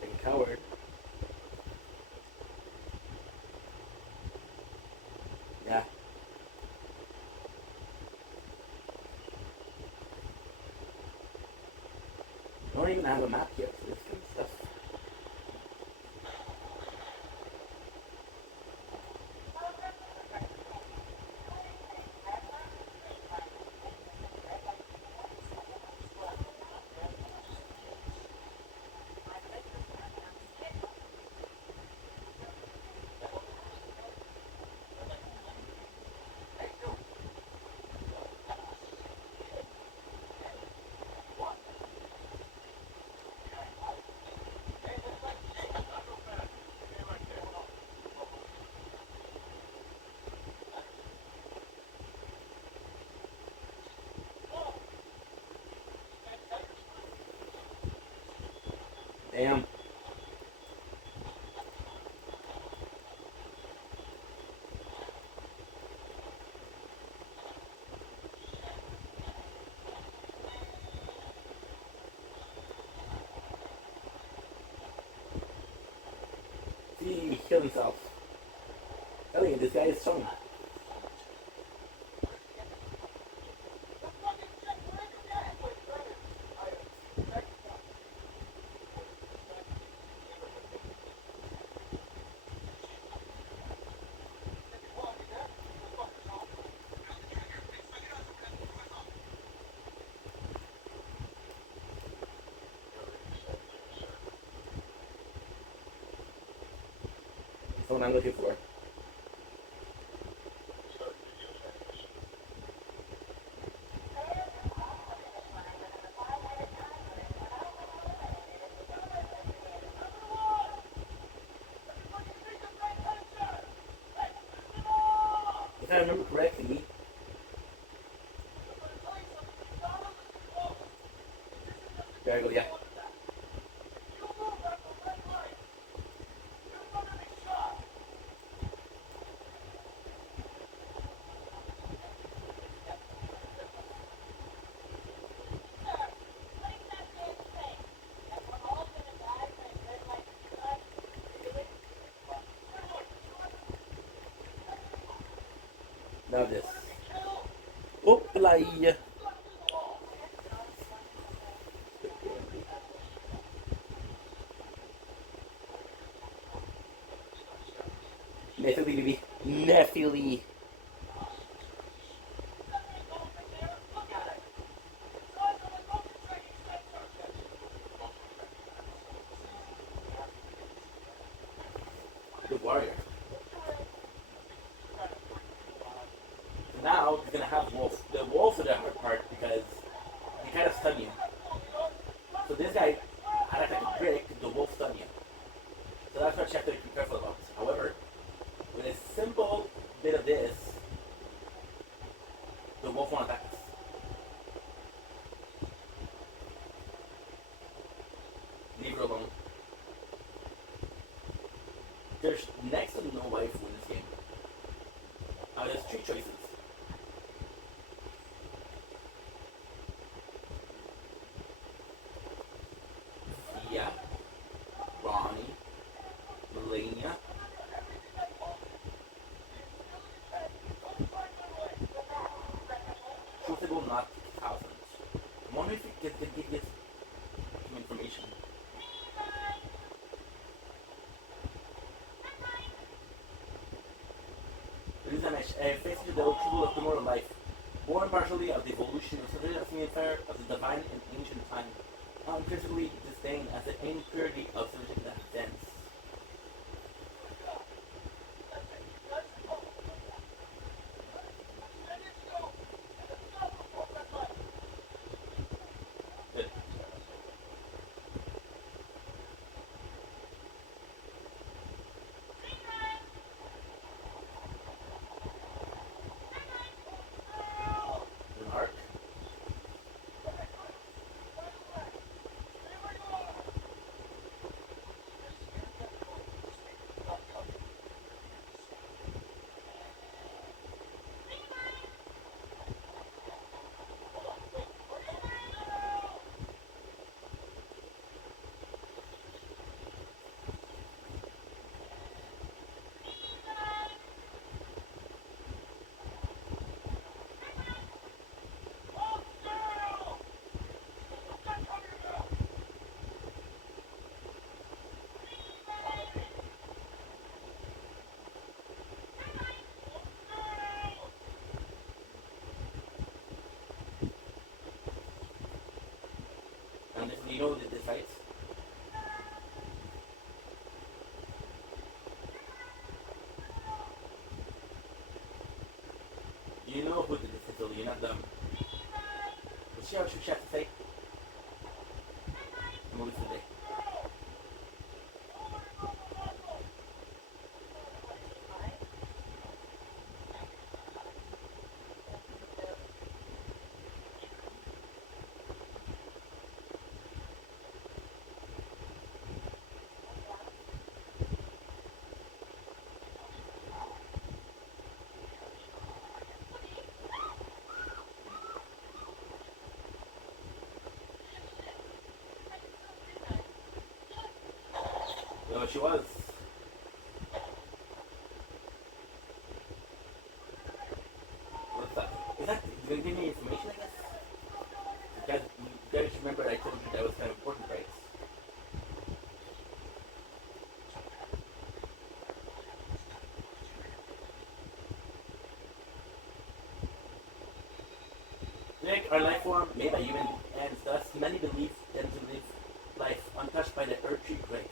like a coward. Yeah. I don't even have a map yet for this kind of stuff. Damn. He killed himself. Telling you, this guy is strong. That's the one I'm looking for. If I remember correctly, there I go, yeah. Now this. Oopla. Nephilim, baby. Nephilim. The warrior. Now he's gonna have wolf. The wolves are the hard part because they kind of stun you. So this guy had like a brick, the wolf stun you. So that's what you have to be careful about. However, with a simple bit of this, the wolf won't attack us. Leave it alone. There's there's next to no waifu in this game. There's three choices. Fia, Ronnie, Melania. Truthable, not thousands. I wonder if you get some information. Rizanish, faces the true of tomorrow life. Born partially of the evolution of the affair of the divine and ancient time. Uncritically disdained as the impurity of civilization that dance. Good. An arc. And if you know the fights. You know who did this, so you're not dumb. But see how she have to say? The movies today. No, she was. What's that? Is that going to give me information, I guess? You guys remember I told you that was kind of important, right? Nick, our life form, made by human hands, thus many believe them to live life untouched by the earthly grace.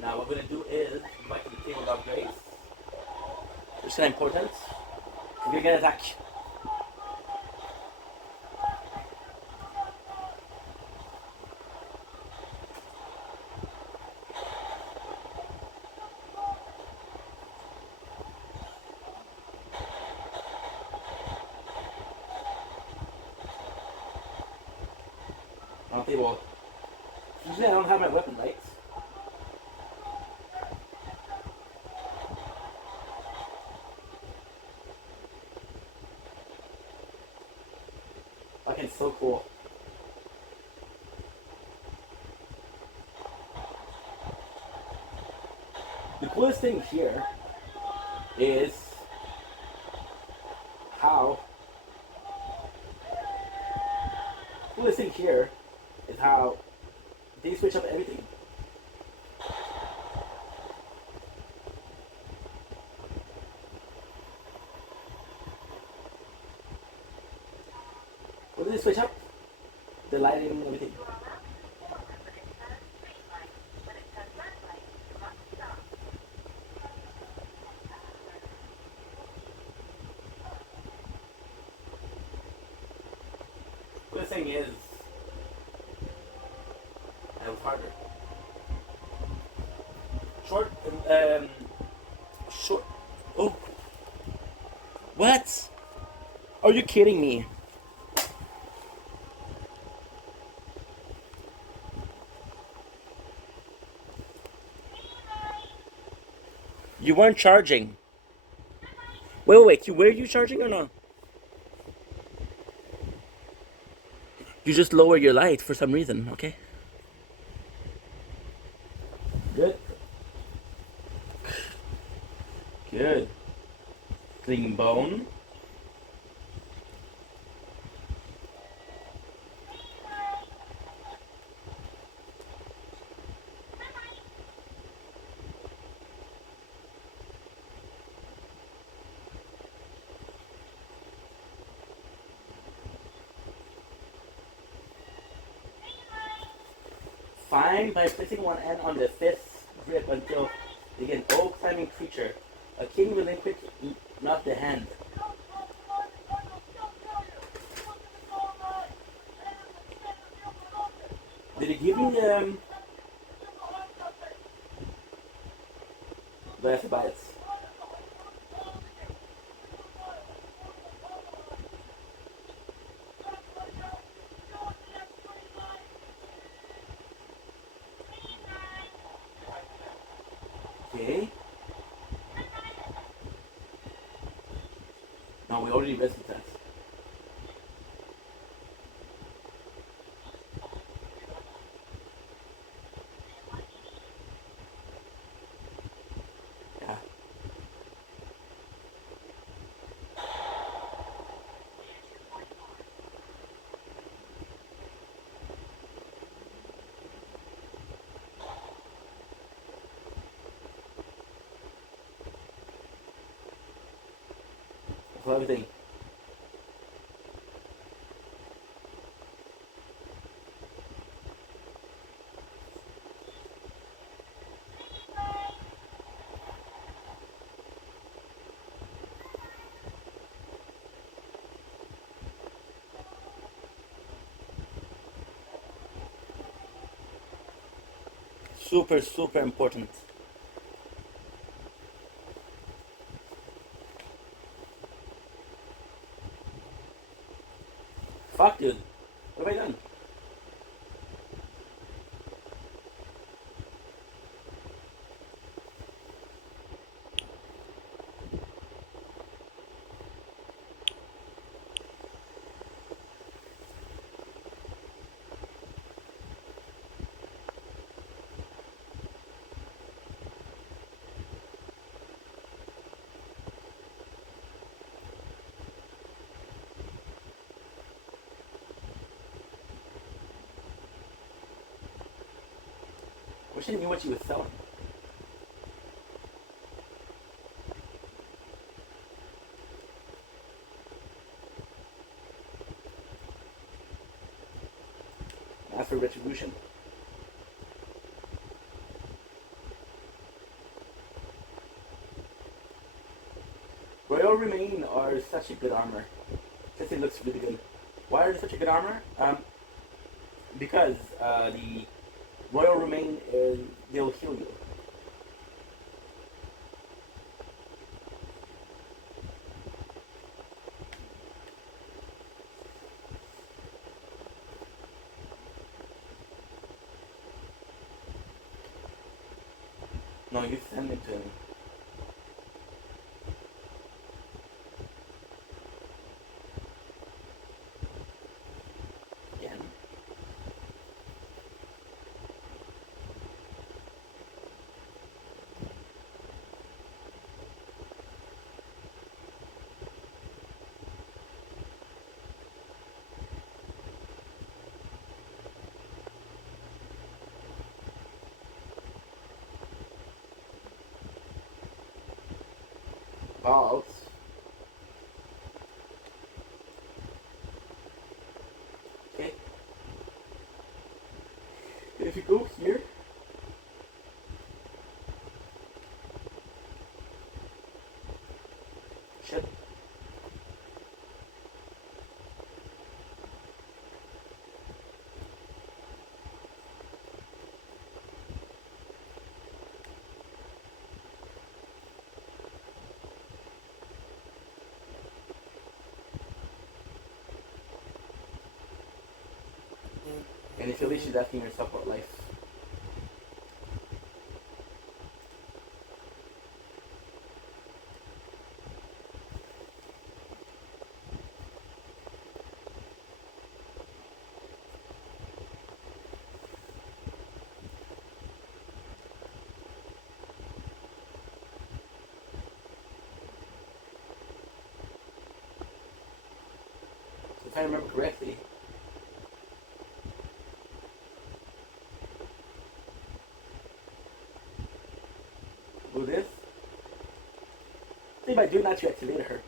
Now what we're going to do is go back to the table of grace. Which is important. We're going to get attack. On the table. Usually I don't have my weapon, right? Fucking so cool. The coolest thing here is how coolest thing here is how they switch up everything. What do they switch up? The lighting and everything. The thing is, I was harder. Short. Oh, what? Are you kidding me? You weren't charging. Wait. Were you charging or not? You just lower your light for some reason, okay? Good. Good. Clean bone. Find by placing one end on the fifth grip until begin. Oh, climbing creature. A king relinquish not the hand. Did it give me the bites? Okay. No, we already rested that. Yeah. For everything. Super important. Fuck, dude. What have I done? Wish I knew what she was selling. Ask for retribution. Royal Remain are such a good armor. Just it looks really good. Why are they such a good armor? Because the Royal Remain they'll heal you. No, you send it to me. Again. Balls. Okay. If you go here, shit. And if you leave, she's asking herself what life. if I remember correctly. Do this. Think by doing that, you activate her.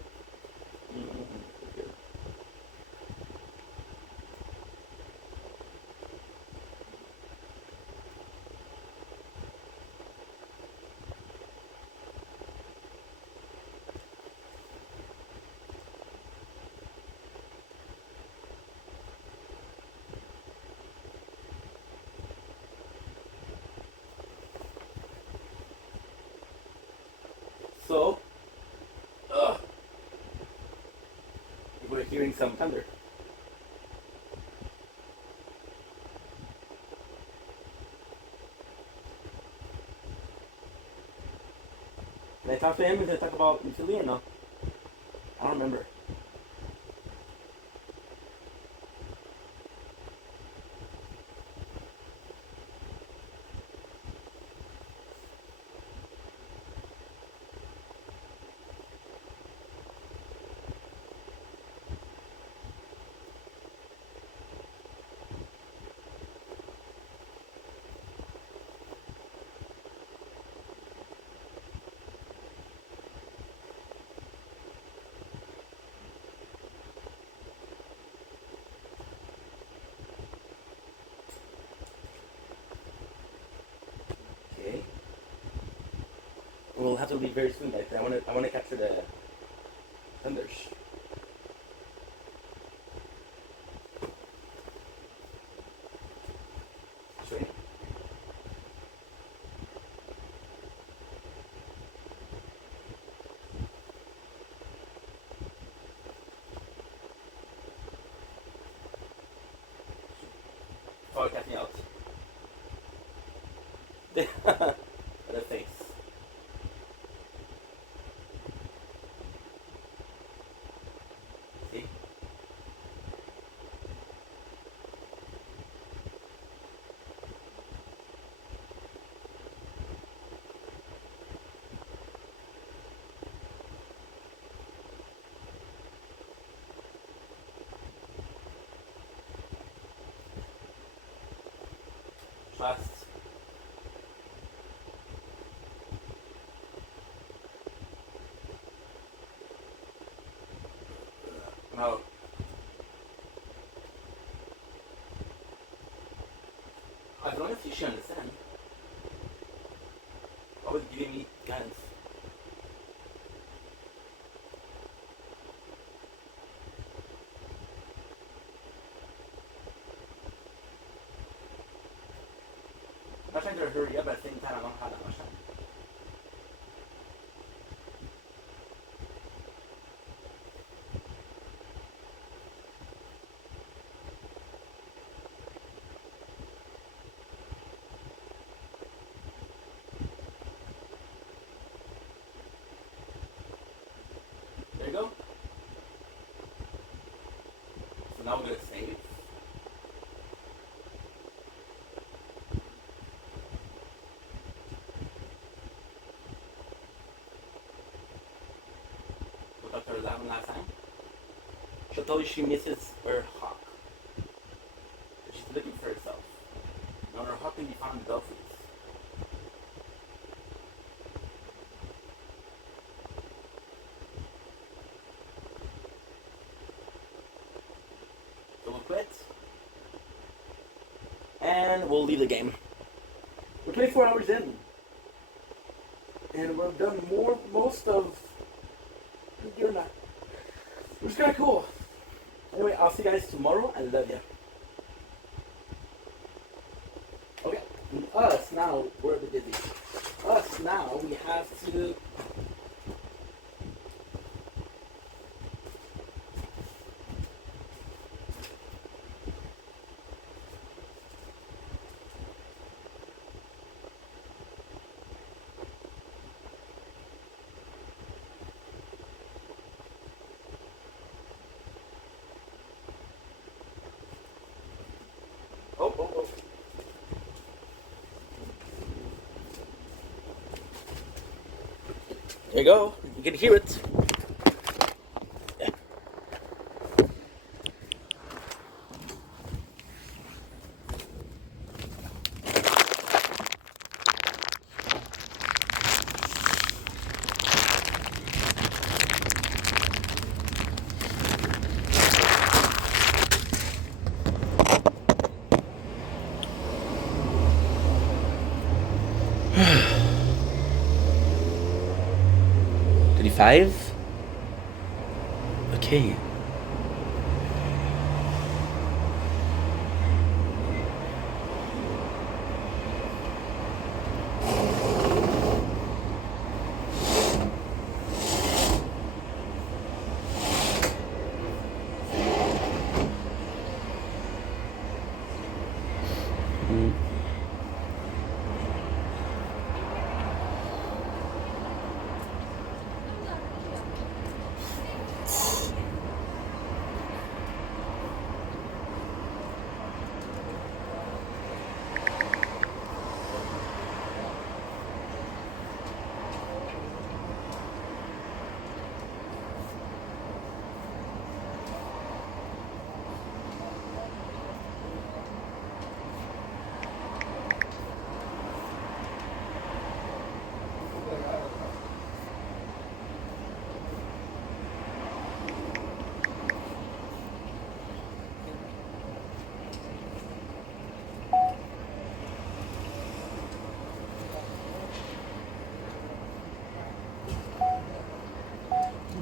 So, we're hearing some thunder. Can I talk to him? Did I talk about Italy or no? I don't remember. Okay. We'll have to leave very soon, guys. I wanna capture the thunders. Sweet. Oh, catch me out. The face. See? Trust. No. As long as she understand. Always giving me guidance. I'm not trying to hurry up, but at the same time I don't have that much time. There you go. So now we're gonna save. What Dr. Lavin last time? She'll tell you she misses her hawk. That she's looking for herself. Now her hawk can be found in Belfries. So we'll quit. And we'll leave the game. We're 24 hours in. And we've done most of you're not. Which is kind of cool. Anyway, I'll see you guys tomorrow. I love you. Okay, and us now, we're a bit busy. Us now, we have to. Oh. There you go. You can hear it. Yeah. 35. Okay.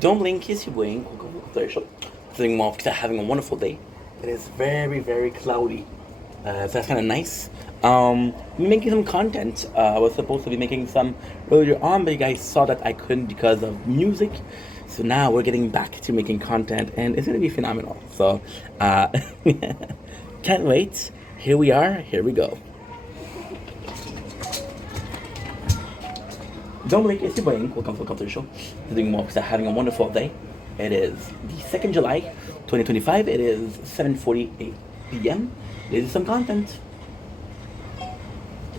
Don't blink, kiss your blink. Sitting off because having a wonderful day. It is very, very cloudy. So that's kind of nice. I'm making some content. I was supposed to be making some earlier on, but you guys saw that I couldn't because of music. So now we're getting back to making content, and it's gonna be phenomenal. So, can't wait. Here we are. Here we go. Don't blink, it's your blink. Welcome to the show. Doing more because I'm having a wonderful day. It is the 2nd July, 2025. It is 7:48 p.m. This is some content. There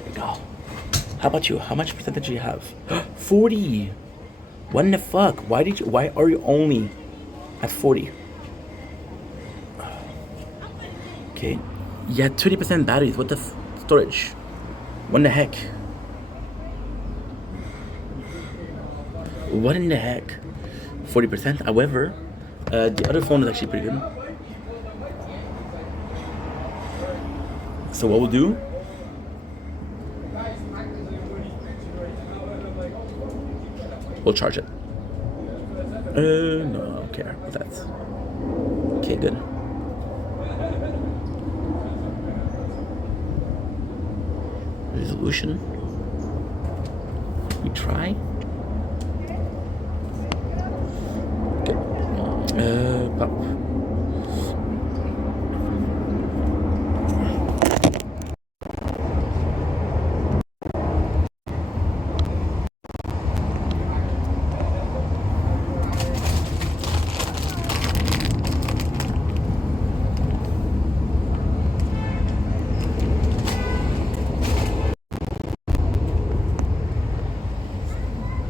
we go. How about you? How much percentage do you have? 40. What in the fuck? Why are you only at 40? Okay. Yeah, 20% batteries. What the storage? What in the heck? What in the heck? 40%. However, the other phone is actually pretty good. So what we'll do? We'll charge it. No, I don't care. That's okay. Good. Resolution. We try. Pop.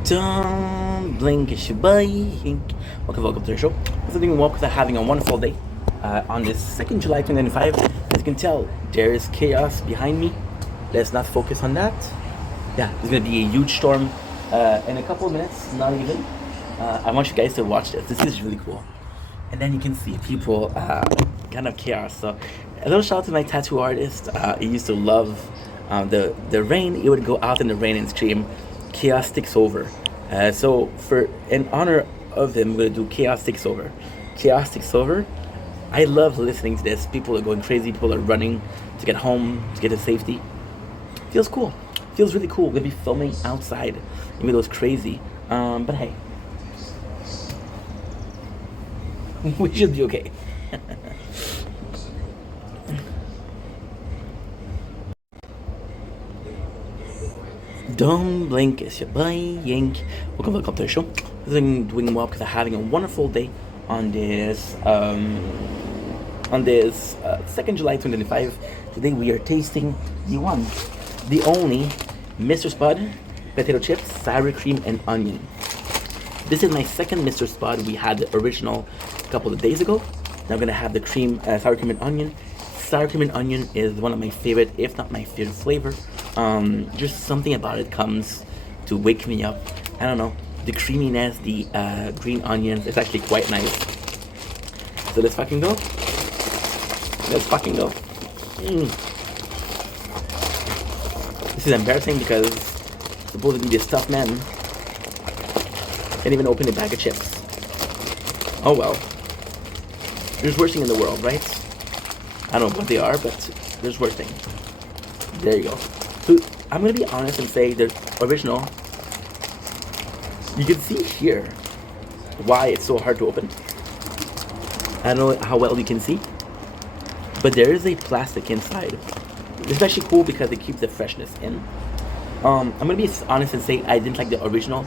Don't blink, it's your blink. Welcome to the show. I'm doing well because I'm having a wonderful day. On this 2nd July 2025, as you can tell, there is chaos behind me. Let's not focus on that. Yeah, there's gonna be a huge storm in a couple of minutes, not even. I want you guys to watch this. This is really cool. And then you can see people kind of chaos. So a little shout out to my tattoo artist. He used to love the rain. He would go out in the rain and scream, "Chaos takes over." So in honor of him, we're gonna do Chaos Takes Over. Chaos Takes Over. I love listening to this. People are going crazy. People are running to get home, to get to safety. Feels cool. Feels really cool. We're gonna be filming outside, even though it's crazy. But hey, we should be okay. Don't blink, it's your blink. Welcome to the show. I'm doing well because I'm having a wonderful day on this 2nd July 2025. Today we are tasting the one, the only Mr. Spud potato chips, sour cream and onion. This is my second Mr. Spud. We had the original a couple of days ago. Now I'm gonna have the sour cream and onion. Sour cream and onion is one of my favorite, if not my favorite flavor. Just something about it comes to wake me up. I don't know, the creaminess, the green onions, it's actually quite nice. So let's fucking go. Let's fucking go. This is embarrassing because supposedly this tough man can't even open a bag of chips. Oh well. There's worse thing in the world, right? I don't know what they are, but there's worse thing. There you go. So I'm gonna be honest and say the original. You can see here why it's so hard to open. I don't know how well you can see, but there is a plastic inside. It's actually cool because it keeps the freshness in. I'm gonna be honest and say I didn't like the original.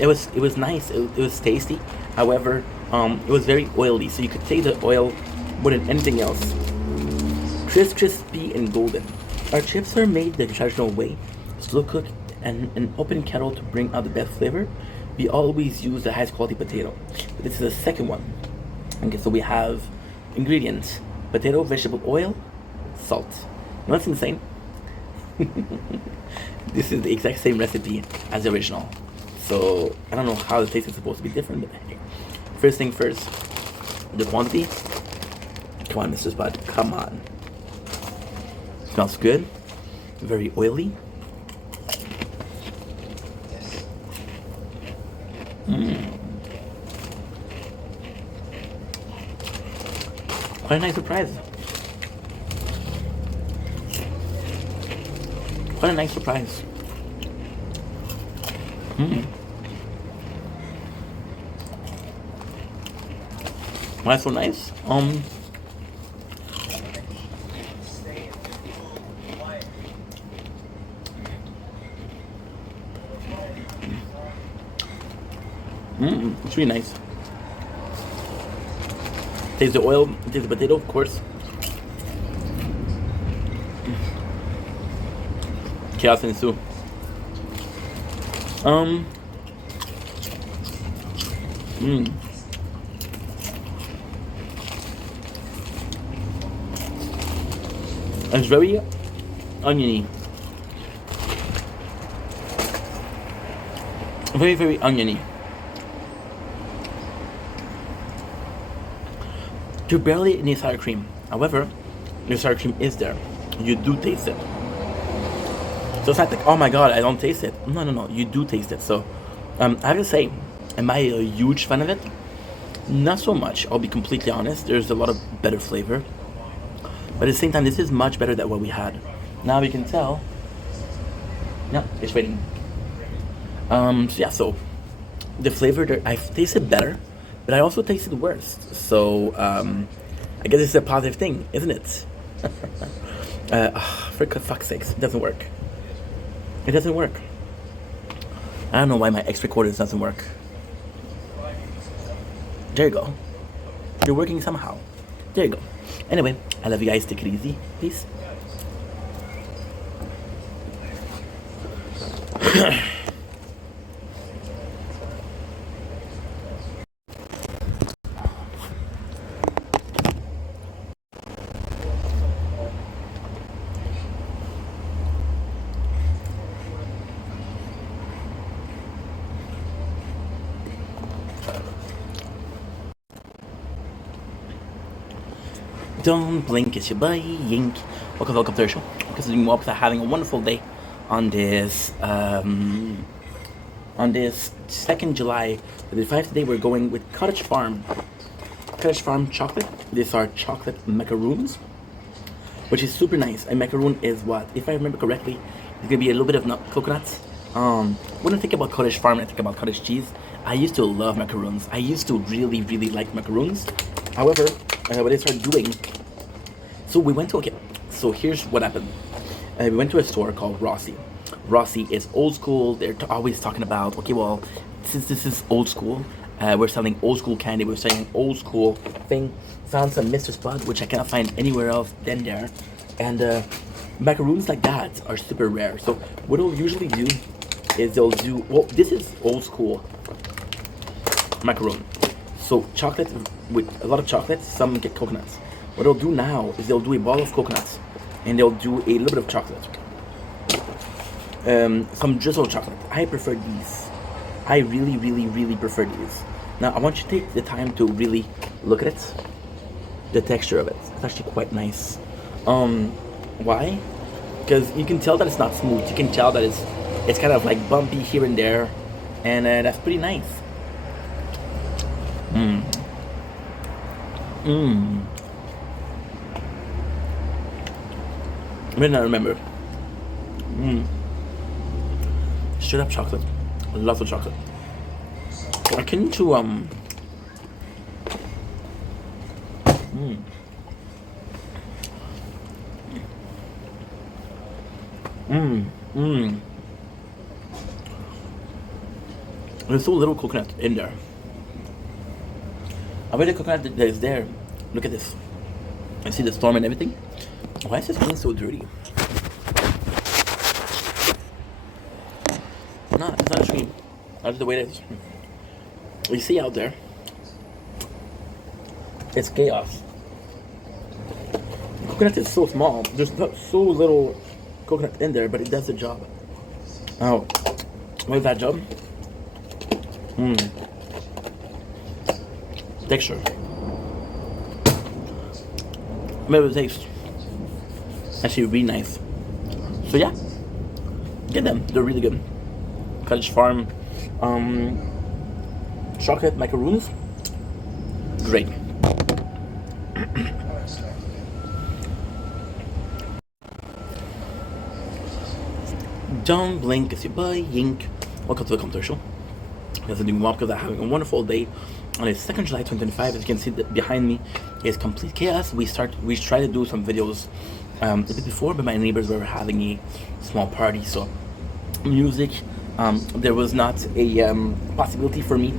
It was nice. It was tasty. However, it was very oily, so you could taste the oil more than anything else. Crispy and golden. Our chips are made the traditional way, slow cook and an open kettle to bring out the best flavor. We always use the highest quality potato. But this is the second one. Okay, so we have ingredients: potato, vegetable oil, salt. You know what's insane? This is the exact same recipe as the original. So I don't know how the taste is supposed to be different, but hey. First thing first, the quantity. Come on, Mr. Spud, come on. Smells good. Very oily. Quite a nice surprise. Quite a nice surprise. Why so nice? It's really nice. Taste the oil, taste the potato, of course. Chaos ensue. It's very oniony. Very, very oniony. There's barely any sour cream. However, the sour cream is there. You do taste it. So it's not like, oh my god, I don't taste it. No. You do taste it. So, I have to say, am I a huge fan of it? Not so much. I'll be completely honest. There's a lot of better flavor. But at the same time, this is much better than what we had. Now we can tell. No, it's waiting. So the flavor there, I've tasted better, but I also tasted worse. So I guess it's a positive thing, isn't it? For fuck's sakes, it doesn't work. It doesn't work. I don't know why my X recorders doesn't work. There you go. You're working somehow. There you go. Anyway, I love you guys. Take it easy. Peace. Don't blink, it's your boy Yink. Welcome to the show. Considering you are having a wonderful day on this 2nd July. The 5 today we're going with Cottage Farm. Cottage Farm chocolate. These are chocolate macaroons, which is super nice. A macaroon is what, if I remember correctly, it's gonna be a little bit of coconuts. When I think about Cottage Farm, I think about cottage cheese. I used to love macaroons. I used to really like macaroons. However, what I started doing, so we went to, okay, so here's what happened. We went to a store called Rossi. Rossi is old school. They're always talking about, okay, well, since this is old school, we're selling old school candy, we're selling old school thing. Found some Mr. Spud, which I cannot find anywhere else than there. And macaroons like that are super rare. So what they'll usually do is they'll do, well, this is old school macaroon. So chocolate with a lot of chocolate, some get coconuts. What they'll do now is they'll do a ball of coconuts and they'll do a little bit of chocolate. Some drizzled chocolate. I prefer these. I really prefer these. Now I want you to take the time to really look at it. The texture of it. It's actually quite nice. Why? Because you can tell that it's not smooth. You can tell that it's it's kind of like bumpy here and there, and that's pretty nice. Mmm. Mmm. I mean, I remember. Mmm. Straight up chocolate. Lots of chocolate. Akin to Mmm. Mmm. Mmm. There's so little coconut in there. I bet the coconut that is there. Look at this. I see the storm and everything. Why is this thing so dirty? No, it's not actually. That's the way it is. You see out there, it's chaos. Coconut is so small. There's not so little coconut in there, but it does the job. Oh, what is that job? Mmm. Texture. Maybe the taste. Actually, really nice. So yeah, get them. They're really good. Cottage Farm, chocolate macaroons. Great. Don't blink as you buy Yink. Welcome to the Computer Show. As I'm doing well because I'm having a wonderful day. On the 2nd July 2025, as you can see behind me is complete chaos. We try to do some videos a bit before, but my neighbors were having a small party, so music. There was not a possibility for me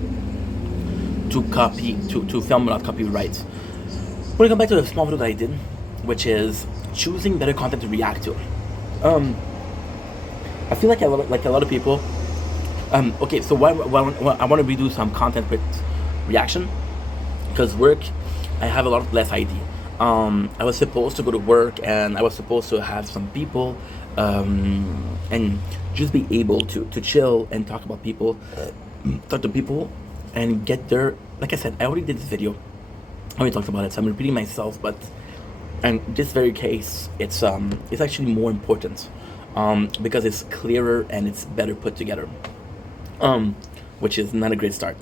to film without copyright. We're gonna come back to the small video that I did, which is choosing better content to react to. I feel like a lot of people. Okay, so why I want to redo some content with reaction, because work, I have a lot less ID. I was supposed to go to work and I was supposed to have some people and just be able to chill and talk to people and get there. Like I said, I already did this video, I already talked about it, so I'm repeating myself, but in this very case, it's actually more important because it's clearer and it's better put together, which is not a great start.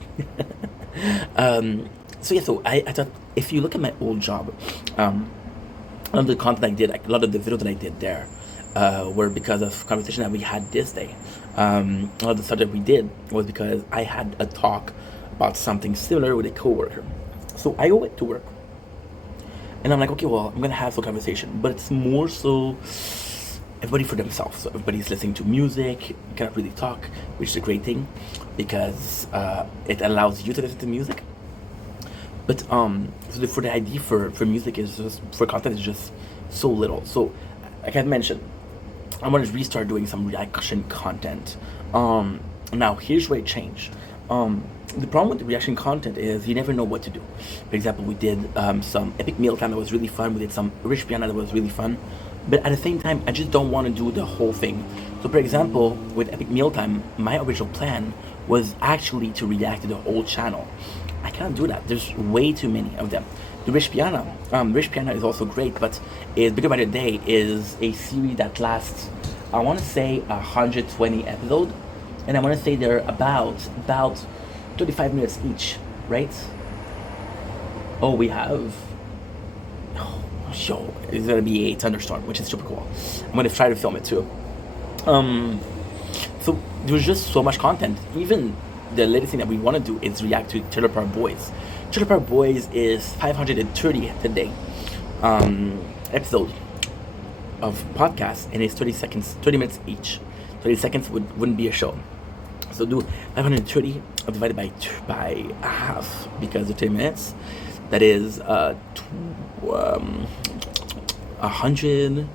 So yeah, so I thought, if you look at my old job, a lot of the content I did, a lot of the videos that I did there were because of conversation that we had this day. A lot of the stuff that we did was because I had a talk about something similar with a coworker. So I go to work, and I'm like, okay, well, I'm gonna have some conversation, but it's more so everybody for themselves. So everybody's listening to music, you cannot really talk, which is a great thing because it allows you to listen to music. But so for the idea for music is just, for content is just so little. So like I mentioned, I want to restart doing some reaction content. Now here's where it changed. The problem with the reaction content is you never know what to do. For example, we did some Epic Mealtime that was really fun. We did some Rich Piana that was really fun. But at the same time, I just don't want to do the whole thing. So for example, with Epic Mealtime, my original plan was actually to react to the whole channel. I can't do that. There's way too many of them. The Rich Piana is also great, but is Bigger by the Day is a series that lasts, I want to say 120 episodes, and I want to say they're about 35 minutes each, right? Oh, we have. Yo, it's gonna be a thunderstorm, which is super cool. I'm gonna try to film it too. So there's just so much content. Even the latest thing that we want to do is react to Trailer Park Boys. Trailer Park Boys is 530 today episode of podcast, and it's 30 seconds, 30 minutes each. 30 seconds wouldn't be a show. So do 530 divided by half, because of 10 minutes. That is 100.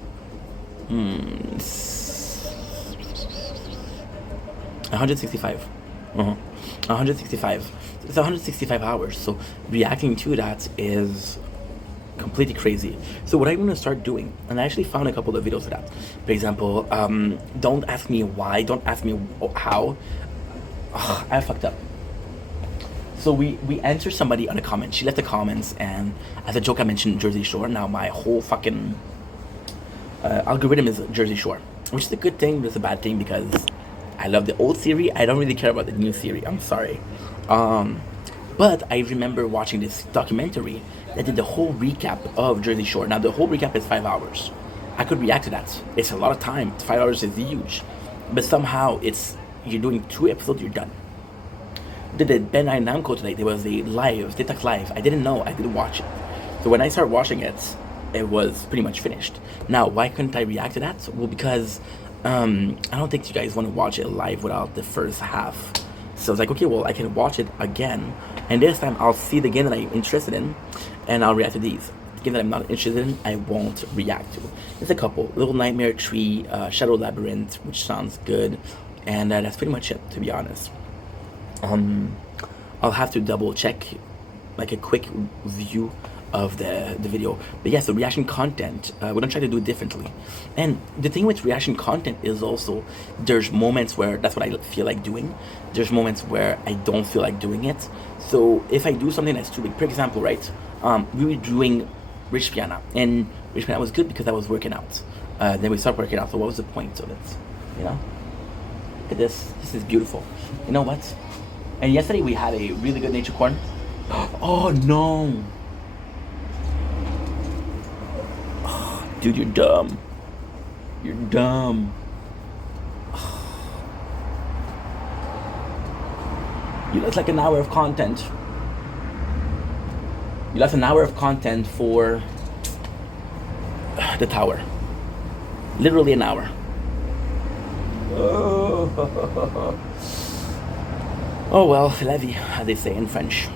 165. 165. It's 165 hours. So reacting to that is completely crazy. So what I'm going to start doing, and I actually found a couple of videos of that. For example, don't ask me why, don't ask me how. I fucked up. So we answered somebody on a comment. She left the comments, and as a joke I mentioned Jersey Shore. Now my whole fucking algorithm is Jersey Shore, which is a good thing, but it's a bad thing because I love the old series. I don't really care about the new series. I'm sorry. Um, but I remember watching this documentary that did the whole recap of Jersey Shore. Now the whole recap is 5 hours. I could react to that. It's a lot of time. 5 hours is huge, but somehow it's you're doing 2 episodes, you're done. Did the Ben I Namco today? There was a live TikTok live. I didn't know. I didn't watch it. So when I started watching it, it was pretty much finished. Now, why couldn't I react to that? Well, because I don't think you guys want to watch it live without the first half. So it's like, okay, well, I can watch it again, and this time I'll see the game that I'm interested in, and I'll react to these. The game that I'm not interested in, I won't react to. There's a couple: Little Nightmare Tree, Shadow Labyrinth, which sounds good, and that's pretty much it, to be honest. I'll have to double check, like a quick view of the video. But yes, the reaction content, we're gonna try to do it differently. And the thing with reaction content is also there's moments where that's what I feel like doing. There's moments where I don't feel like doing it. So if I do something that's too big, for example, right? We were doing Rich Piana, and Rich Piana was good because I was working out. Then we started working out. So what was the point of it? You know? Look at this. This is beautiful. You know what? And yesterday we had a really good nature corn. Oh no! Dude, you're dumb. You're dumb. You lost like an hour of content. You lost an hour of content for the tower. Literally an hour. Oh well, la vie, as they say in French.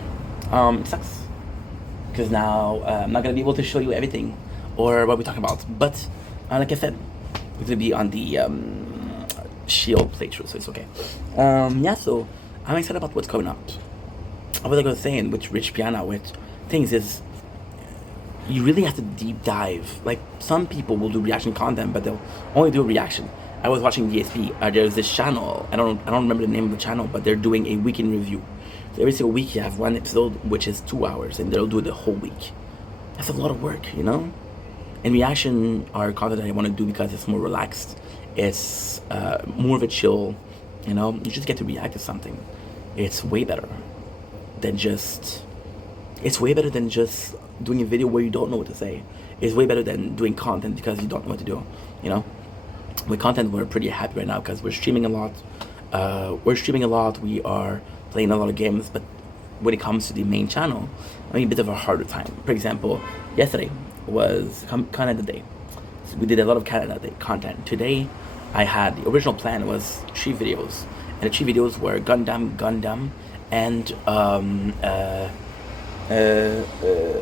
It sucks. Because now I'm not going to be able to show you everything or what we're talking about. But, like I said, it's going to be on the Shield playthrough, so it's okay. Yeah, so I'm excited about what's coming up. What I was saying with Rich Piana, with things is, you really have to deep dive. Like, some people will do reaction content, but they'll only do a reaction. I was watching DSP. There's this channel. I don't remember the name of the channel, but they're doing a weekend review. So every single week you have one episode which is 2 hours, and they'll do it the whole week. That's a lot of work, you know. And reaction are content that I want to do because it's more relaxed. It's more of a chill, you know. You just get to react to something. It's way better than just. It's way better than just doing a video where you don't know what to say. It's way better than doing content because you don't know what to do, you know. With content, we're pretty happy right now because we're streaming a lot. We are playing a lot of games, but when it comes to the main channel, I mean, a bit of a harder time. For example, yesterday was Canada Day. So we did a lot of Canada Day content. Today, I had the original plan was 3 videos, and the 3 videos were Gundam, and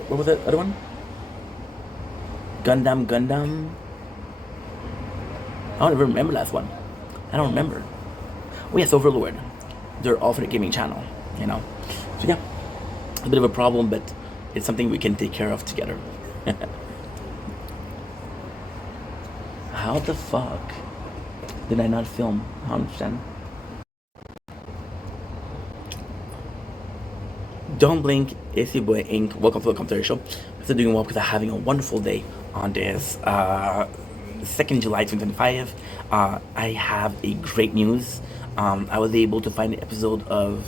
what was the other one? Gundam. I don't even remember last one. I don't remember. Oh yes, Overlord. They're all for the gaming channel, you know. So yeah, a bit of a problem, but it's something we can take care of together. How the fuck did I not film? I don't understand. Don't blink, it's your boy Ink. Welcome to the commentary show. I'm doing well because I'm having a wonderful day on this 2nd July 2025. I have a great news. I was able to find an episode of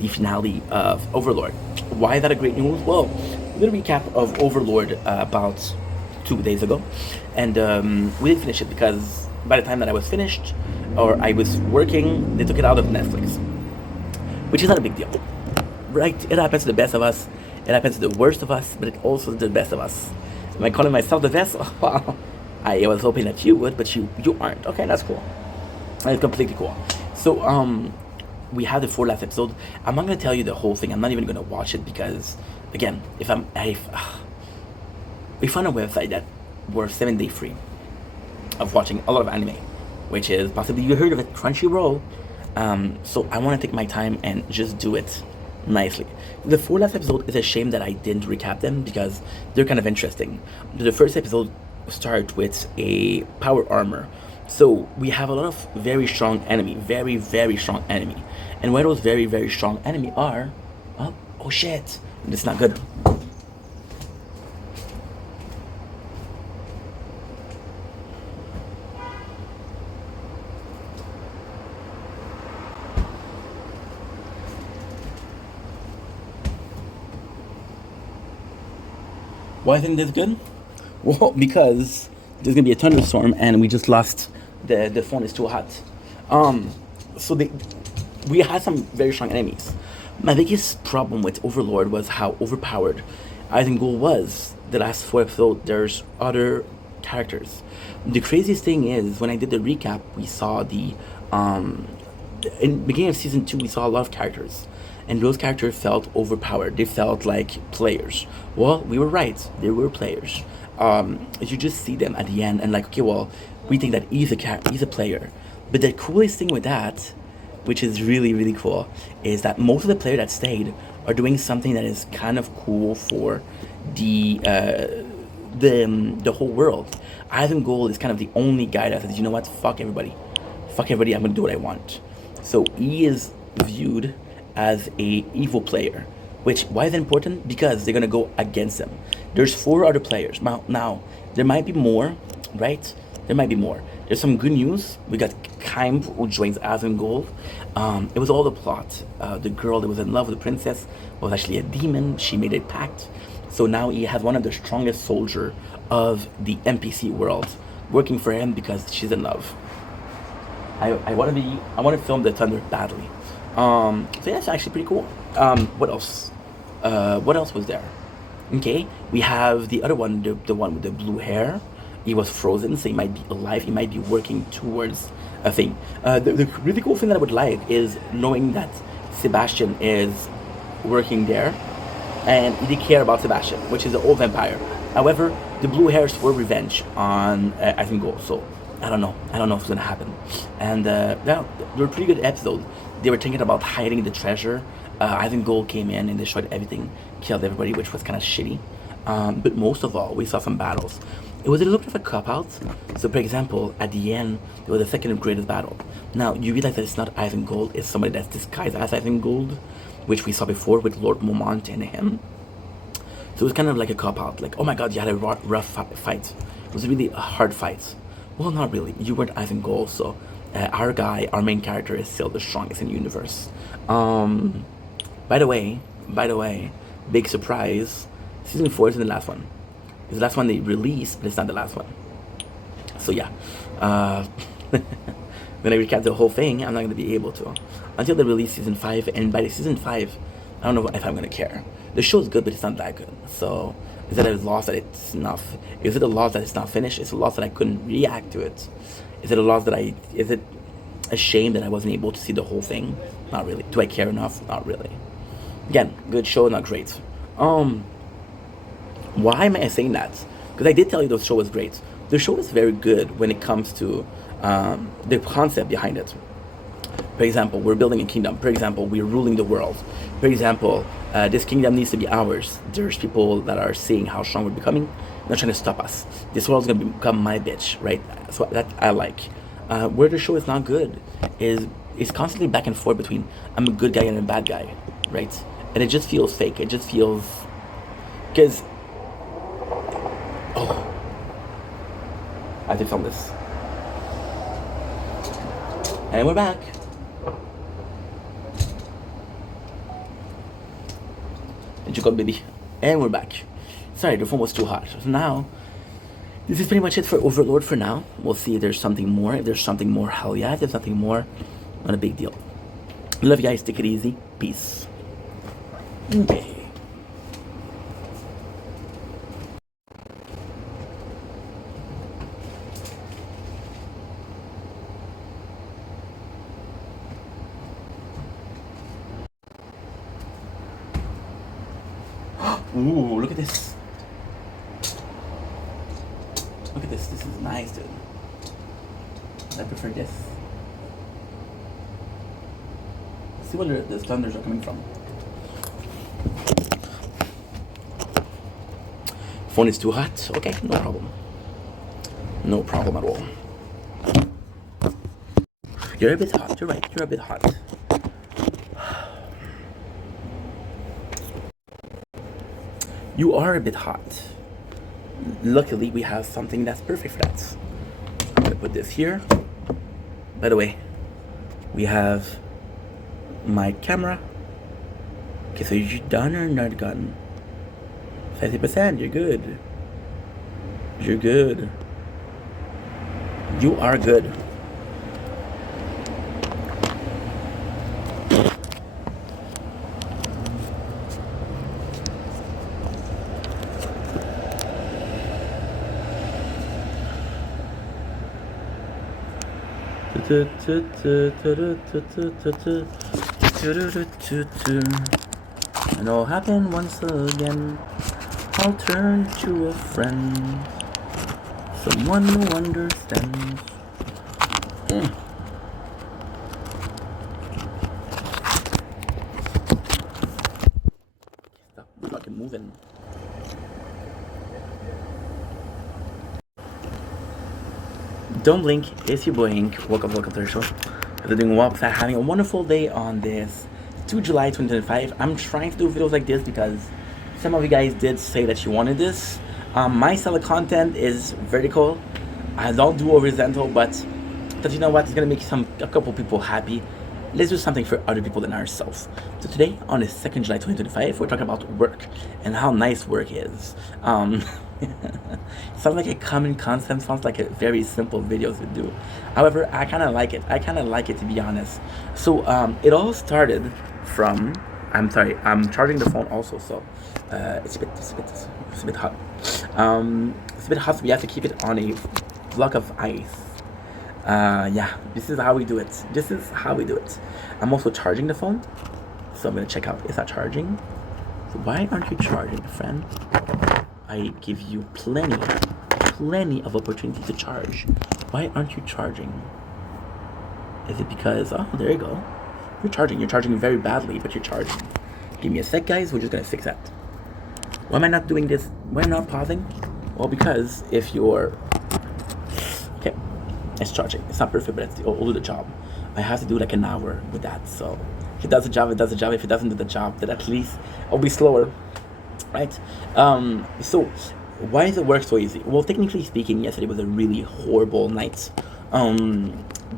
the finale of Overlord. Why is that a great news? Well, a little recap of Overlord about 2 days ago, and we didn't finish it because by the time that I was finished or I was working, they took it out of Netflix, which is not a big deal, right? It happens to the best of us. It happens to the worst of us, but it also to the best of us. Am I calling myself the best? Wow. I was hoping that you would, but you aren't. Okay, that's cool. That's completely cool. So we have the 4 last episode. I'm not gonna tell you the whole thing. I'm not even gonna watch it because, again, we found a website that we're 7-day free of watching a lot of anime, which is possibly, you heard of it, Crunchyroll. So I want to take my time and just do it nicely. The 4 last episode is a shame that I didn't recap them because they're kind of interesting. The first episode start with a power armor. So we have a lot of very strong enemy, very, very strong enemy. And where those very, very strong enemy are, oh shit, it's not good. Why I think this good? Well, because there's gonna be a thunderstorm and we just lost the phone is too hot. So we had some very strong enemies. My biggest problem with Overlord was how overpowered Isengul was. The last 4 episodes, there's other characters. The craziest thing is when I did the recap, we saw in the beginning of season 2, we saw a lot of characters, and those characters felt overpowered. They felt like players. Well, we were right. They were players. You just see them at the end, and like, okay, well, we think that he's a player. But the coolest thing with that, which is really really cool, is that most of the players that stayed are doing something that is kind of cool for the whole world. Isengul is kind of the only guy that says, you know what, fuck everybody, I'm gonna do what I want. So he is viewed as a evil player, which, why is that important? Because they're gonna go against him. There's 4 other players. Now there might be more, right? There might be more. There's some good news. We got Kaim, who joins Isengul. It was all the plot. The girl that was in love with the princess was actually a demon. She made a pact. So now he has one of the strongest soldiers of the NPC world working for him because she's in love. I want to film the thunder badly. So yeah, it's actually pretty cool. What else? What else was there? Okay, we have the other one, the one with the blue hair. He was frozen, so he might be alive. He might be working towards a thing. The really cool thing that I would like is knowing that Sebastian is working there, and they care about Sebastian, which is an old vampire. However, the blue hairs were revenge on Isengul, so I don't know if it's gonna happen. And yeah, they were pretty good episodes. They were thinking about hiding the treasure. Isengul came in and destroyed everything, killed everybody, which was kind of shitty. But most of all, we saw some battles. It was a little bit of a cop-out. So, for example, at the end, there was the second greatest battle. Now, you realize that it's not Isengul, it's somebody that's disguised as Isengul, which we saw before with Lord Mormont and him. So it was kind of like a cop-out. Like, oh my god, you had a rough fight. It was really a hard fight. Well, not really. You weren't Isengul, so our main character is still the strongest in the universe. By the way, big surprise, season 4 isn't the last one. It's the last one they released, but it's not the last one. So yeah, when I recap the whole thing, I'm not going to be able to. Until they release season 5, and by the season 5, I don't know if I'm going to care. The show is good, but it's not that good. So, is it a loss that it's not, is it a loss that it's not finished? Is it a loss that I couldn't react to it? Is it a loss that is it a shame that I wasn't able to see the whole thing? Not really. Do I care enough? Not really. Again, good show, not great. Why am I saying that? Because I did tell you the show was great. The show is very good when it comes to the concept behind it. For example, we're building a kingdom. For example, we're ruling the world. For example, this kingdom needs to be ours. There's people that are seeing how strong we're becoming. They're trying to stop us. This world's going to become my bitch, right? So that I like. Where the show is not good is it's constantly back and forth between I'm a good guy and a bad guy, right? And it just feels fake. It just feels... Because... Oh. I have to film this. And we're back. And you got baby. And we're back. Sorry, the phone was too hot. So now, this is pretty much it for Overlord for now. We'll see if there's something more. If there's something more, hell yeah. If there's nothing more, not a big deal. Love you guys. Take it easy. Peace. Okay. Ooh, look at this. Look at this. This is nice, dude. I prefer this. Let's see where the thunders are coming from. Phone is too hot. Okay, no problem. No problem at all. You're a bit hot. You're right. You're a bit hot. You are a bit hot. Luckily, we have something that's perfect for that. I'm gonna put this here. By the way, we have my camera. Okay, so you done or not done? 50%. You're good. You're good. You are good. And it'll happen once again. I'll turn to a friend, someone who understands. Stop fucking moving. Don't blink, it's your boy Ink. Welcome to the show. If you're doing well, having a wonderful day on this 2 July 2025. I'm trying to do videos like this because some of you guys did say that you wanted this. My style of content is vertical. I don't do horizontal, but you know what? It's gonna make a couple people happy. Let's do something for other people than ourselves. So today, on the 2nd July 2025, we're talking about work and how nice work is. Sounds like a common concept, sounds like a very simple video to do. However, I kind of like it. To be honest. So it all started from, I'm charging the phone also, so it's a bit hot. It's a bit hot, so we have to keep it on a block of ice. Yeah, this is how we do it. I'm also charging the phone, so I'm gonna check out, is that charging? So why aren't you charging, friend? I give you plenty of opportunity to charge. Why aren't you charging? Is it because, oh, there you go. You're charging very badly, but you're charging. Give me a sec, guys, we're just gonna fix that. Why am I not doing this? Why am I not pausing? Well, because if you're, okay, it's charging. It's not perfect, but it'll do the job. I have to do like an hour with that, so if it does the job, it does the job. If it doesn't do the job, then at least it'll be slower, right? So why does it work so easy? Well, technically speaking, yesterday was a really horrible night.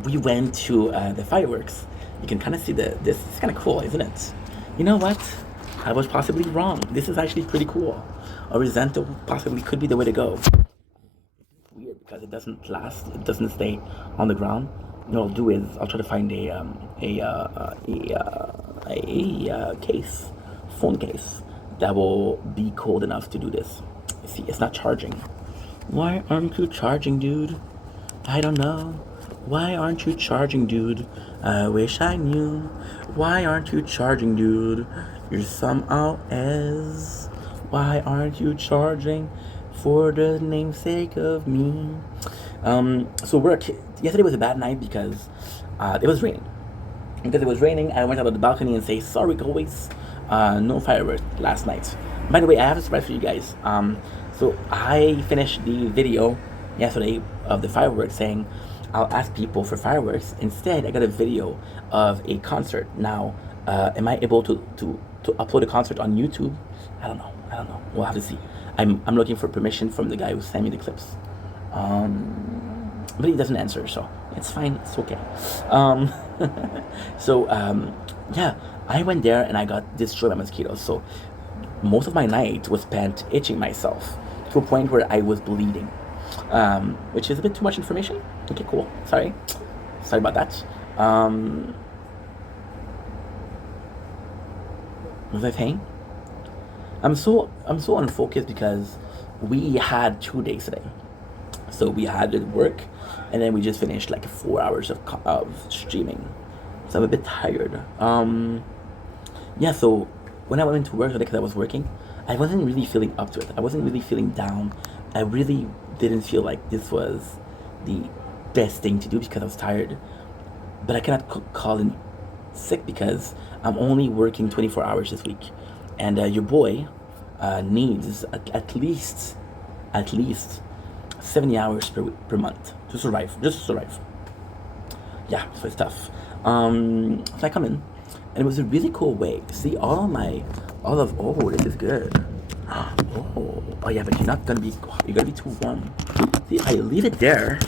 We went to the fireworks. You can kind of see this is kind of cool, isn't it? You know what? I was possibly wrong. This is actually pretty cool. Horizontal possibly could be the way to go. Weird because it doesn't last. It doesn't stay on the ground. What I'll do is I'll try to find a phone case that will be cold enough to do this. See, it's not charging. Why aren't you charging, dude? I don't know. Why aren't you charging, dude? I wish I knew. Why aren't you charging, dude? You're somehow as. Why aren't you charging for the namesake of me? So work. Yesterday was a bad night because it was raining. I went out of the balcony and say, sorry guys, no fireworks last night. By the way, I have a surprise for you guys. So I finished the video yesterday of the fireworks saying I'll ask people for fireworks. Instead, I got a video of a concert. Now, am I able to upload a concert on YouTube? I don't know. We'll have to see. I'm looking for permission from the guy who sent me the clips. But he doesn't answer, so it's fine. It's okay. Yeah, I went there and I got destroyed by mosquitoes. So most of my night was spent itching myself to a point where I was bleeding, which is a bit too much information. Okay, cool. Sorry about that. Was I saying? I'm so unfocused because we had 2 days today. So we had to work, and then we just finished like 4 hours of streaming. So I'm a bit tired. Yeah. So when I went into work today, because I was working, I wasn't really feeling up to it. I wasn't really feeling down. I really didn't feel like this was the best thing to do because I was tired. But I cannot call in sick because I'm only working 24 hours this week, and your boy needs at least 70 hours per month to survive. Yeah, so it's tough. So I come in, and it was a really cool way. See oh, this is good. Oh yeah, but you're gonna be too warm. See, I leave it there.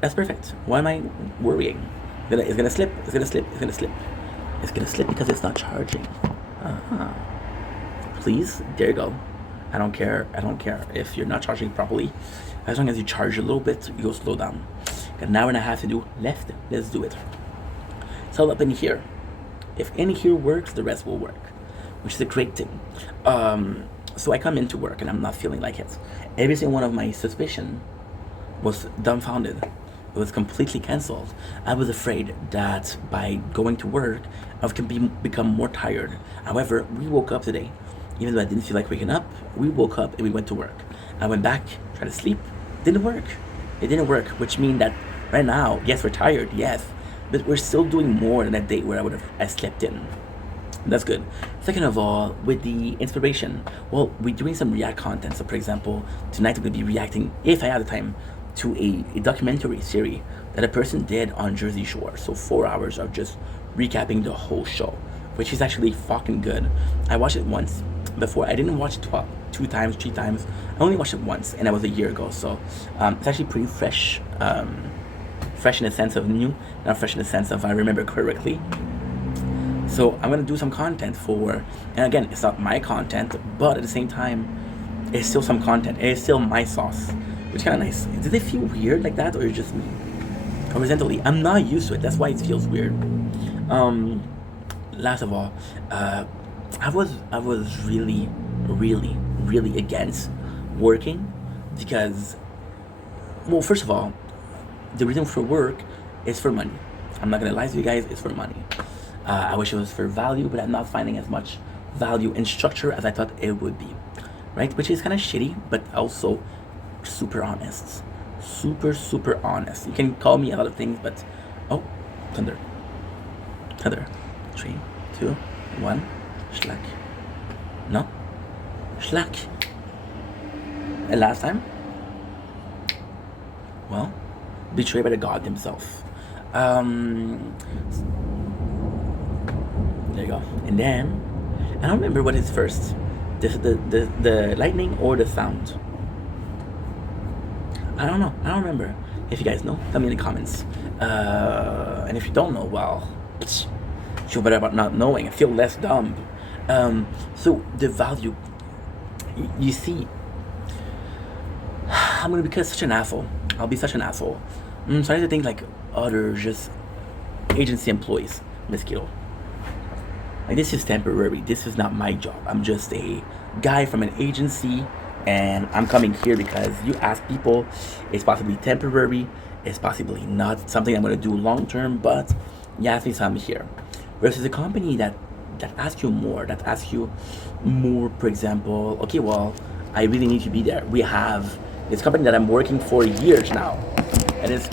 That's perfect. Why am I worrying? It's gonna slip. It's gonna slip because it's not charging. Please, there you go. I don't care. I don't care if you're not charging properly. As long as you charge a little bit, you go slow down. Got an hour and a half to do left. Let's do it. It's all up in here. If in here works, the rest will work, which is a great thing. So I come into work and I'm not feeling like it. Every single one of my suspicion was dumbfounded. It was completely cancelled. I was afraid that by going to work, I would become more tired. However, we woke up today. Even though I didn't feel like waking up, we woke up and we went to work. I went back, tried to sleep. Didn't work. It didn't work, which means that right now, yes, we're tired, yes, but we're still doing more than a day where I slept in. That's good. Second of all, with the inspiration, well, we're doing some React content. So, for example, tonight I'm going to be reacting, if I have the time, to a documentary series that a person did on Jersey Shore. So 4 hours of just recapping the whole show, which is actually fucking good. I watched it once before. I didn't watch it 2 times, 3 times. I only watched it once, and that was a year ago. So it's actually pretty fresh. Fresh in the sense of new, not fresh in the sense of I remember correctly. So I'm gonna do some content for, and again, it's not my content, but at the same time, it's still some content. It's still my sauce, which is kind of nice. Did it feel weird like that, or is it just me? Horizontally, I'm not used to it. That's why it feels weird. Last of all, I was really against working because, well, first of all, the reason for work is for money. I'm not gonna lie to you guys, it's for money. I wish it was for value, but I'm not finding as much value in structure as I thought it would be, right? Which is kind of shitty, but also super honest. Super honest. You can call me a lot of things, but oh, thunder. 3, 2, 1, Schlack. No, Schlack. And last time, well, betrayed by the god himself. There you go. And then I don't remember what is first, the lightning or the sound. I don't know. I don't remember. If you guys know, tell me in the comments. And if you don't know, well, feel better about not knowing. I feel less dumb. So the value, you see, I'm gonna become such an asshole. I'll be such an asshole. I'm starting to think like other just agency employees, Mosquito. Like, this is temporary. This is not my job. I'm just a guy from an agency, and I'm coming here because you ask people. It's possibly temporary. It's possibly not something I'm going to do long term, but you ask me, so I'm here. Versus a company that asks you more, for example, okay, well, I really need to be there. We have this company that I'm working for years now, and this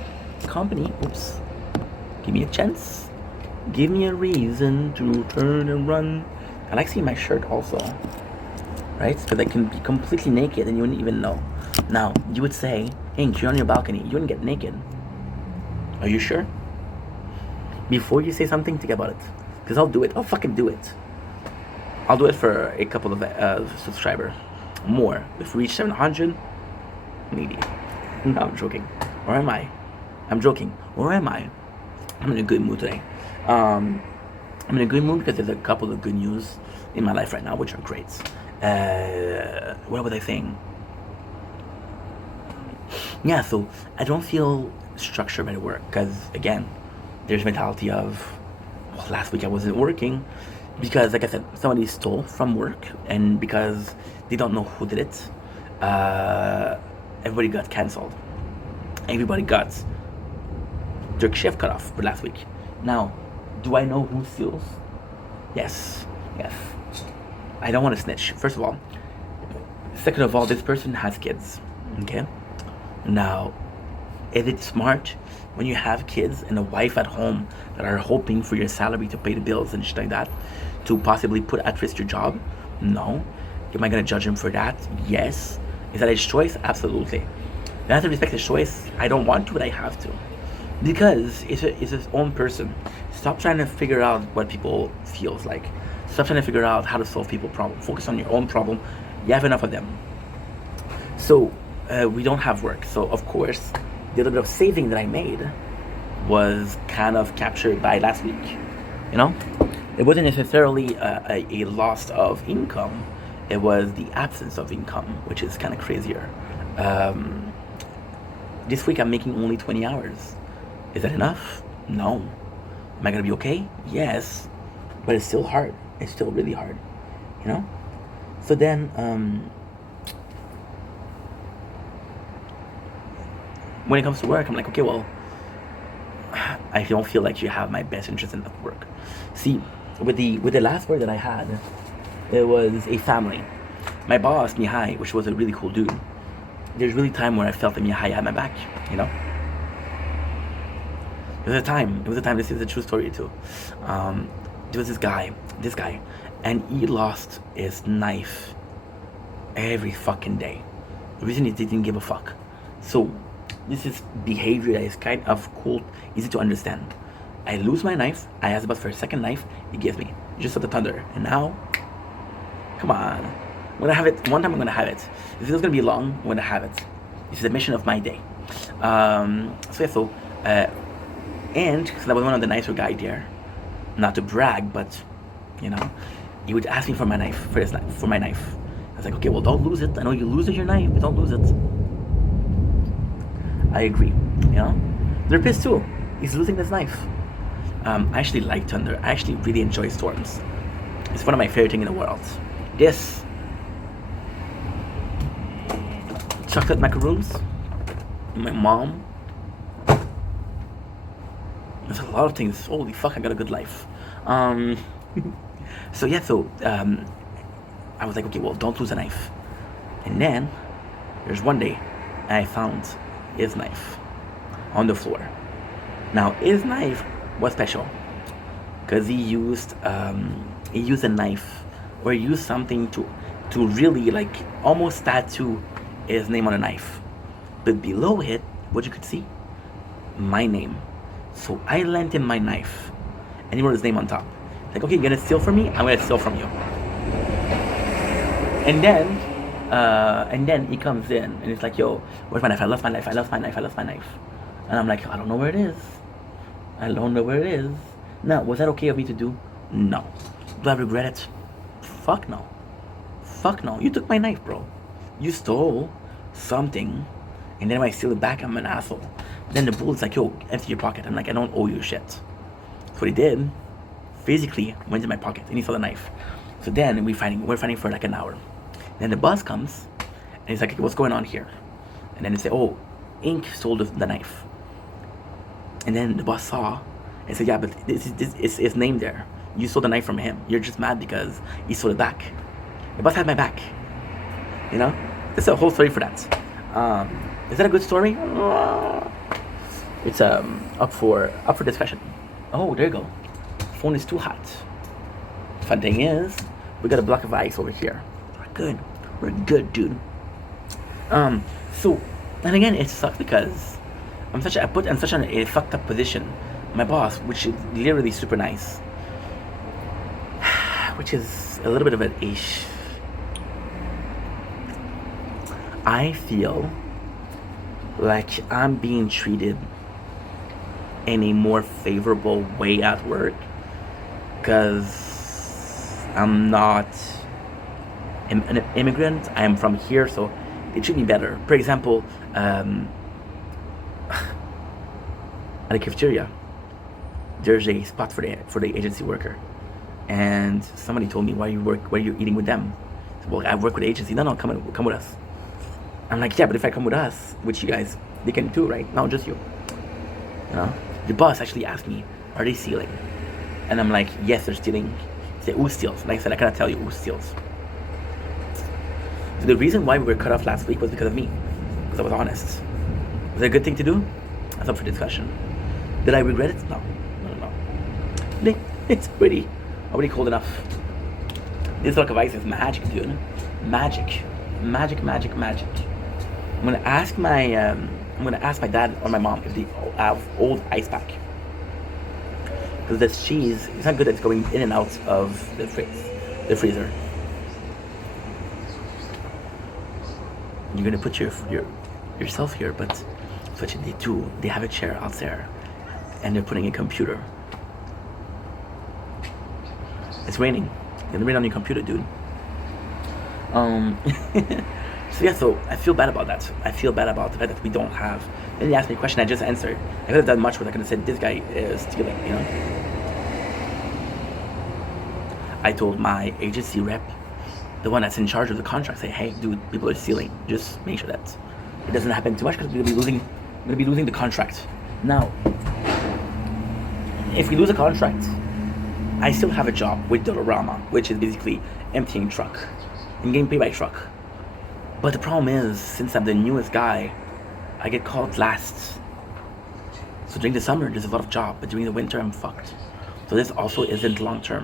company, oops, give me a chance. Give me a reason to turn and run. I like seeing my shirt also, right? Because I can be completely naked and you wouldn't even know. Now, you would say, Ink, you're on your balcony. You wouldn't get naked. Are you sure? Before you say something, think about it. Because I'll do it. I'll fucking do it. I'll do it for a couple of subscribers. More. If we reach 700, maybe. No, I'm joking. Or am I? I'm joking. Or am I? I'm in a good mood today. I'm in a good mood because there's a couple of good news in my life right now, which are great. What was I saying? Yeah, so I don't feel structured by the work because, again, there's mentality of, well, last week I wasn't working because, like I said, somebody stole from work, and because they don't know who did it, everybody got cancelled. Everybody got their shift cut off for last week. Now, do I know who steals? Yes. I don't want to snitch, first of all. Second of all, this person has kids, okay? Now, is it smart when you have kids and a wife at home that are hoping for your salary to pay the bills and shit like that to possibly put at risk your job? No. Am I going to judge him for that? Yes. Is that his choice? Absolutely. I have to respect his choice. I don't want to, but I have to. Because it's his own person. Stop trying to figure out what people feels like. Stop trying to figure out how to solve people's problems. Focus on your own problem. You have enough of them. So we don't have work. So of course, the little bit of saving that I made was kind of captured by last week. You know, it wasn't necessarily a loss of income. It was the absence of income, which is kind of crazier. Um, this week I'm making only 20 hours. Is that enough? No. Am I gonna be okay? Yes. But it's still hard. It's still really hard. You know? So then, when it comes to work, I'm like, okay, well, I don't feel like you have my best interest in that work. See, with the last work that I had, it was a family. My boss, Mihai, which was a really cool dude, there's really time where I felt that Mihai had my back, you know? It was a time, this is a true story too. There was this guy, and he lost his knife every fucking day. The reason he didn't give a fuck. So, this is behavior that is kind of cool, easy to understand. I lose my knife, I ask about for a second knife, he gives me. Just at the thunder. And now, come on. I'm gonna have it, one time I'm gonna have it. If it's gonna be long, I'm gonna have it. This is the mission of my day. And because I was one of the nicer guys there, not to brag, but, you know, he would ask me for my knife, for my knife. I was like, okay, well, don't lose it. I know you lose your knife, but don't lose it. I agree, you know? They're pissed too. He's losing this knife. I actually like thunder. I actually really enjoy storms. It's one of my favorite things in the world. This chocolate macaroons. My mom. There's a lot of things. Holy fuck, I got a good life. I was like, okay, well, don't lose a knife. And then there's one day I found his knife on the floor. Now his knife was special because he used a knife, or he used something to really like almost tattoo his name on a knife. But below it, what you could see, my name. So I lent him my knife, and he wrote his name on top. Like, okay, you're gonna steal from me? I'm gonna steal from you. And then he comes in and he's like, yo, where's my knife? I lost my knife. And I'm like, I don't know where it is. Now, was that okay of me to do? No. Do I regret it? Fuck no. You took my knife, bro. You stole something, and then when I steal it back, I'm an asshole. Then the bullet's like, yo, empty your pocket. I'm like, I don't owe you shit. So what he did, physically went in my pocket, and he saw the knife. So then we're fighting for like an hour. Then the boss comes, and he's like, what's going on here? And then they say, oh, Ink stole the knife. And then the boss saw and said, yeah, but this is his name there. You stole the knife from him. You're just mad because he stole it back. The boss had my back. You know? There's a whole story for that. Is that a good story? It's up for discussion. Oh, there you go. Phone is too hot. Fun thing is, we got a block of ice over here. We're good, dude. So, and again, it sucks because I put in such a fucked up position. My boss, which is literally super nice, which is a little bit of an ish. I feel like I'm being treated in a more favorable way at work because I'm not an immigrant. I am from here, so they treat me better. For example, at a cafeteria, there's a spot for the agency worker, and somebody told me, why are you eating with them? I said, well, I work with the agency. No, come with us. I'm like, yeah, but if I come with us, with you guys, they can too, right? No, just you. You know? The boss actually asked me, are they stealing? And I'm like, yes, they're stealing. He said, who steals? And I said, I cannot tell you who steals. So the reason why we were cut off last week was because of me. Because I was honest. Was it a good thing to do? That's up for discussion. Did I regret it? No. It's already cold enough. This block of ice is magic, dude. Magic. I'm gonna ask my dad or my mom if they have old ice pack. Because this cheese, it's not good that it's going in and out of the freezer. You're gonna put yourself here, but that's what they do. They have a chair out there, and they're putting a computer. It's raining. It's gonna rain on your computer, dude. So yeah, so I feel bad about that. I feel bad about the fact that we don't have. Then he asked me a question, I just answered. I could have done much worse. I could have said this guy is stealing, you know. I told my agency rep, the one that's in charge of the contract, say, hey, dude, people are stealing. Just make sure that it doesn't happen too much because we're gonna be losing the contract. Now, if we lose a contract, I still have a job with Dolorama, which is basically emptying truck and getting paid by truck. But the problem is, since I'm the newest guy, I get called last. So during the summer, there's a lot of job, but during the winter, I'm fucked. So this also isn't long term,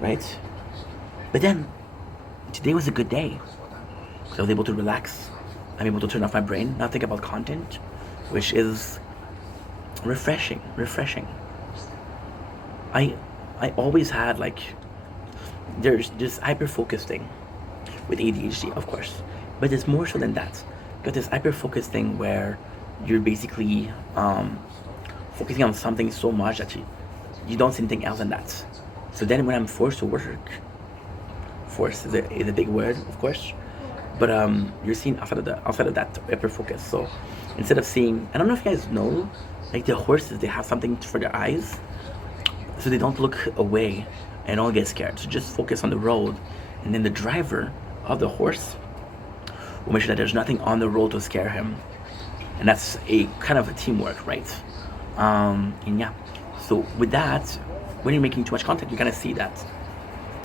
right? But then, today was a good day. So I was able to relax. I'm able to turn off my brain, not think about content, which is refreshing. I always had like, there's this hyper focused thing with ADHD, of course, but it's more so than that. Got this hyper focused thing where you're basically focusing on something so much that you don't see anything else than that. So then when I'm forced to work, force is a big word, of course, but you're seeing outside of that hyper focus. So instead of seeing, I don't know if you guys know, like the horses, they have something for their eyes, so they don't look away and don't get scared. So just focus on the road, and then the driver of the horse will make sure that there's nothing on the road to scare him, and that's a kind of a teamwork, right? And yeah, so with that, when you're making too much content, you kind of see that,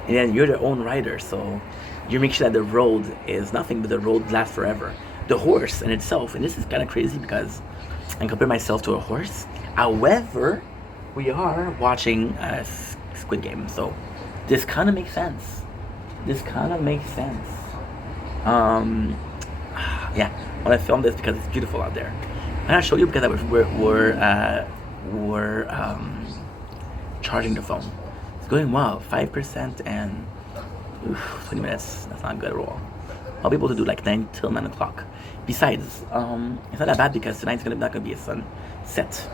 and then you're the own rider, so you make sure that the road is nothing but the road lasts forever. The horse in itself, and this is kind of crazy because I compare myself to a horse. However, we are watching Squid Game, so this kind of makes sense. Yeah, I want to film this because it's beautiful out there. And I'll show you because we're charging the phone. It's going well, 5% and 20 minutes. That's not good at all. I'll be able to do like 9 till 9 o'clock. Besides, it's not that bad because tonight's not gonna be a sunset,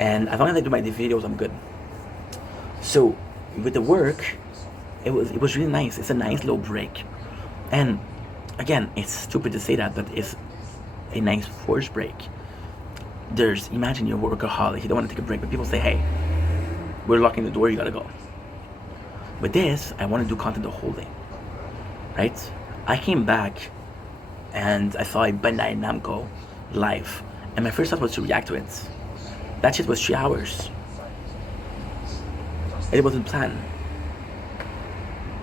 and as long as I do my videos, I'm good. So with the work, it was really nice. It's a nice little break, and again, it's stupid to say that, but it's a nice forced break. Imagine you're a workaholic, you don't want to take a break, but people say, hey, we're locking the door, you gotta go. With this, I want to do content the whole day, right? I came back and I saw a Bandai Namco live, and my first thought was to react to it. That shit was 3 hours. It wasn't planned,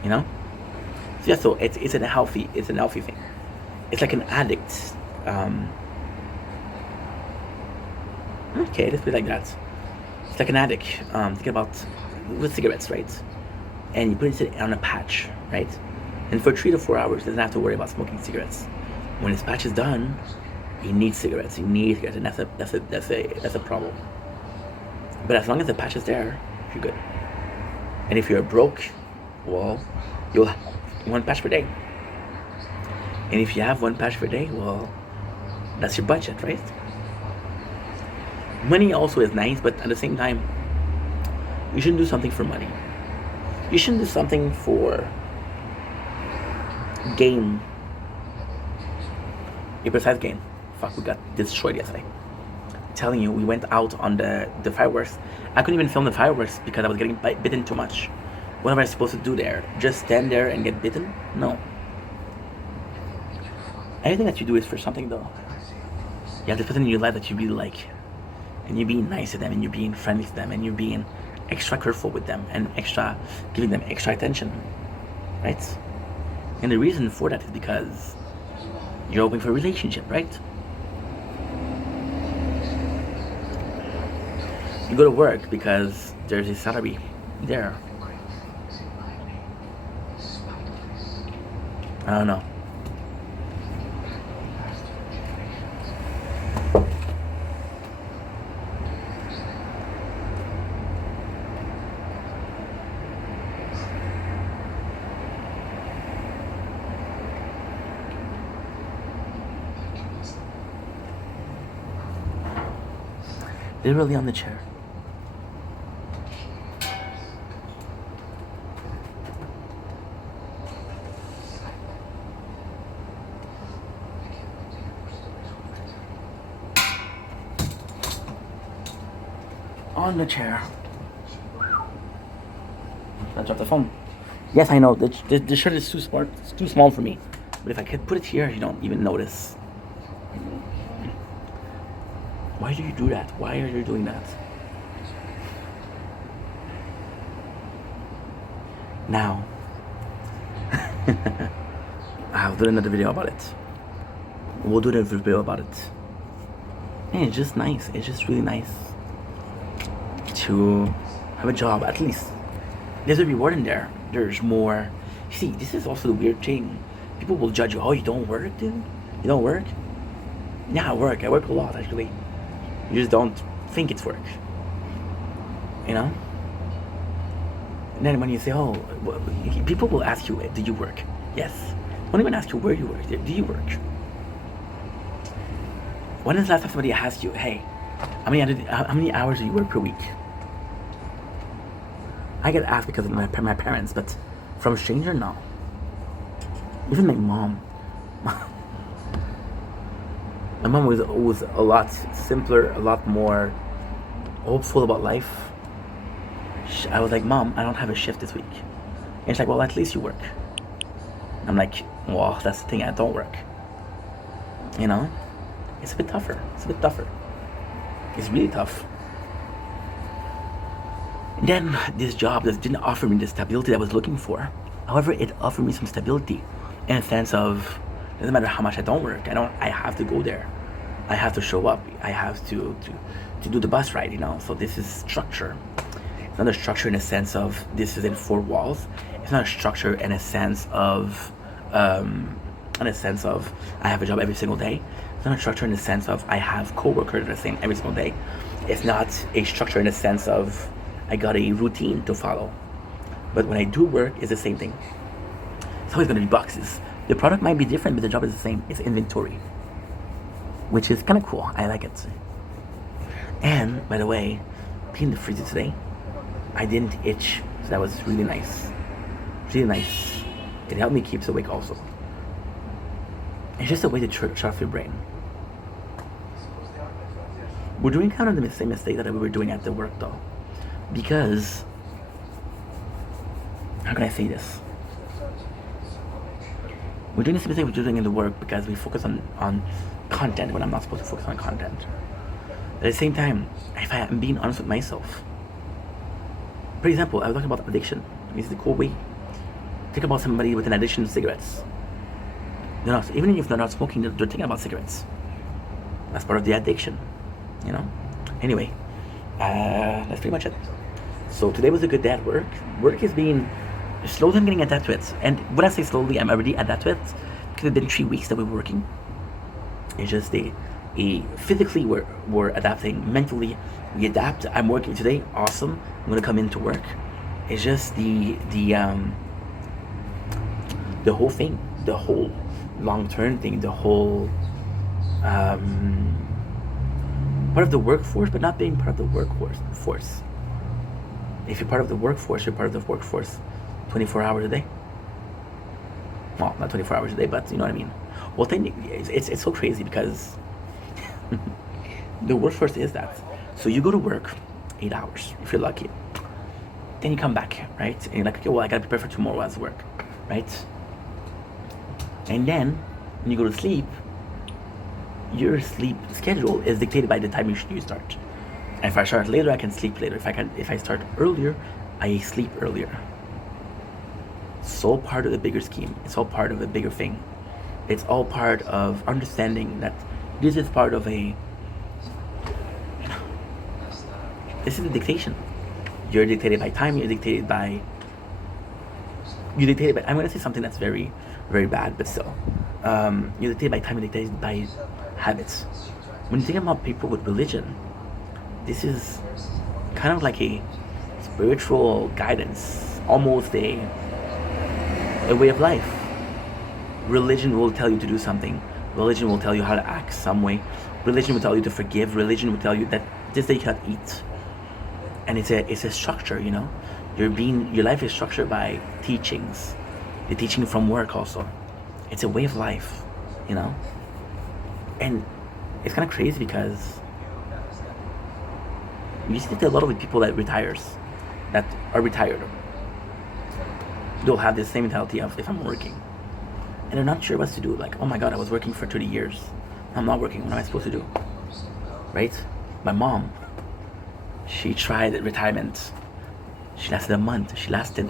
you know. So yeah, so it's a healthy thing. It's like an addict. Okay, let's put it like that. It's like an addict. Think about with cigarettes, right? And you put it on a patch, right? And for 3 to 4 hours, doesn't have to worry about smoking cigarettes. When his patch is done, he needs cigarettes. And that's a problem. But as long as the patch is there, you're good. And if you're broke, well, you'll have 1 patch per day. And if you have 1 patch per day, well, that's your budget, right? Money also is nice, but at the same time, you shouldn't do something for money. You shouldn't do something for gain. A precise gain. Fuck, we got destroyed yesterday. I'm telling you, we went out on the fireworks. I couldn't even film the fireworks because I was getting bitten too much. What am I supposed to do there? Just stand there and get bitten? No. Anything that you do is for something, though. You have the person in your life that you really like, and you're being nice to them, and you're being friendly to them, and you're being extra careful with them, and giving them extra attention, right? And the reason for that is because you're hoping for a relationship, right? You go to work because there's a salary there. I don't know. Literally on the chair. on the chair. I dropped the phone. Yes, I know. The shirt is too smart. It's too small for me. But if I could put it here, you don't even notice. Why do you do that? Why are you doing that? Now, I'll do another video about it. We'll do another video about it. And it's just nice. It's just really nice to have a job. At least there's a reward in there. There's more. See, this is also the weird thing. People will judge you. Oh, you don't work, dude? You don't work? Yeah, I work. I work a lot, actually. You just don't think it's work. You know? And then when you say, oh, people will ask you, do you work? Yes. Won't even ask you where you work. Do you work? When is the last time somebody asked you, hey, how many hours do you work per week? I get asked because of my parents, but from a stranger, no. Even my mom. My mom was a lot simpler, a lot more hopeful about life. I was like, Mom, I don't have a shift this week. And she's like, well, at least you work. I'm like, well, that's the thing, I don't work. You know? It's a bit tougher. It's really tough. And then this job that didn't offer me the stability that I was looking for. However, it offered me some stability in a sense of, it doesn't matter how much I don't work. I have to go there. I have to show up. I have to do the bus ride, you know? So this is structure. It's not a structure in a sense of this is in four walls. It's not a structure in a sense of I have a job every single day. It's not a structure in the sense of I have co-workers that are the same every single day. It's not a structure in the sense of I got a routine to follow. But when I do work, it's the same thing. It's always going to be boxes. The product might be different, but the job is the same. It's inventory, which is kind of cool. I like it. And by the way, being in the freezer today, I didn't itch, so that was really nice. Really nice. It helped me keep awake also. It's just a way to sharpen your brain. We're doing kind of the same mistake that we were doing at the work though. Because, how can I say this? We're doing the same mistake we're doing in the work because we focus on content when I'm not supposed to focus on content. At the same time, if I am being honest with myself, for example, I was talking about addiction. This is a cool way. Think about somebody with an addiction to cigarettes. Even if they're not smoking, they're thinking about cigarettes. That's part of the addiction, you know? Anyway, that's pretty much it. So today was a good day at work. Work is being, slowly I'm getting adapted to it. And when I say slowly, I'm already adapted to it. Because it's been 3 weeks that we were working. It's just physically we're adapting. Mentally, we adapt. I'm working today, awesome. I'm gonna come into work. It's just the whole thing, the whole long-term thing, the whole part of the workforce, but not being part of the workforce. If you're part of the workforce, you're part of the workforce 24 hours a day. Well, not 24 hours a day, but you know what I mean. Well, it's so crazy because the workforce is that. So you go to work 8 hours, if you're lucky. Then you come back, right? And you're like, okay, well, I gotta prepare for tomorrow's work, right? And then, when you go to sleep, your sleep schedule is dictated by the time you start. And if I start later, I can sleep later. If I start earlier, I sleep earlier. It's all part of the bigger scheme. It's all part of a bigger thing. It's all part of understanding that this is part of this is a dictation. You're dictated by time, I'm gonna say something that's very, very bad, but still. You're dictated by time, you're dictated by habits. When you think about people with religion, this is kind of like a spiritual guidance, almost a way of life. Religion will tell you to do something. Religion will tell you how to act some way. Religion will tell you to forgive. Religion will tell you that this day you cannot eat. And it's a structure, you know. Your life is structured by teachings. The teaching from work also. It's a way of life, you know. And it's kind of crazy because You see a lot of the people that are retired, they'll have the same mentality of, if I'm working, and they're not sure what to do. Like, oh my god, I was working for 30 years. I'm not working. What am I supposed to do? Right? My mom, she tried retirement. She lasted a month. She said,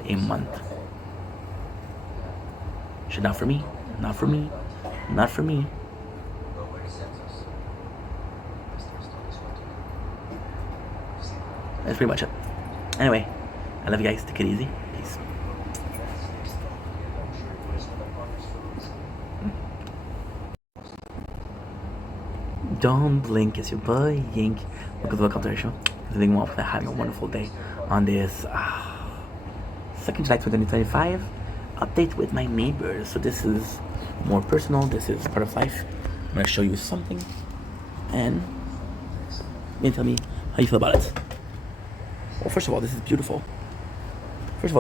not for me. Not for me. Not for me. That's pretty much it. Anyway, I love you guys. Take it easy. Peace. Don't blink, it's your boy Yink. Welcome to our show. Living well, having a wonderful day on this 2nd July 2025 update with my neighbors. So this is more personal. This is part of life. I'm gonna show you something, and you tell me how you feel about it. Well, first of all, this is beautiful. Second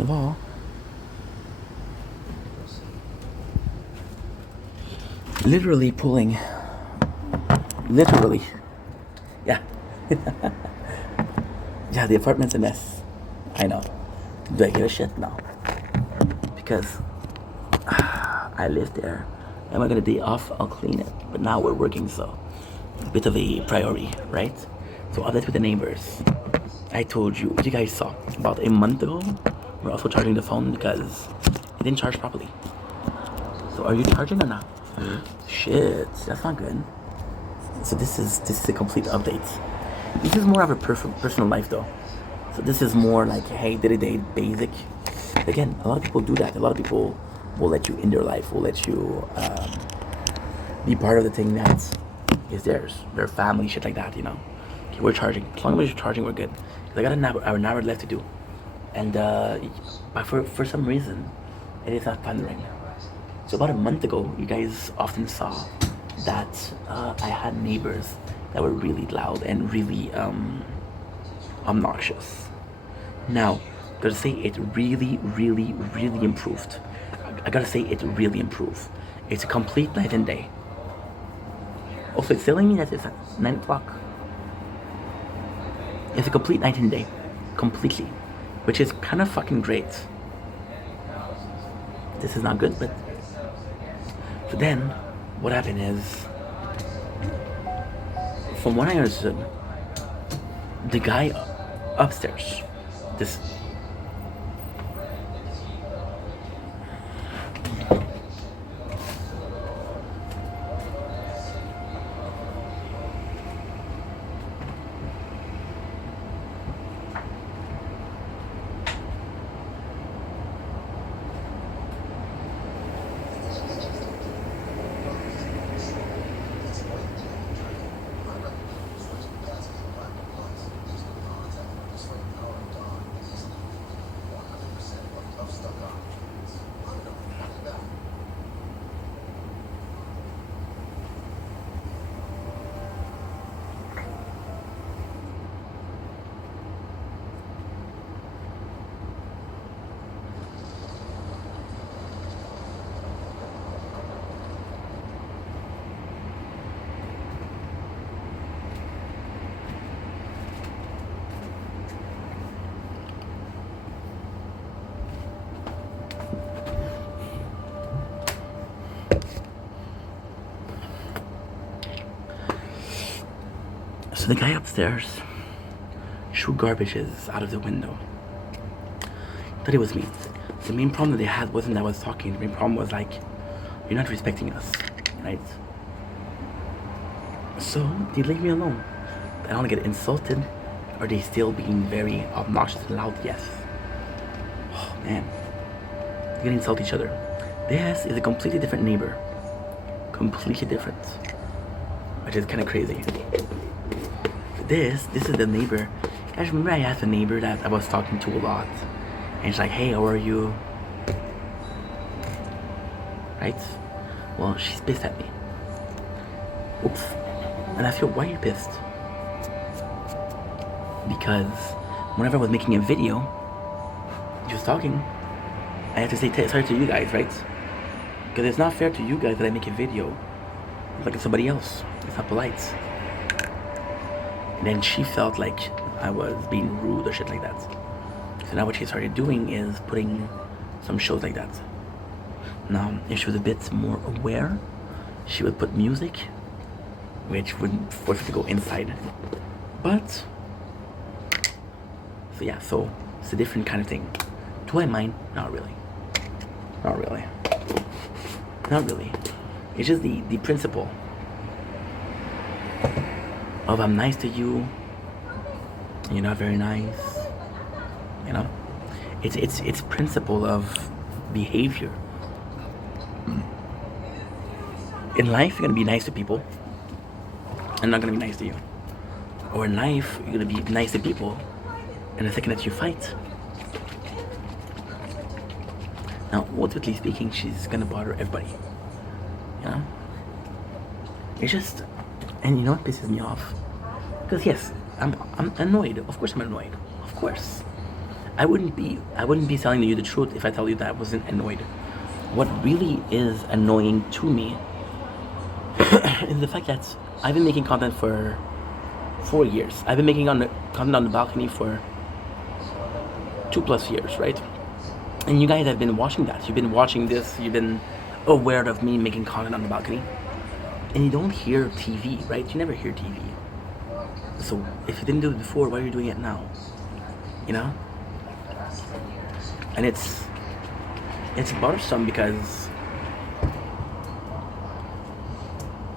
of all, literally pulling. Literally. Yeah. Yeah, the apartment's a mess. I know. Do I give a shit? No. Because I live there. Am I gonna day off? I'll clean it. But now we're working, so it's a bit of a priority, right? So update with the neighbors. I told you, you guys saw, about a month ago, we're also charging the phone because it didn't charge properly. So are you charging or not? Shit, that's not good. So this is a complete update. This is more of a personal life though. So this is more like, hey, day-to-day basic. Again, a lot of people do that. A lot of people will let you in their life, will let you be part of the thing that is theirs, their family, shit like that, you know. Okay, we're charging. As long as we're charging, we're good. Because I got an hour left to do. And but for some reason, it is not thundering. So about a month ago, you guys often saw that I had neighbors that were really loud and really obnoxious. Now, I gotta say it really improved. I gotta say it really improved. It's a complete night and day. Also, it's telling me that it's at 9 o'clock. It's a complete night and day. Completely. Which is kind of fucking great. This is not good, but... So then, what happened is... From what I understood, the guy upstairs, this... So the guy upstairs threw garbages out of the window. Thought it was me. The main problem that they had wasn't that I was talking. The main problem was like, you're not respecting us, right? So they leave me alone. I don't want to get insulted. Are they still being very obnoxious and loud? Yes. Oh man, they're gonna insult each other. This is a completely different neighbor. Completely different. Which is kind of crazy. This is the neighbor. Guys, remember I asked the neighbor that I was talking to a lot, and she's like, "Hey, how are you?" Right? Well, she's pissed at me. Oops. And I feel, why are you pissed? Because whenever I was making a video, she was talking. I had to say sorry to you guys, right? Because it's not fair to you guys that I make a video like it's somebody else. It's not polite. And then she felt like I was being rude or shit like that. So now what she started doing is putting some shows like that. Now, if she was a bit more aware, she would put music, which would force her to go inside. But, so yeah, so it's a different kind of thing. Do I mind? Not really. Not really. Not really. It's just the principle of I'm nice to you, and you're not very nice. You know, it's principle of behavior. In life, you're gonna be nice to people, and not gonna be nice to you. Or in life, you're gonna be nice to people, and the second that you fight. Now, ultimately speaking, she's gonna bother everybody. You know, it's just, and you know what pisses me off? Because yes, I'm annoyed. Of course, I'm annoyed. Of course. I wouldn't be telling you the truth if I tell you that I wasn't annoyed. What really is annoying to me is the fact that I've been making content for 4 years. I've been making content on the balcony for 2+ years, right? And you guys have been watching that. You've been watching this. You've been aware of me making content on the balcony. And you don't hear TV, right? You never hear TV. So if you didn't do it before, why are you doing it now? You know? And it's bothersome because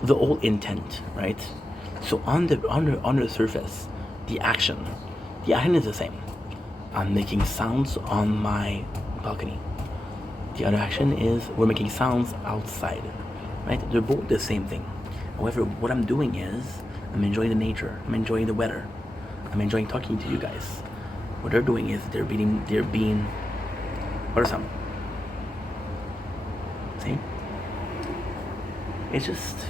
the whole intent, right? So on the surface, the action is the same. I'm making sounds on my balcony. The other action is we're making sounds outside, right? They're both the same thing. However, what I'm doing is I'm enjoying the nature. I'm enjoying the weather. I'm enjoying talking to you guys. What they're doing is they're being bothersome. See? It's just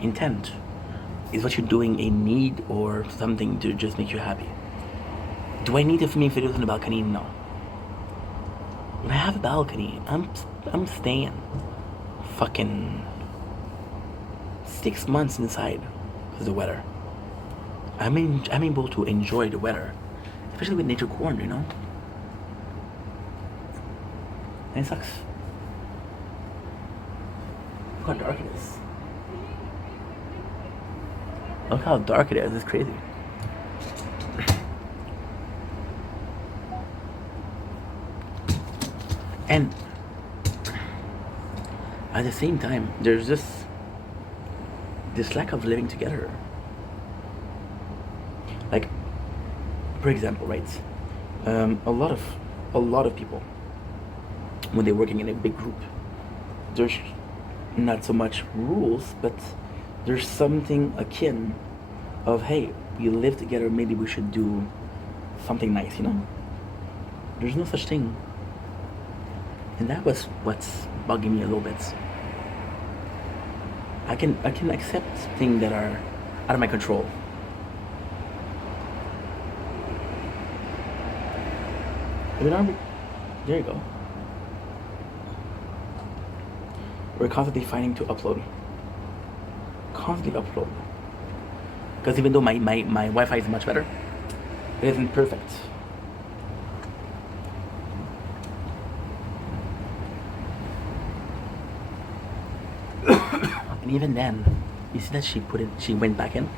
intent. Is what you're doing a need or something to just make you happy? Do I need to make videos on the balcony? No. When I have a balcony, I'm staying fucking 6 months inside because of the weather. I'm able to enjoy the weather, especially with nature corn, you know. And it sucks. Look how dark it is. Look how dark it is. It's crazy. And at the same time, there's this lack of living together. Like, for example, right? A lot of people, when they're working in a big group, there's not so much rules, but there's something akin of, hey, we live together, maybe we should do something nice, you know? There's no such thing. And that was what's bugging me a little bit. I can accept things that are out of my control. There you go. We're constantly fighting to upload. Constantly upload. Because even though my Wi-Fi is much better, it isn't perfect. And even then, you see that she went back in?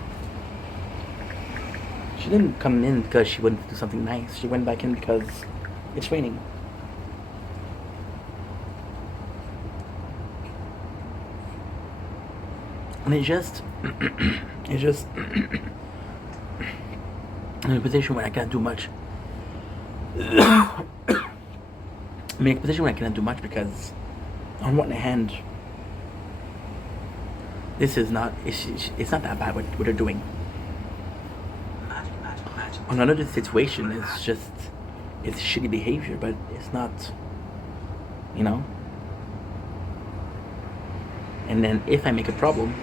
She didn't come in because she wanted to do something nice. She went back in because it's raining. And it's just I'm in a position where I can't do much. I'm in a position where I cannot do much because on one hand, it's not that bad what they're doing. On another situation, it's shitty behavior, but it's not, you know. And then if I make a problem,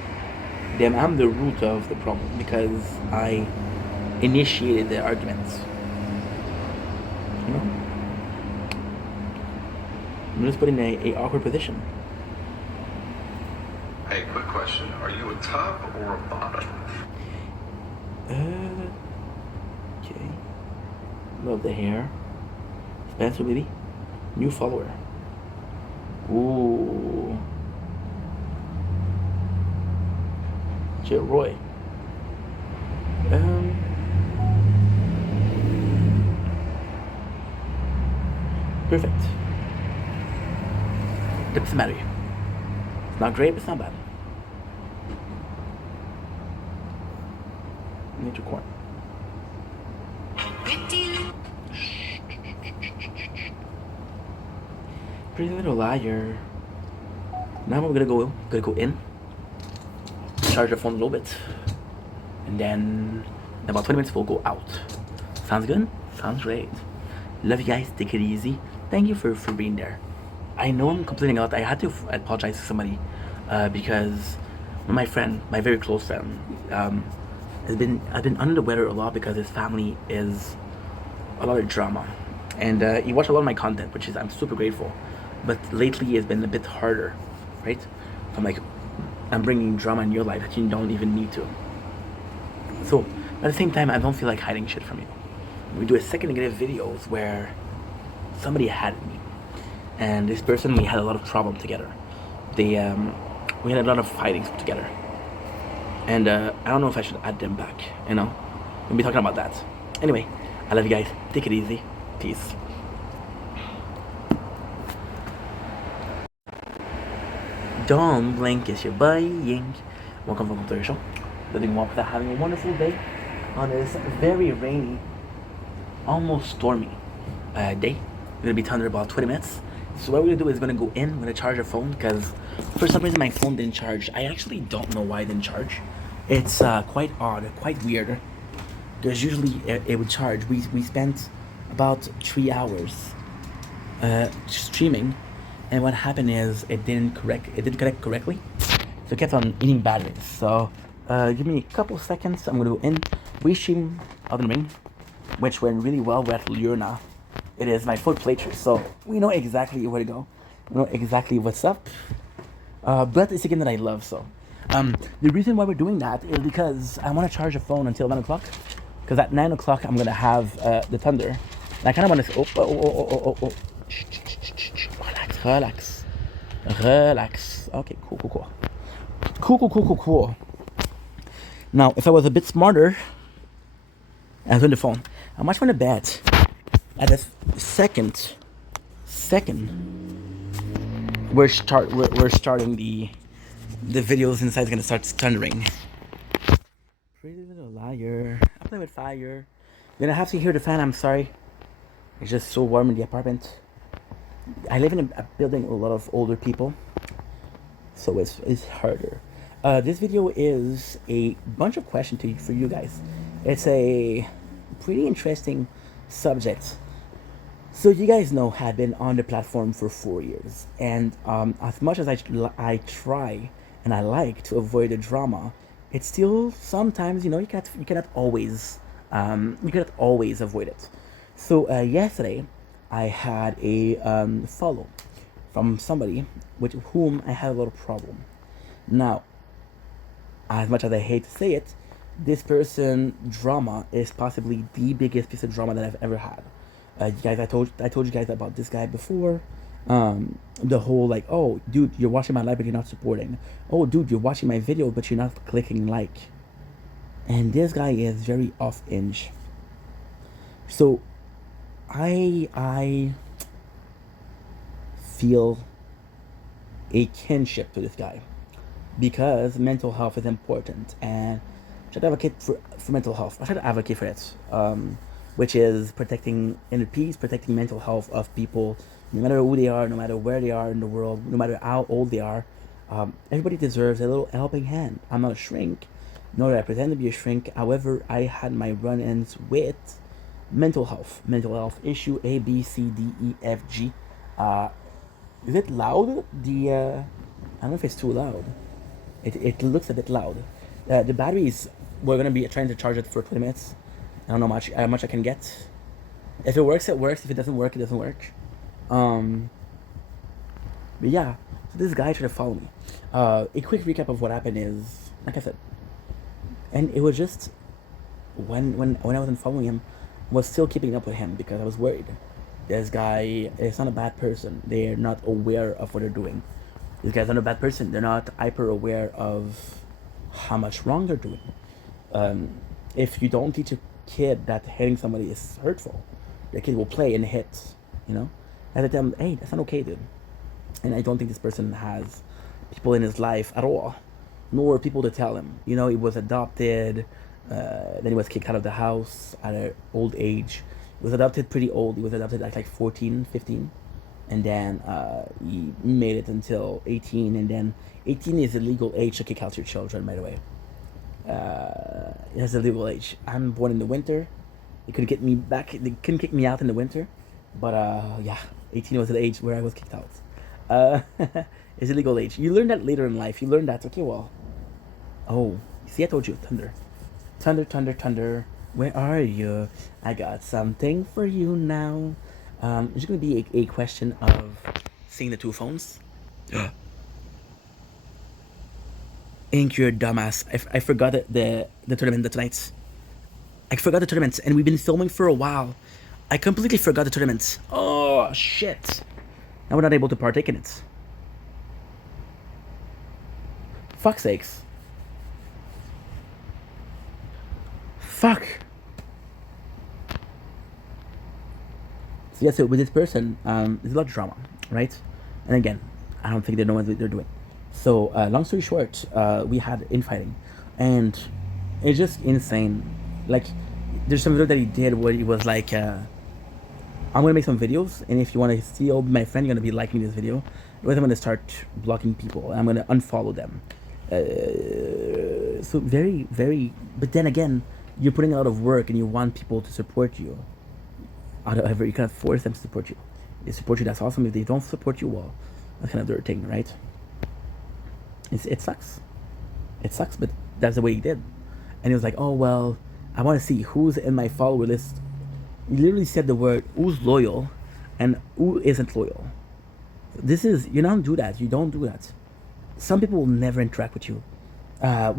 then I'm the root of the problem because I initiated the arguments. You know? I'm just put in a awkward position. I Hey, quick question. Are you a top or a bottom? Okay. Love the hair. Spencer, baby. New follower. Ooh. Jill Roy. Perfect. Doesn't matter. It's not great, but it's not bad. Nature corn. Pretty Little Liar. Now we're gonna go in, charge the phone a little bit, and then in about 20 minutes we'll go out. Sounds good? Sounds great. Love you guys. Take it easy. Thank you for being there. I know I'm complaining a lot. I had to apologize to somebody because my friend, my very close friend, I've been under the weather a lot because his family is a lot of drama, and he watched a lot of my content, which is I'm super grateful. But lately it's been a bit harder, right? So I'm bringing drama in your life that you don't even need to. So at the same time, I don't feel like hiding shit from you. We do a second negative videos where somebody had me, and this person, we had a lot of problem together. We had a lot of fightings together, and I don't know if I should add them back. We'll be talking about that. Anyway, I love you guys. Take it easy. Peace. Don't blink as you're buying. Welcome to the show. Living walk without having a wonderful day on this very rainy, almost stormy day. We're gonna be thunder about 20 minutes. So what we're gonna do is gonna go in, we're gonna charge our phone because for some reason my phone didn't charge. I actually don't know why it didn't charge. It's quite odd, quite weird. Because usually it would charge. We spent about 3 hours streaming, and what happened is it didn't connect correctly, so it kept on eating batteries. So give me a couple seconds. I'm gonna go in, restream Elden Ring, which went really well. We're at Lurna. It is my fourth playthrough, so we know exactly where to go. We know exactly what's up. But it's a game that I love, so the reason why we're doing that is because I want to charge the phone until 9 o'clock, because at 9 o'clock I'm gonna have the thunder, and I kind of want to oh. Relax. Okay, cool. Now, if I was a bit smarter, I was on the phone. How much want to bet at the second we're starting the videos inside is gonna start thundering. Pretty Little Liar. I play with fire. You're gonna have to hear the fan. I'm sorry. It's just so warm in the apartment. I live in a building with a lot of older people, so it's harder. This video is a bunch of questions for you guys. It's a pretty interesting subject. So you guys know I've been on the platform for 4 years, and as much as I try and I like to avoid the drama, it's still sometimes you cannot always avoid it. So yesterday I had a follow from somebody with whom I had a lot of problem. Now, as much as I hate to say it, this person drama is possibly the biggest piece of drama that I've ever had. You guys, I told you guys about this guy before. The whole like, oh dude, you're watching my live but you're not supporting. Oh dude, you're watching my video but you're not clicking like. And this guy is very off-hinge. So I feel a kinship to this guy because mental health is important, and I try to advocate for mental health. I try to advocate for it, which is protecting inner peace, protecting mental health of people, no matter who they are, no matter where they are in the world, no matter how old they are. Everybody deserves a little helping hand. I'm not a shrink, nor do I pretend to be a shrink. However, I had my run-ins with mental health issue A, B, C, D, E, F, G. Is it loud? I don't know if it's too loud. It looks a bit loud. The batteries, we're gonna be trying to charge it for 20 minutes. I don't know how much I can get. If it works, it works. If it doesn't work, it doesn't work. But yeah, So this guy tried to follow me. A quick recap of what happened is, like I said, and it was just when I wasn't following him, I was still keeping up with him because I was worried. This guy is not a bad person. They're not aware of what they're doing. This guy's not a bad person. They're not hyper aware of how much wrong they're doing. If you don't teach a kid that hitting somebody is hurtful, the kid will play and hit. You know, I had to tell him, hey, that's not okay, dude. And I don't think this person has people in his life at all, nor people to tell him. You know, he was adopted, then he was kicked out of the house at an old age. He was adopted pretty old. He was adopted at like 14, 15. And then he made it until 18. And then 18 is the legal age to kick out your children, by the way. That's the legal age. I'm born in the winter. They couldn't get me back. They couldn't kick me out in the winter. But yeah, 18 was the age where I was kicked out. It's a legal age. You learn that later in life. You learn that, okay, well. Oh, see, I told you, thunder. Thunder, thunder, thunder. Where are you? I got something for you now. It's going to be a question of seeing the two phones. Ink, you're a dumbass. I forgot the tournament tonight. I forgot the tournament, and we've been filming for a while. I completely forgot the tournament. Oh, shit. Now we're not able to partake in it. Fuck's sakes. Fuck. So yeah, so with this person, there's a lot of drama, right? And again, I don't think they know what they're doing. So long story short, we had infighting, and it's just insane. Like, there's some video that he did where he was like, I'm gonna make some videos, and if you want to steal my friend, you're gonna be liking this video. Otherwise, I'm gonna start blocking people. I'm gonna unfollow them. So very, very. But then again, you're putting a lot of work, and you want people to support you. However, you cannot force them to support you. If they support you, that's awesome. If they don't support you, well, that's kind of their thing, right? It sucks. It sucks, but that's the way he did. And he was like, oh, well, I want to see who's in my follower list. He literally said the word, who's loyal and who isn't loyal. You don't do that. You don't do that. Some people will never interact with you. I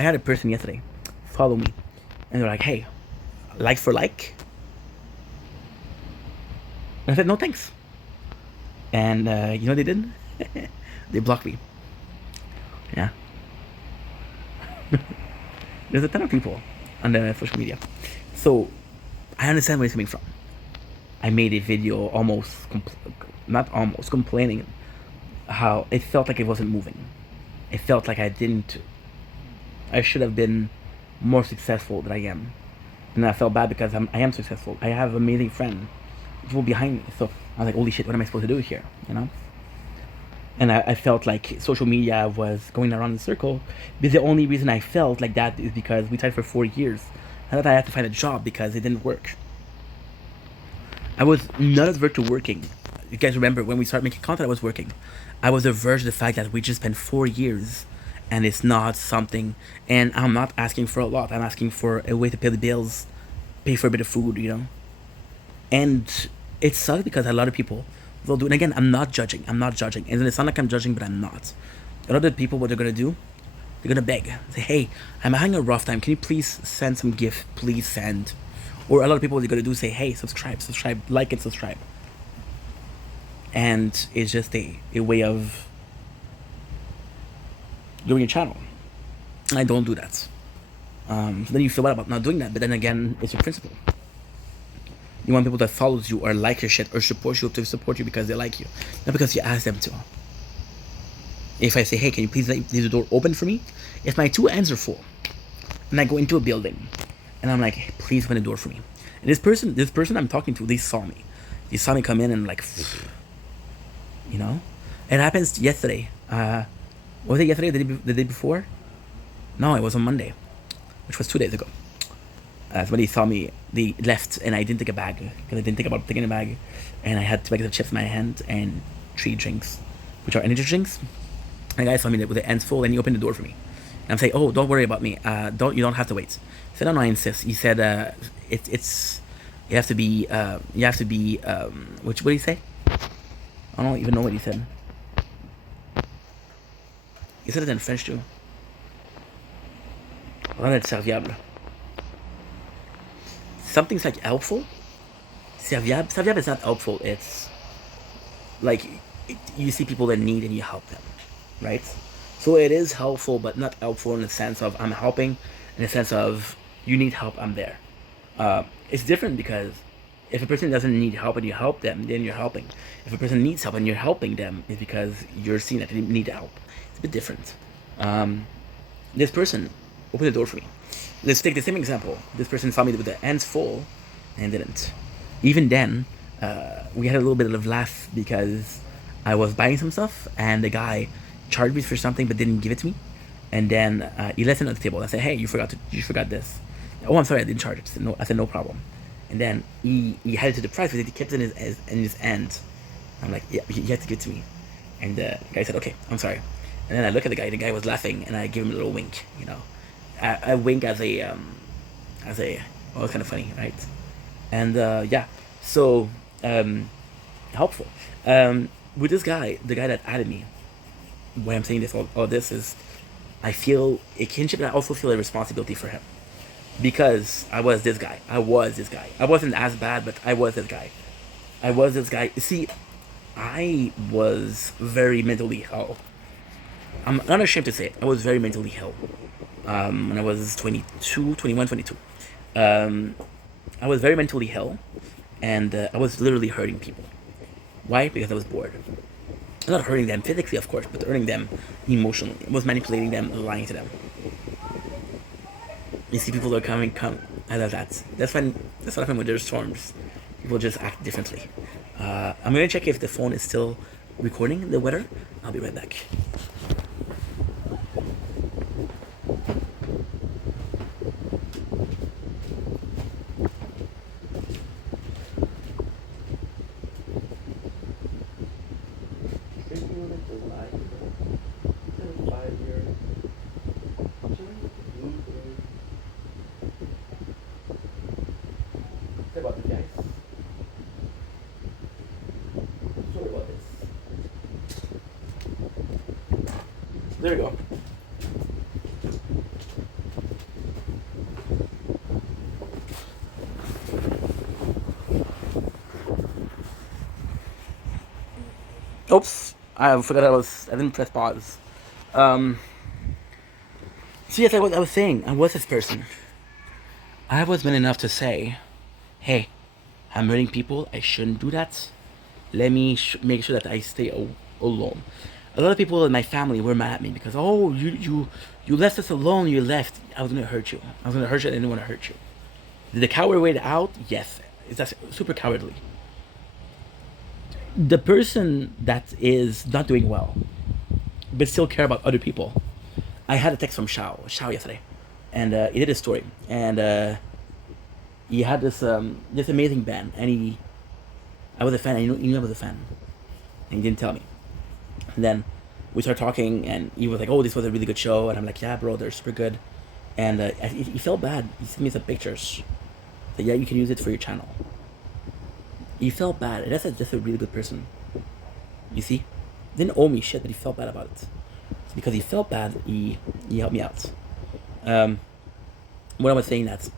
had a person yesterday follow me, and they're like, hey, like for like? And I said, no thanks. And you know what they did? They blocked me. Yeah. There's a ton of people on the social media. So I understand where he's coming from. I made a video complaining how it felt like it wasn't moving. It felt like I should have been more successful than I am. And I felt bad because I am successful. I have amazing friends, people behind me. So I was like, holy shit, what am I supposed to do here? You know? And I felt like social media was going around in a circle. Because the only reason I felt like that is because we tried for 4 years. I thought I had to find a job because it didn't work. I was not averse to working. You guys remember when we started making content, I was working. I was averse to the fact that we just spent 4 years and it's not something. And I'm not asking for a lot. I'm asking for a way to pay the bills, pay for a bit of food, you know. And it sucks because a lot of people will do. And again, I'm not judging. And it's not like I'm judging, but I'm not. A lot of people, what they're gonna do, they're gonna beg. Say, hey, I'm having a rough time. Can you please send some gift? Please send. Or a lot of people, what they're gonna do, say, hey, subscribe, like and subscribe. And it's just a way of growing your channel. And I don't do that. So then you feel bad about not doing that, but then again, it's your principle. You want people that follows you or like your shit or support you to support you because they like you, not because you ask them to. If I say, hey, can you please leave the door open for me? If my 2 hands are full, and I go into a building, and I'm like, hey, please open the door for me. And this person I'm talking to, they saw me. They saw me come in and like, you know? It happens yesterday. Was it yesterday, the day before? No, it was on Monday, which was 2 days ago. So when they saw me, they left, and I didn't take a bag, because I didn't think about taking a bag, and I had 2 bags of chips in my hand, and 3 drinks, which are energy drinks. And the guy saw me with the hands full, and he opened the door for me. And I'm saying, oh, don't worry about me, you don't have to wait. He said, no, I insist. He said, you have to be, what did he say? I don't even know what he said. He said it in French too. Rendre être serviable. Something's like helpful. Serviable. Serviable is not helpful. It's like you see people in need and you help them, right? So it is helpful, but not helpful in the sense of I'm helping, in the sense of you need help, I'm there. It's different because if a person doesn't need help and you help them, then you're helping. If a person needs help and you're helping them, it's because you're seeing that they need help. It's a bit different. This person opened the door for me. Let's take the same example. This person saw me with the hands full and didn't. Even then, we had a little bit of laugh because I was buying some stuff and the guy charged me for something but didn't give it to me. And then he left it on the table. I said, "Hey, you forgot this." "Oh, I'm sorry, I didn't charge it." I said, "No problem." And then he had it to the price, but he kept it in his hand. I'm like, "Yeah, you have to give it to me." And the guy said, "Okay, I'm sorry." And then I look at the guy. The guy was laughing, and I give him a little wink. You know, I wink as a oh, it's kind of funny, right? And yeah, so helpful. With this guy, the guy that added me, why I'm saying this, all this is, I feel a kinship, and I also feel a responsibility for him because I was this guy. I wasn't as bad, but I was this guy. See, I was very mentally ill. I'm not ashamed to say it. I was very mentally ill when I was 22, 21, 22. I was very mentally ill, and I was literally hurting people. Why? Because I was bored. I'm not hurting them physically, of course, but hurting them emotionally. I was manipulating them, lying to them. You see, people are come. I love that. That's what happens when there's storms. People just act differently. I'm gonna check if the phone is still recording the weather. I'll be right back. About the guys. Sorry about this. There we go. Oops, I forgot I didn't press pause. See, yes, I was saying, I was this person. I was man enough to say, "Hey, I'm hurting people. I shouldn't do that. Let me make sure that I stay alone." A lot of people in my family were mad at me because, "Oh, you left us alone. You left. I was gonna hurt you. I didn't want to hurt you." Did the coward way out? Yes. That's super cowardly. The person that is not doing well, but still care about other people. I had a text from Shao yesterday, and he did a story, and he had this amazing band, and I was a fan, and he knew I was a fan, and he didn't tell me. And then we started talking, and he was like, "Oh, this was a really good show," and I'm like, "Yeah, bro, they're super good." And he felt bad. He sent me some pictures. So yeah, you can use it for your channel. He felt bad, and that's just a really good person. You see, didn't owe me shit, but he felt bad about it. So because he felt bad, he helped me out. What I was saying that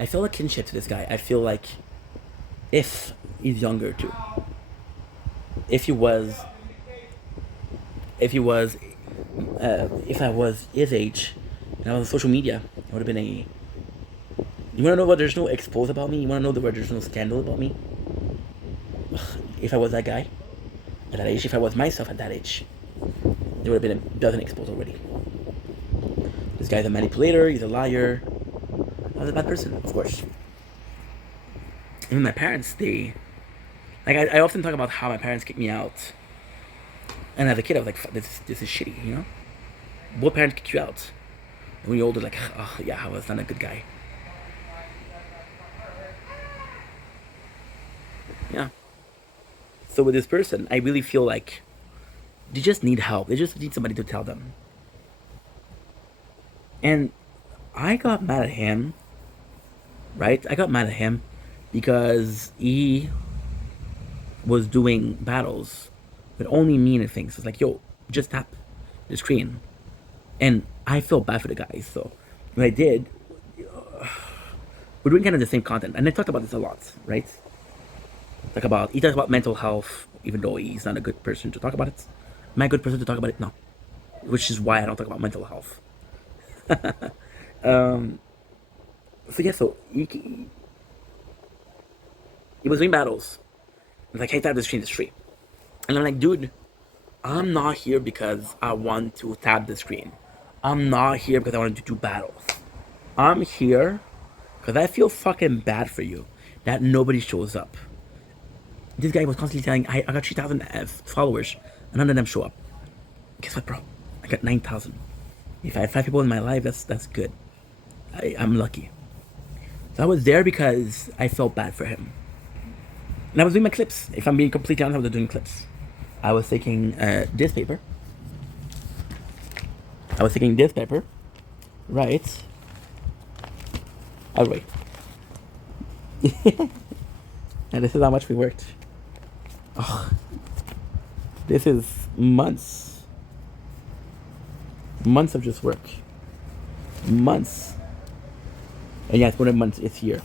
I feel a kinship to this guy. I feel like if he's younger too, if I was his age and I was on social media, it would have been a. You want to know what there's no expose about me? You want to know where there's no scandal about me? If I was that guy at that age, if I was myself at that age, there would have been a dozen expos already. This guy's a manipulator. He's a liar. I was a bad person, of course. Even my parents, I often talk about how my parents kicked me out. And as a kid, I was like, this is shitty, you know? Both parents kick you out. And when you're older, like, oh, yeah, I was not a good guy. Yeah. So with this person, I really feel like they just need help. They just need somebody to tell them. And I got mad at him, right? I got mad at him because he was doing battles with only me and things. It's like, yo, just tap the screen. And I feel bad for the guys. So what I did, we're doing kind of the same content, and I talked about this a lot, right? He talks about mental health, even though he's not a good person to talk about it. Am I a good person to talk about it? No. Which is why I don't talk about mental health. So yeah, so he was doing battles. He's like, hey, tap the screen. And I'm like, dude, I'm not here because I want to tap the screen. I'm not here because I want to do battles. I'm here because I feel fucking bad for you that nobody shows up. This guy was constantly telling, I got 3,000 followers, and none of them show up. Guess what, bro? I got 9,000. If I have 5 people in my life, that's good. I'm lucky. So I was there because I felt bad for him. And I was doing my clips. If I'm being completely honest, I was doing clips. I was taking this paper. Right. Oh, wait. And this is how much we worked. Oh, this is months. Months of just work. Months. And yeah, it's more than months, it's year.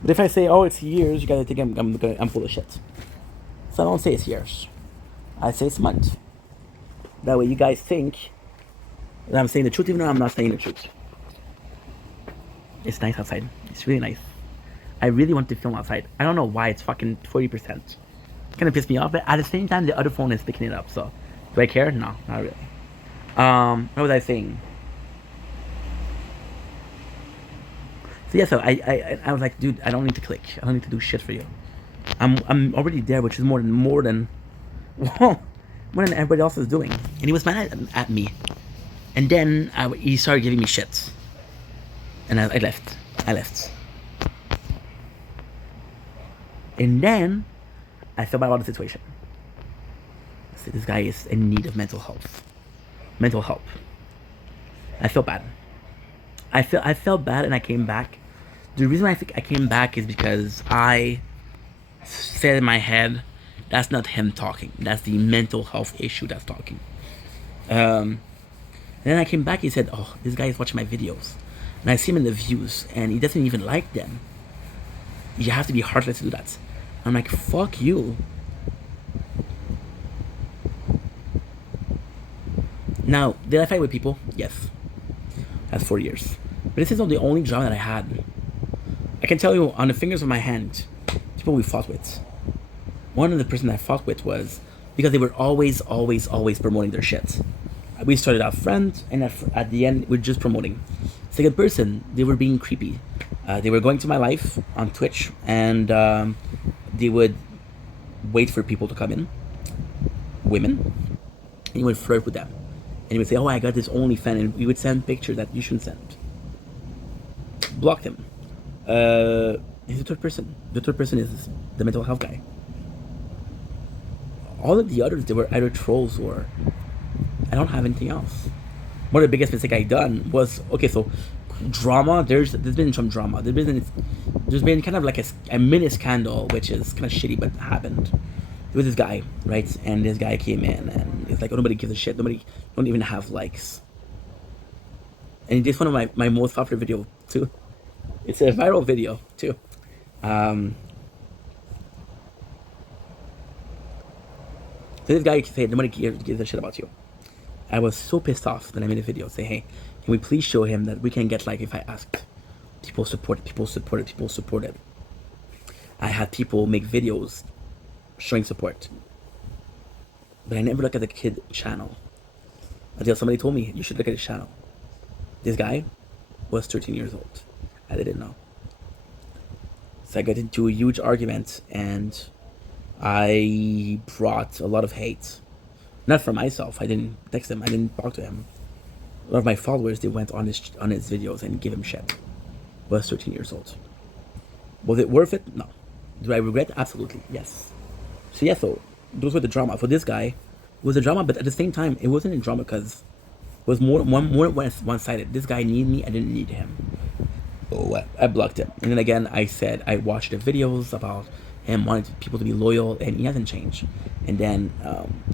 But if I say, oh, it's years, you gotta think I'm full of shit. So I don't say it's years. I say it's months. That way you guys think that I'm saying the truth, even though I'm not saying the truth. It's nice outside. It's really nice. I really want to film outside. I don't know why it's fucking 40%. Kind of pissed me off, but at the same time, the other phone is picking it up. So, do I care? No, not really. What was I saying? So yeah, so I was like, dude, I don't need to click. I don't need to do shit for you. I'm already there, which is more than more than everybody else is doing. And he was mad at me. And then he started giving me shit. And I left. And then I felt bad about the situation. So this guy is in need of mental help. I felt bad. I felt bad, and I came back. The reason why I think I came back is because I said in my head, that's not him talking. That's the mental health issue that's talking. And then I came back. He said, "Oh, this guy is watching my videos, and I see him in the views, and he doesn't even like them. You have to be heartless to do that." I'm like, fuck you. Now, did I fight with people? Yes. That's 4 years. But this is not the only job that I had. I can tell you on the fingers of my hand, people we fought with. One of the person I fought with was because they were always promoting their shit. We started out friends, and at the end, we're just promoting. Second person, they were being creepy. They were going to my live on Twitch, and they would wait for people to come in, women, and he would flirt with them. And he would say, oh, I got this OnlyFans, and we would send pictures that you shouldn't send. Blocked him. He's the third person. The third person is the mental health guy. All of the others, they were either trolls or I don't have anything else. One of the biggest mistakes I done was, okay, so drama, there's been some drama. There's been kind of like a mini scandal, which is kind of shitty, but happened. There was this guy, right? And this guy came in, and it's like, oh, nobody gives a shit. Nobody don't even have likes. And he did one of my most popular video too. It's a viral video too. So this guy said, nobody gives a shit about you. I was so pissed off that I made a video say, hey, can we please show him that we can get like if I asked. People supported. I had people make videos showing support. But I never looked at the kid channel. Until somebody told me, you should look at his channel. This guy was 13 years old. I didn't know. So I got into a huge argument, and I brought a lot of hate. Not for myself. I didn't text him. I didn't talk to him. A lot of my followers, they went on his videos and give him shit. Was 13 years old. Was it worth it? No. Do I regret? Absolutely. Yes. So yeah, so those were the drama. For this guy, it was a drama, but at the same time, it wasn't a drama because it was more one-sided. This guy needed me, I didn't need him. Oh, I blocked him. And then again, I said I watched the videos about him wanting people to be loyal, and he hasn't changed. And then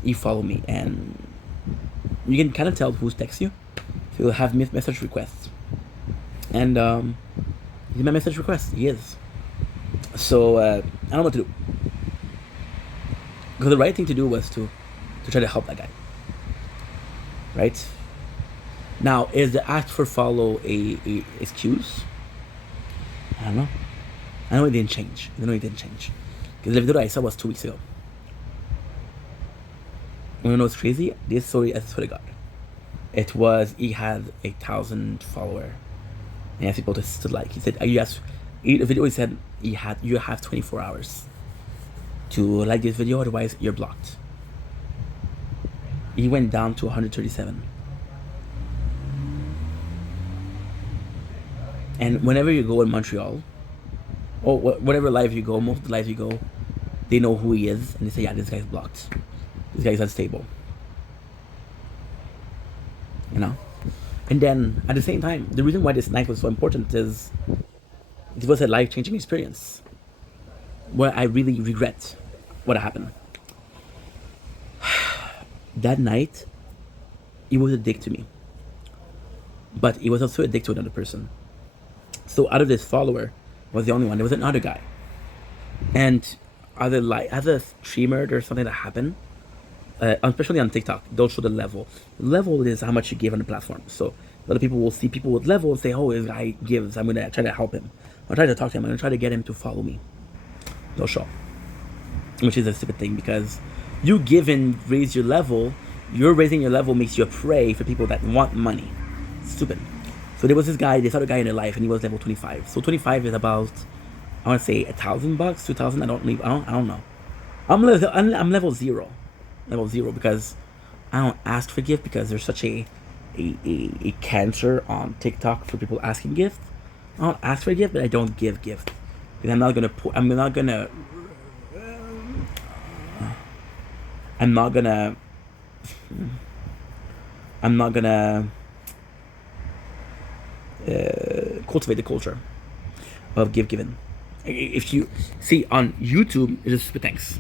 he followed me, and you can kind of tell who's texting you. So you'll have message requests, and he's my message request. He is. So I don't know what to do. Because the right thing to do was to try to help that guy. Right? Now, is the ask for follow a excuse? I don't know. I know it didn't change. Because the video I saw was 2 weeks ago. You know what's crazy? This story, I swear to God. It was, he had 1,000 followers. And he asked people to like. He said, the video he said, you have 24 hours to like this video, otherwise you're blocked. He went down to 137. And whenever you go in Montreal, or whatever live you go, most of the lives you go, they know who he is, and they say, yeah, this guy's blocked. This guy's unstable. You know? And then, at the same time, the reason why this night was so important is it was a life-changing experience where I really regret what happened. That night, he was a dick to me. But he was also a dick to another person. So out of this follower, was the only one. There was another guy. And as a streamer, there's something that happened. Especially on TikTok, they'll show the level. The level is how much you give on the platform. So a lot of people will see people with level and say, oh, this guy gives, I'm gonna try to help him. I'll try to talk to him, I'm gonna try to get him to follow me. They'll show. Which is a stupid thing, because you give and raise your level, you're raising your level makes you a prey for people that want money. Stupid. So there was this other guy in their life, and he was level 25. So 25 is about, I want to say $1,000, 2,000. I don't know. I'm level 0, because I don't ask for gift, because there's such a cancer on TikTok for people asking gift. I don't ask for a gift, but I don't give gift, because I'm not gonna cultivate the culture of giving. If you see on YouTube, it's just thanks,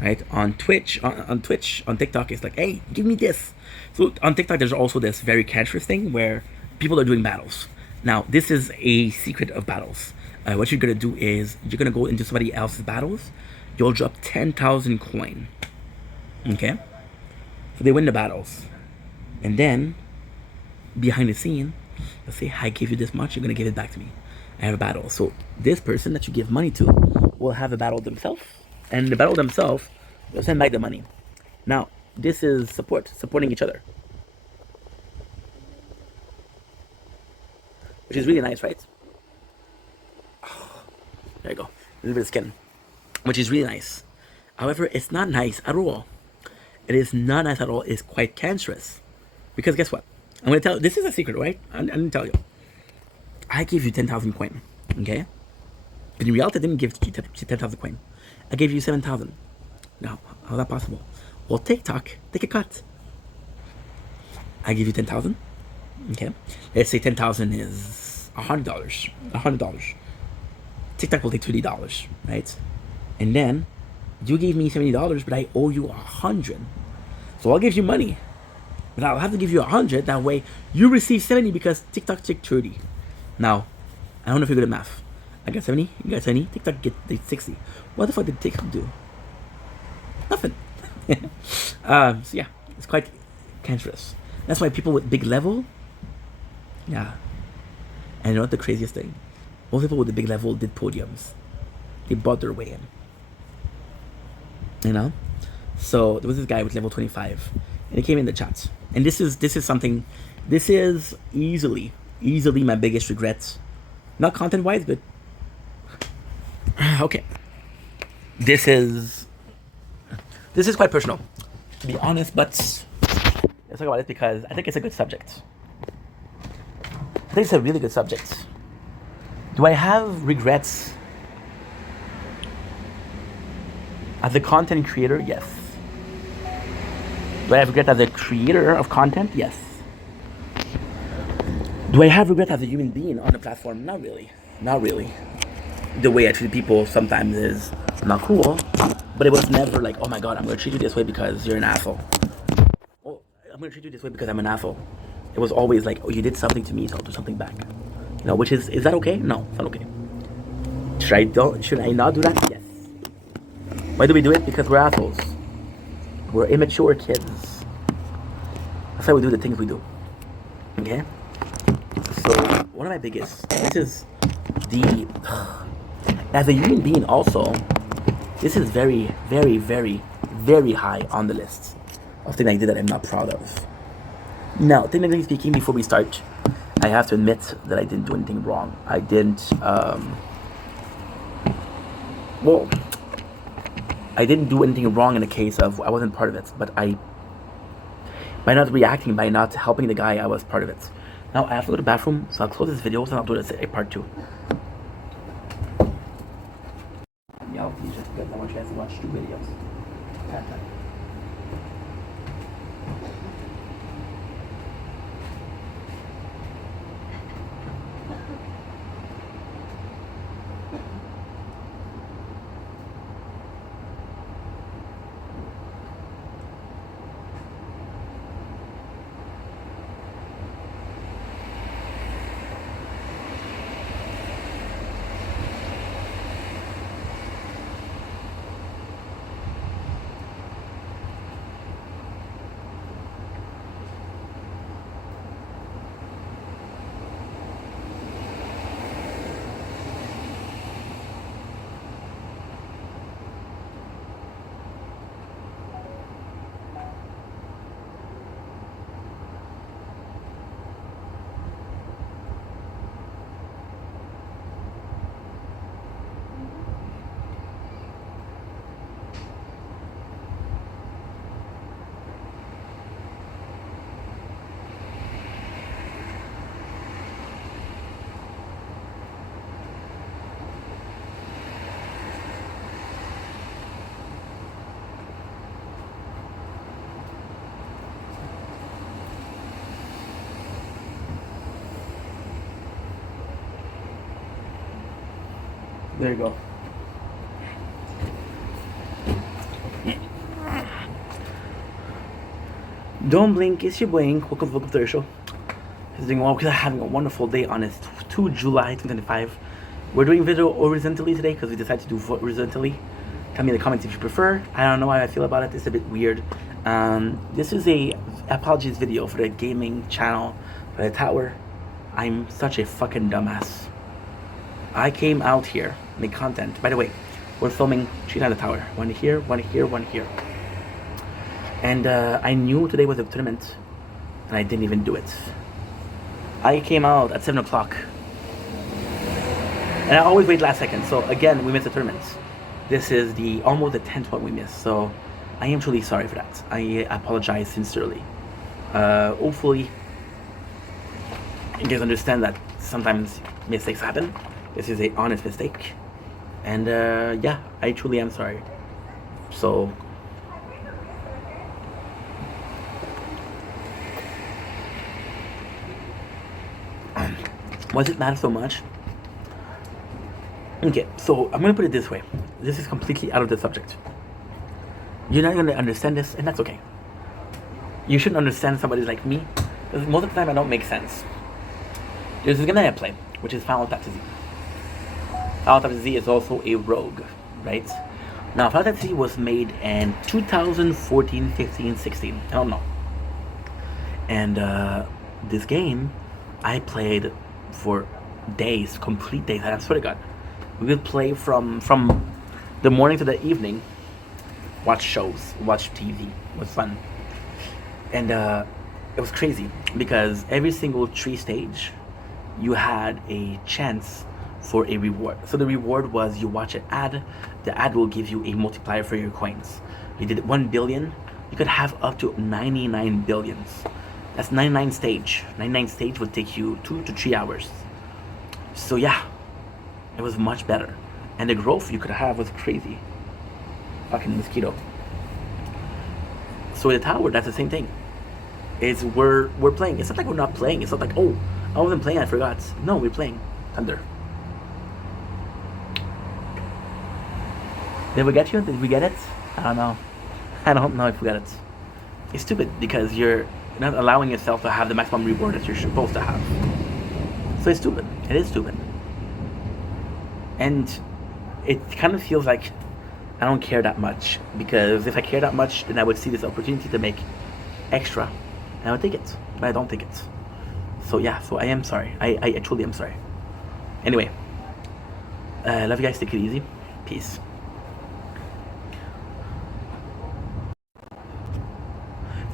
right? On Twitch, on TikTok, it's like, hey, give me this. So on TikTok, there's also this very cancerous thing where people are doing battles. Now, this is a secret of battles. What you're gonna do is you're gonna go into somebody else's battles. You'll drop 10,000 coin. Okay, so they win the battles, and then behind the scene, they'll say, I gave you this much, you're gonna give it back to me. I have a battle. So this person that you give money to will have a battle themselves, and the battle themselves will send back the money. Now, this is supporting each other, which is really nice, right? There you go, a little bit of skin, which is really nice. However, it's not nice at all. It is not nice at all. It's quite cancerous, because guess what? I'm gonna tell you, this is a secret, right? I'm gonna tell you. I gave you 10,000 coin, okay? But in reality, I didn't give you 10,000 coin. I gave you 7,000. Now, how's that possible? Well, TikTok, take a cut. I give you 10,000, okay? Let's say 10,000 is $100. TikTok will take $30, right? And then you gave me $70, but I owe you 100. So I'll give you money, but I'll have to give you 100. That way, you receive 70 because TikTok took 30. Now, I don't know if you're good at math. I got 70, you got 70, TikTok get 60. What the fuck did TikTok do? Nothing. So yeah, it's quite cancerous. That's why people with big level, yeah. And you know what the craziest thing? Most people with the big level did podiums. They bought their way in. You know? So there was this guy with level 25, and he came in the chat. And this is easily my biggest regret. Not content wise, but okay. This is quite personal, to be honest, but let's talk about it because I think it's a good subject. I think it's a really good subject. Do I have regrets as a content creator? Yes. Do I have regret as a creator of content? Yes. Do I have regret as a human being on the platform? Not really. The way I treat people sometimes is not cool, but it was never like, oh my god, I'm going to treat you this way because you're an asshole. Well, gonna treat you this way because I'm an asshole. It was always like, oh, you did something to me, so I'll do something back. You know, which is that okay? No, it's not okay. Should I not do that? Yes. Why do we do it? Because we're assholes. We're immature kids. That's why we do the things we do. Okay? So, one of my biggest, this is the, as a human being also, this is very, very, very, very high on the list of things I did that I'm not proud of. Now, technically speaking, before we start, I have to admit that I didn't do anything wrong. I didn't, well, I didn't do anything wrong in the case of I wasn't part of it, but by not reacting, by not helping the guy, I was part of it. Now I have to go to the bathroom, so I'll close this video and I'll do this a part 2. Yeah, please just because I want you guys to watch 2 videos. There you go. Don't blink, it's your blink. Welcome to the show. He's doing well because I'm having a wonderful day on this 2 July 2025. We're doing video horizontally today because we decided to do horizontally. Tell me in the comments if you prefer. I don't know how I feel about it. It's a bit weird. This is a apologies video for the gaming channel for the tower. I'm such a fucking dumbass. I came out here, make content. By the way, we're filming Cheat on the Tower. One here, one here, one here. And I knew today was a tournament, and I didn't even do it. I came out at 7 o'clock. And I always wait last second, so again, we missed the tournament. This is almost the 10th one we missed, so I am truly sorry for that. I apologize sincerely. Hopefully, you guys understand that sometimes mistakes happen. This is an honest mistake. And yeah, I truly am sorry. So, was it matter so much? Okay, so I'm gonna put it this way. This is completely out of the subject. You're not gonna understand this, and that's okay. You shouldn't understand somebody like me, because most of the time I don't make sense. There's this game that I play, which is Final Fantasy. Final Fantasy is also a rogue, right? Now, Final Fantasy was made in 2014, 15, 16. I don't know. And this game, I played for days, complete days. I swear to God, we would play from the morning to the evening. Watch shows, watch TV. It was fun, and it was crazy because every single tree stage, you had a chance for a reward. So the reward was you watch an ad. The ad will give you a multiplier for your coins. You did 1 billion, you could have up to 99 billions. That's 99 stage. 99 stage would take you 2 to 3 hours. So yeah, it was much better. And the growth you could have was crazy. Fucking mosquito. So the tower, that's the same thing. It's we're playing. It's not like we're not playing. It's not like, oh, I wasn't playing, I forgot. No, we're playing Thunder. Did we get you? Did we get it? I don't know. I don't know if we got it. It's stupid because you're You're not allowing yourself to have the maximum reward that you're supposed to have. So it's stupid. It is stupid. And it kind of feels like I don't care that much, because if I care that much, then I would see this opportunity to make extra and I would take it, but I don't take it. So yeah, so I am sorry. I truly am sorry. Anyway, love you guys. Take it easy. Peace.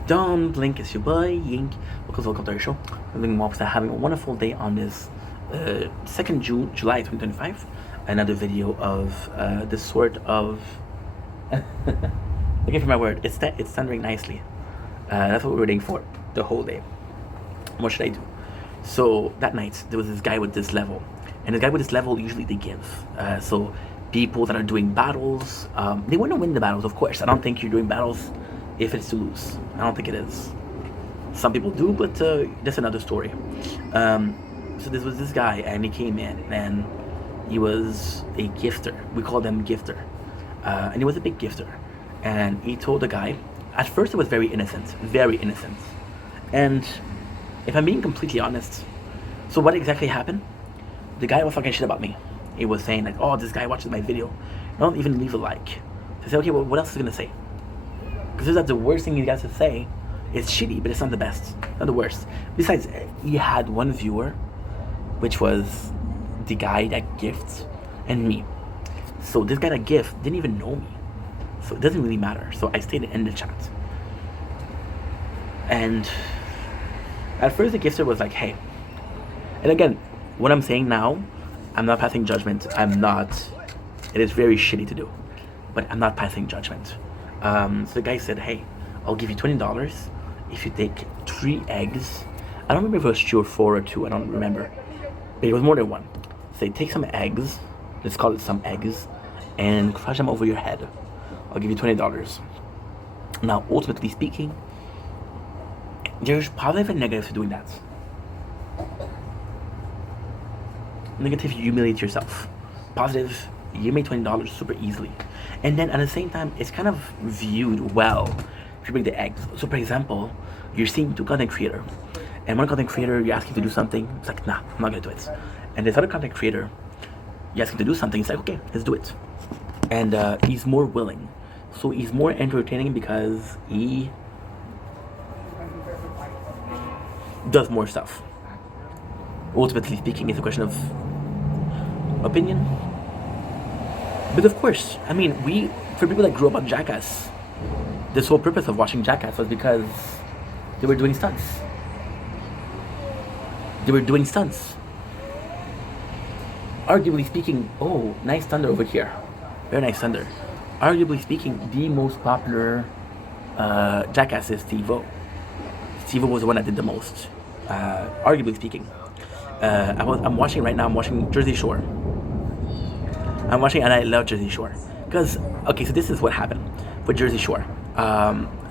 Don't blink, it's your boy Yink. Welcome to our show. I'm doing more having a wonderful day on this 2nd July 2025. Another video of this sort of looking for my word. It's thundering nicely. That's what we're waiting for the whole day. What should I do? So that night there was this guy with this level, and the guy with this level usually they give. So people that are doing battles, they want to win the battles, of course. I don't think you're doing battles if it's to lose. I don't think it is. Some people do, but that's another story. So this was this guy, and he came in, and he was a gifter. We call them gifter, and he was a big gifter. And he told the guy. At first, it was very innocent, and if I'm being completely honest, so what exactly happened? The guy was talking shit about me. He was saying like, "Oh, this guy watches my video. Don't even leave a like." So I said, "Okay, well, what else is he gonna say?" Because that's the worst thing he got to say. It's shitty, but it's not the best, not the worst. Besides, he had one viewer, which was the guy that gifts, and me. So this guy that gift didn't even know me. So it doesn't really matter. So I stayed in the chat. And at first the gifter was like, hey. And again, what I'm saying now, I'm not passing judgment. It is very shitty to do. But I'm not passing judgment. So the guy said, hey, I'll give you $20 if you take 3 eggs. I don't remember if it was 2 or 4 or 2. I don't remember. But it was more than 1. So take some eggs. Let's call it some eggs. And crush them over your head. I'll give you $20. Now, ultimately speaking, there's positive and negative to doing that. Negative, you humiliate yourself. Positive, you made $20 super easily. And then at the same time, it's kind of viewed well if you bring the eggs. So for example, you're seeing 2 content creator, and one content creator, you ask him to do something, it's like, nah, I'm not gonna do it. And this other content creator, you ask him to do something, it's like, okay, let's do it. And he's more willing. So he's more entertaining because he does more stuff. Ultimately speaking, it's a question of opinion. But of course, I mean, for people that grew up on Jackass, this whole purpose of watching Jackass was because they were doing stunts. Arguably speaking, oh, nice thunder over here. Very nice thunder. Arguably speaking, the most popular Jackass is Steve-O. Steve-O was the one that did the most. Arguably speaking. I'm watching right now, I'm watching Jersey Shore. And I love Jersey Shore. Because, okay, so this is what happened with Jersey Shore.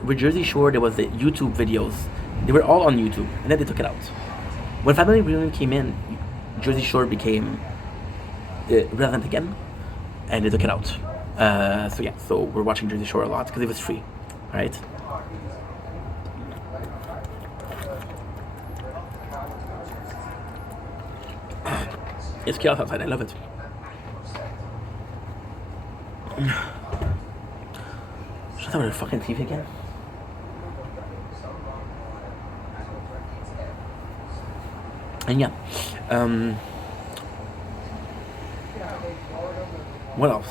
With Jersey Shore, there was the YouTube videos. They were all on YouTube, and then they took it out. When Family Reunion came in, Jersey Shore became relevant again, and they took it out. So yeah, so we're watching Jersey Shore a lot because it was free, right? It's chaos outside, I love it. Shut up with the fucking TV again. And yeah, what else?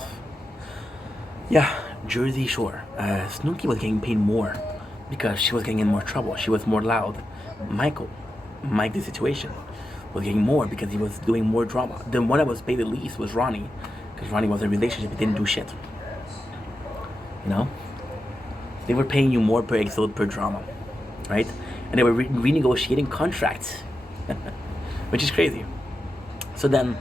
Yeah, Jersey Shore. Snooki was getting paid more because she was getting in more trouble. She was more loud. Mike, the situation, was getting more because he was doing more drama. The one that was paid the least was Ronnie, because Ronnie was in a relationship. He didn't do shit. You know? They were paying you more per episode, per drama, right? And they were renegotiating contracts, which is crazy. So then,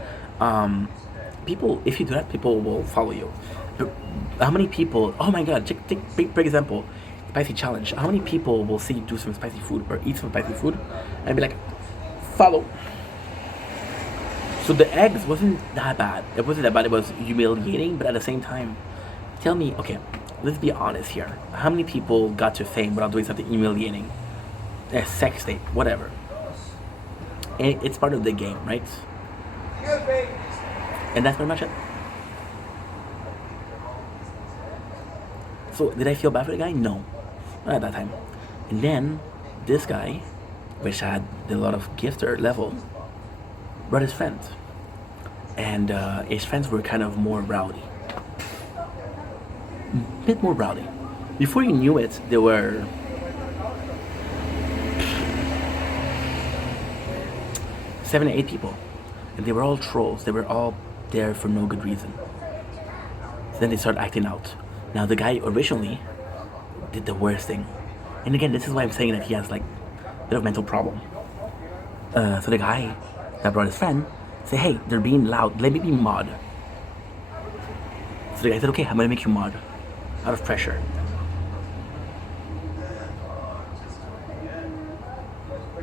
people, if you do that, people will follow you. But how many people, oh my god, take for example, spicy challenge. How many people will see you do some spicy food or eat some spicy food and be like, follow? So the eggs wasn't that bad. It wasn't that bad. It was humiliating, but at the same time, tell me, okay, let's be honest here. How many people got to fame without doing something humiliating? a sex tape, whatever. And it's part of the game, right? And that's pretty much it. So did I feel bad for the guy? No, not at that time. And then this guy, which had a lot of gifter level, brought his friends, and his friends were kind of more rowdy, a bit more rowdy. Before you knew it, there were 7 or 8 people, and they were all trolls. They were all there for no good reason. So then they started acting out. Now the guy originally did the worst thing, and again, this is why I'm saying that he has like a bit of mental problem. So the guy that brought his friend said, "Hey, they're being loud. Let me be mod." So the guy said, "Okay, I'm gonna make you mod," out of pressure.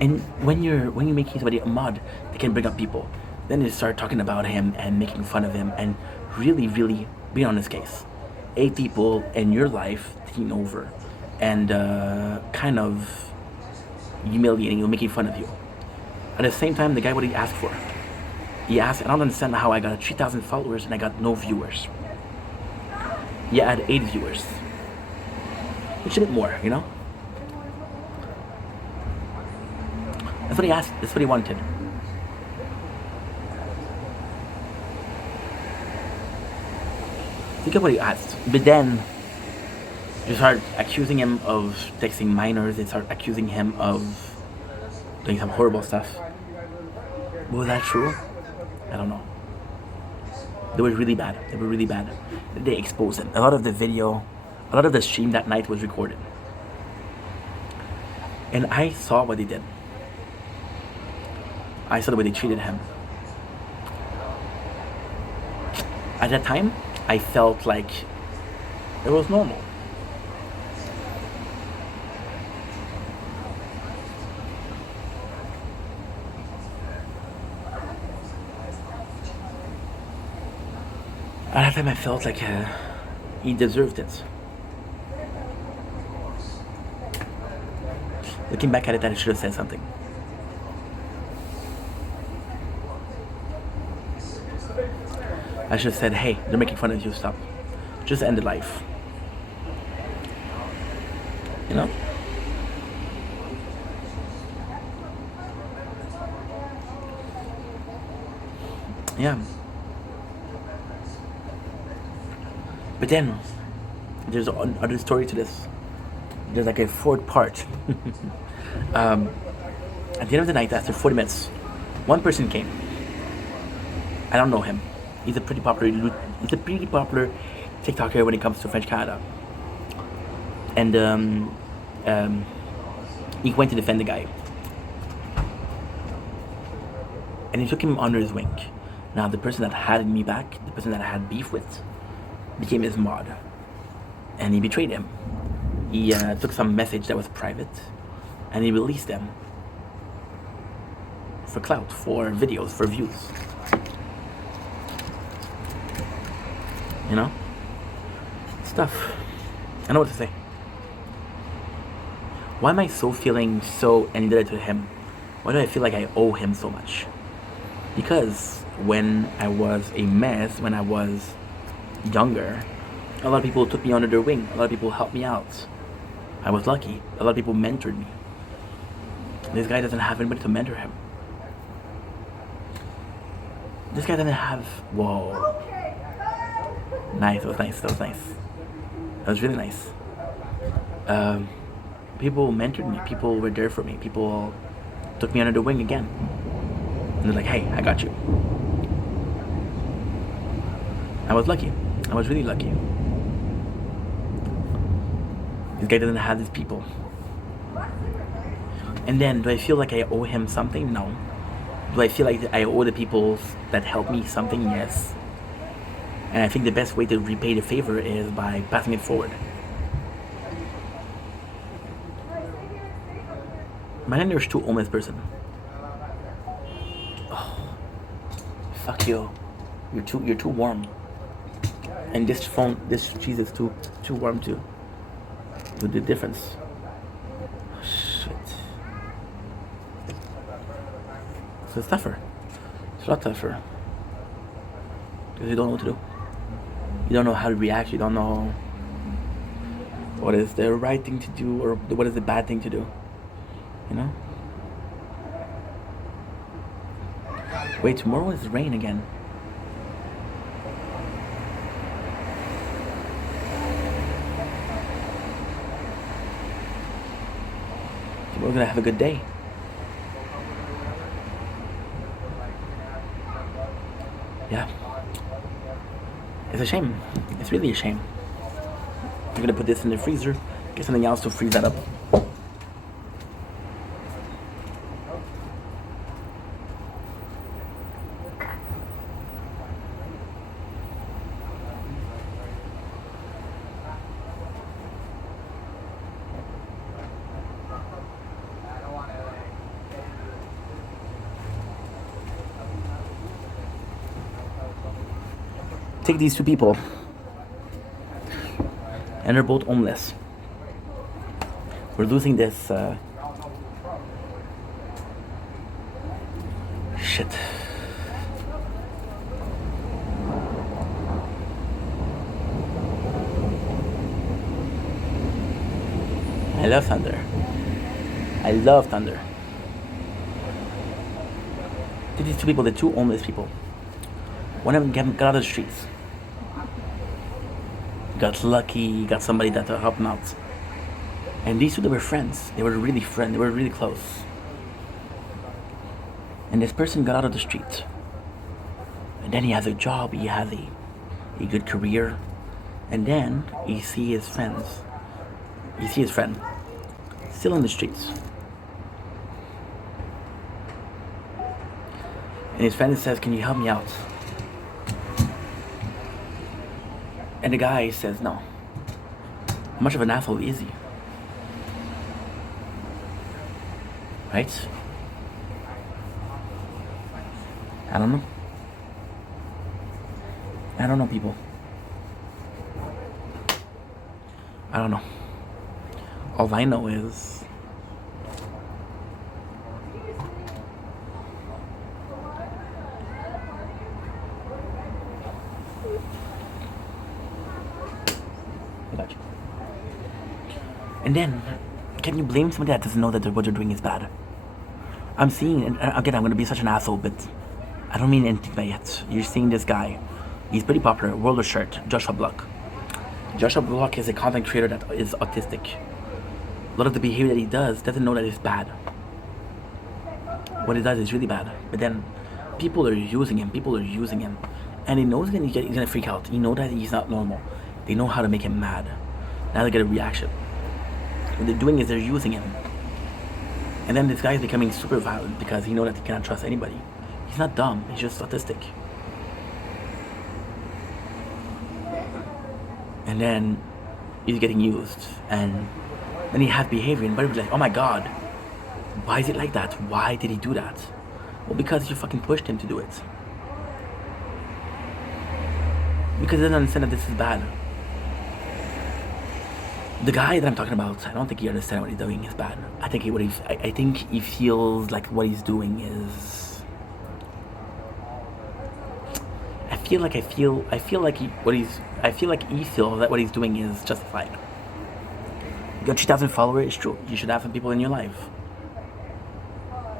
And when you're making somebody a mod, they can bring up people. Then they start talking about him and making fun of him and really, really being on his case. 8 people in your life taking over and kind of humiliating you, making fun of you. At the same time, the guy, what did he ask for? He asked, "I don't understand how I got 3,000 followers and I got no viewers." He had 8 viewers, which is a bit more, you know? That's what he asked. That's what he wanted. Think of what he asked. But then, you start accusing him of texting minors. They start accusing him of doing some horrible stuff. Was that true? I don't know. They were really bad. They were really bad. They exposed him. A lot of the video, a lot of the stream that night was recorded. And I saw what they did. I saw the way they treated him. At that time, I felt like it was normal. At that time, I felt like he deserved it. Looking back at it, I should have said something. I should have said, "Hey, they're making fun of you, stop. Just end the life." You know? Yeah. But then, there's another story to this. There's like a 4th part. At the end of the night, after 40 minutes, one person came. I don't know him. He's a pretty popular TikToker when it comes to French Canada. And he went to defend the guy. And he took him under his wing. Now the person that had me back, the person that I had beef with, became his mod. And he betrayed him. He took some message that was private and he released them for clout, for videos, for views. You know? Stuff. I know what to say. Why am I feeling so indebted to him? Why do I feel like I owe him so much? Because when I was a mess, when I was younger, a lot of people took me under their wing. A lot of people helped me out. I was lucky. A lot of people mentored me. This guy doesn't have anybody to mentor him. This guy doesn't have... Whoa. Nice, that was nice, that was nice. That was really nice. People mentored me, people were there for me, people took me under the wing again. And they're like, "Hey, I got you." I was lucky. I was really lucky. This guy doesn't have these people. And then, do I feel like I owe him something? No. Do I feel like I owe the people that helped me something? Yes. And I think the best way to repay the favor is by passing it forward. Imagine there's 2 homeless person. Oh, fuck you. You're too warm. And this cheese is too warm too. With the difference. Oh, shit. So it's tougher. It's a lot tougher. Because you don't know what to do. You don't know how to react. You don't know what is the right thing to do or what is the bad thing to do. You know? Wait, tomorrow is rain again. We're gonna have a good day. Yeah. It's a shame. It's really a shame. I'm gonna put this in the freezer, get something else to freeze that up. Take these two people, and they're both homeless. We're losing this shit. I love thunder. I love thunder. Take these two people, the two homeless people. One of them got out of the streets. Got lucky, got somebody that helped him out. And these two, they were friends. They were really friends. They were really close. And this person got out of the street. And then he has a job. He has a good career. And then he see his friends. You see his friend still in the streets. And his friend says, "Can you help me out?" And the guy says, "No. How much of an asshole is he?" Right? I don't know. I don't know, people. I don't know. All I know is and then, can you blame somebody that doesn't know that what they're doing is bad? I'm seeing, and again, I'm going to be such an asshole, but I don't mean anything by it. You're seeing this guy. He's pretty popular. World of Shirt, Joshua Block. Joshua Block is a content creator that is autistic. A lot of the behavior that he doesn't know that it's bad. What he does is really bad. But then, people are using him. And he knows that he's going to freak out. He knows that he's not normal. They know how to make him mad. Now they get a reaction. What they're doing is they're using him. And then this guy is becoming super violent because he knows that he cannot trust anybody. He's not dumb, he's just autistic. And then he's getting used. And then he has behavior and everybody's like, "Oh my god, why is it like that? Why did he do that?" Well, because you fucking pushed him to do it. Because he doesn't understand that this is bad. The guy that I'm talking about, I don't think he understands what he's doing is bad. I think he feels like what he's doing is. I feel like he feels that what he's doing is justified. You got 3,000 followers, it's true. You should have some people in your life.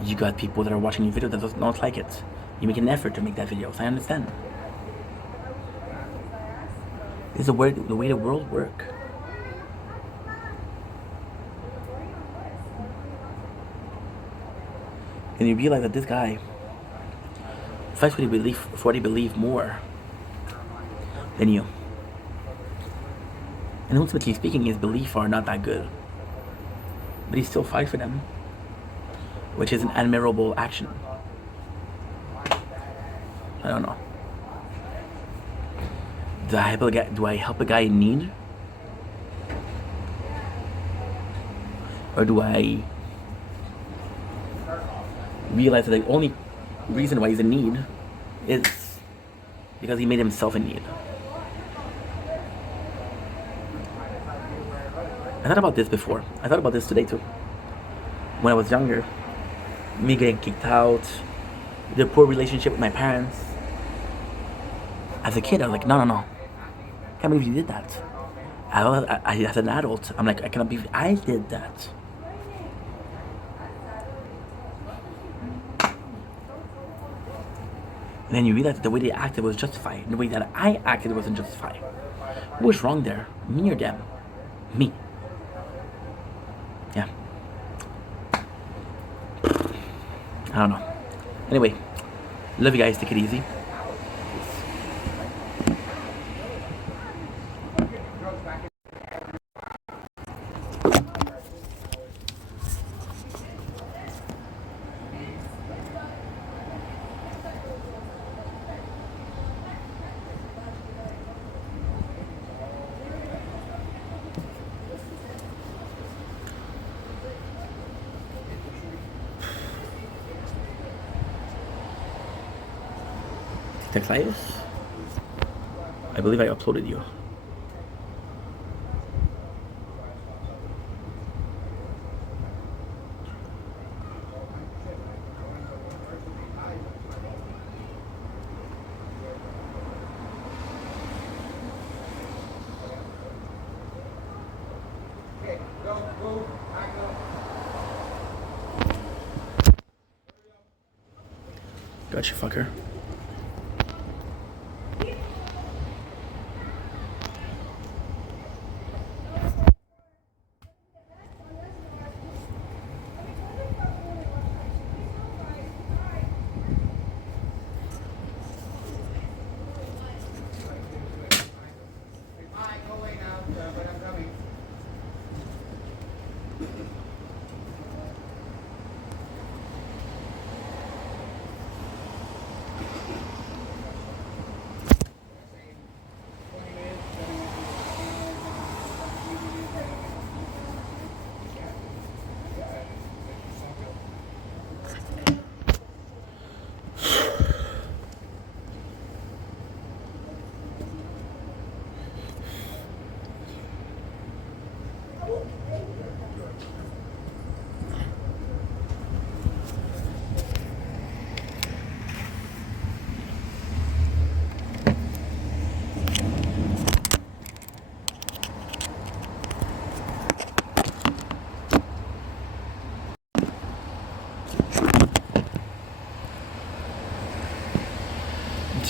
You got people that are watching your video that don't like it. You make an effort to make that video, so I understand. This is the way the world works. And you realize that this guy fights for what he believes more than you. And ultimately speaking, his beliefs are not that good. But he still fights for them, which is an admirable action. I don't know. Do I help a guy in need? Or do I realize that the only reason why he's in need is because he made himself in need? I thought about this before. I thought about this today too. When I was younger, me getting kicked out, the poor relationship with my parents. As a kid, I was like, no, no, no. Can't believe you did that. As an adult, I'm like, I cannot believe I did that. And then you realize that the way they acted was justified. And the way that I acted wasn't justified. Who was wrong there? Me or them? Me. Yeah. I don't know. Anyway, love you guys. Take it easy. Texias? I believe I uploaded you. Gotcha, fucker.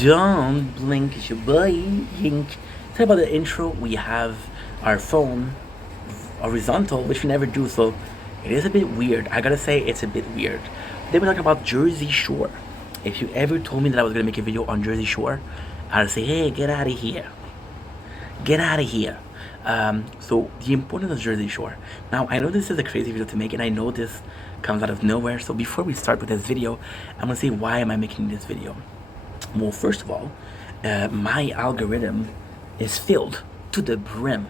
Don't blink, it's your boy, Yink. Sorry about the intro. We have our phone horizontal, which we never do, so it is a bit weird. I gotta say, it's a bit weird. Then we're talking about Jersey Shore. If you ever told me that I was gonna make a video on Jersey Shore, I'd say, hey, get out of here. Get out of here. So the importance of Jersey Shore. Now, I know this is a crazy video to make, and I know this comes out of nowhere. So before we start with this video, I'm gonna say, why am I making this video? Well, first of all, my algorithm is filled to the brim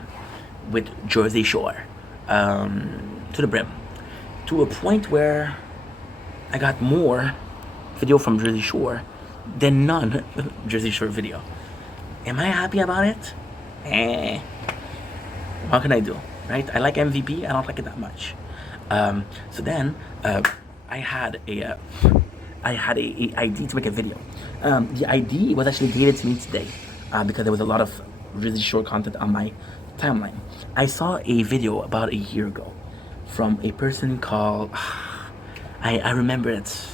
with Jersey Shore. To the brim. To a point where I got more video from Jersey Shore than none Jersey Shore video. Am I happy about it? What can I do, right? I like MVP, I don't like it that much. So then, I had a ID to make a video. The ID was actually dated to me today because there was a lot of Jersey Shore content on my timeline. I saw a video about a year ago from a person called, I remember it.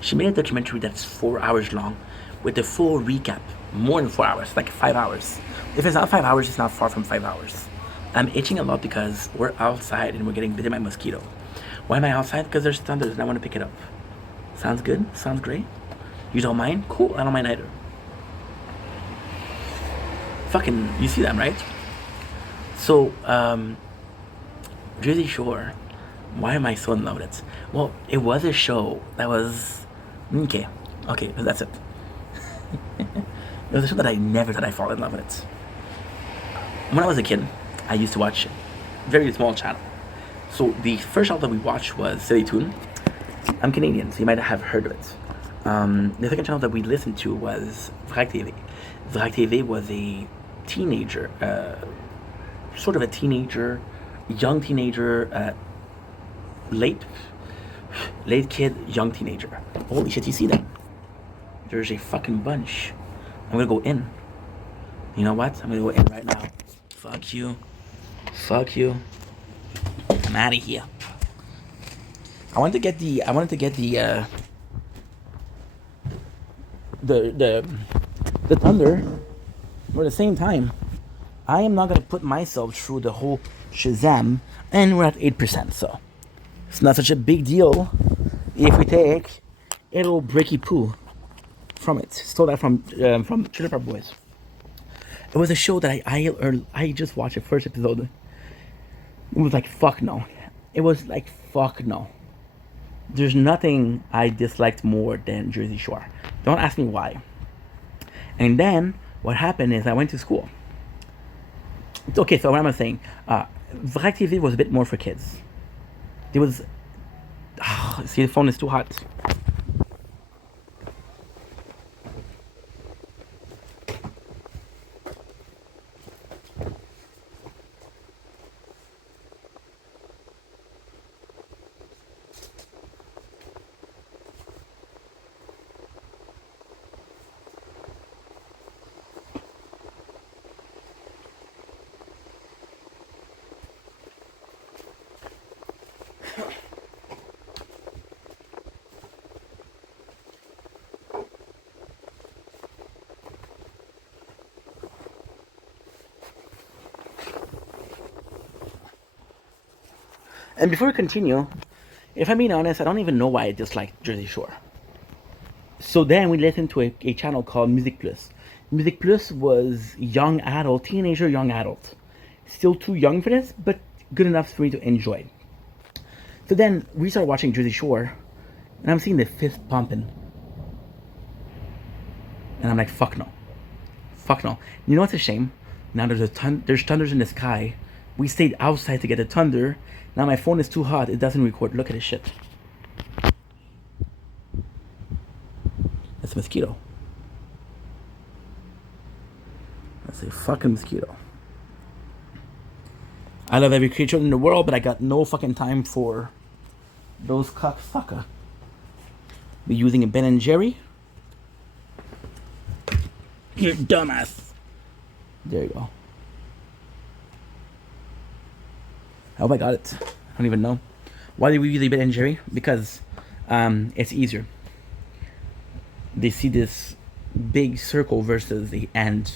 She made a documentary that's 4 hours long with a full recap, more than 4 hours, like 5 hours. If it's not 5 hours, it's not far from 5 hours. I'm itching a lot because we're outside and we're getting bitten by mosquito. Why am I outside? Because there's thunders and I want to pick it up. Sounds good? Sounds great? You don't mind? Cool, I don't mind either. Fucking, you see them, right? So, Jersey Shore, why am I so in love with it? Well, it was a show that was, okay, that's it. It was a show that I never thought I'd fall in love with it. When I was a kid, I used to watch a very small channel. So the first channel that we watched was Silly Toon. I'm Canadian, so you might have heard of it. The second channel that we listened to was Vrac TV. Vrac TV was a teenager, sort of a teenager, young teenager, late kid, young teenager. Holy shit, you see that? There's a fucking bunch. I'm gonna go in. You know what? I'm gonna go in right now. Fuck you. Fuck you. I'm out of here. I wanted to get the thunder, but at the same time, I am not gonna put myself through the whole Shazam, and we're at 8%, so it's not such a big deal if we take a little breaky poo from it. Stole that from Trailer Park Boys. It was a show that I just watched the first episode. It was like fuck no. It was like fuck no. There's nothing I disliked more than Jersey Shore. Don't ask me why. And then what happened is I went to school. It's okay, so what am I saying? Vrac TV was a bit more for kids. There was. See, the phone is too hot. And before we continue, if I'm being honest, I don't even know why I disliked Jersey Shore. So then we listened to a channel called Music Plus. Music Plus was young adult, teenager, young adult. Still too young for this, but good enough for me to enjoy. So then we started watching Jersey Shore, and I'm seeing the fist pumping. And I'm like, fuck no. Fuck no. You know what's a shame? Now there's thunders in the sky. We stayed outside to get the thunder. Now my phone is too hot. It doesn't record. Look at this shit. That's a mosquito. That's a fucking mosquito. I love every creature in the world, but I got no fucking time for those cocksucker. Be using a Ben and Jerry. You dumbass. There you go. I hope I got it. I don't even know. Why did we use a Ben and Jerry? Because it's easier. They see this big circle versus the end.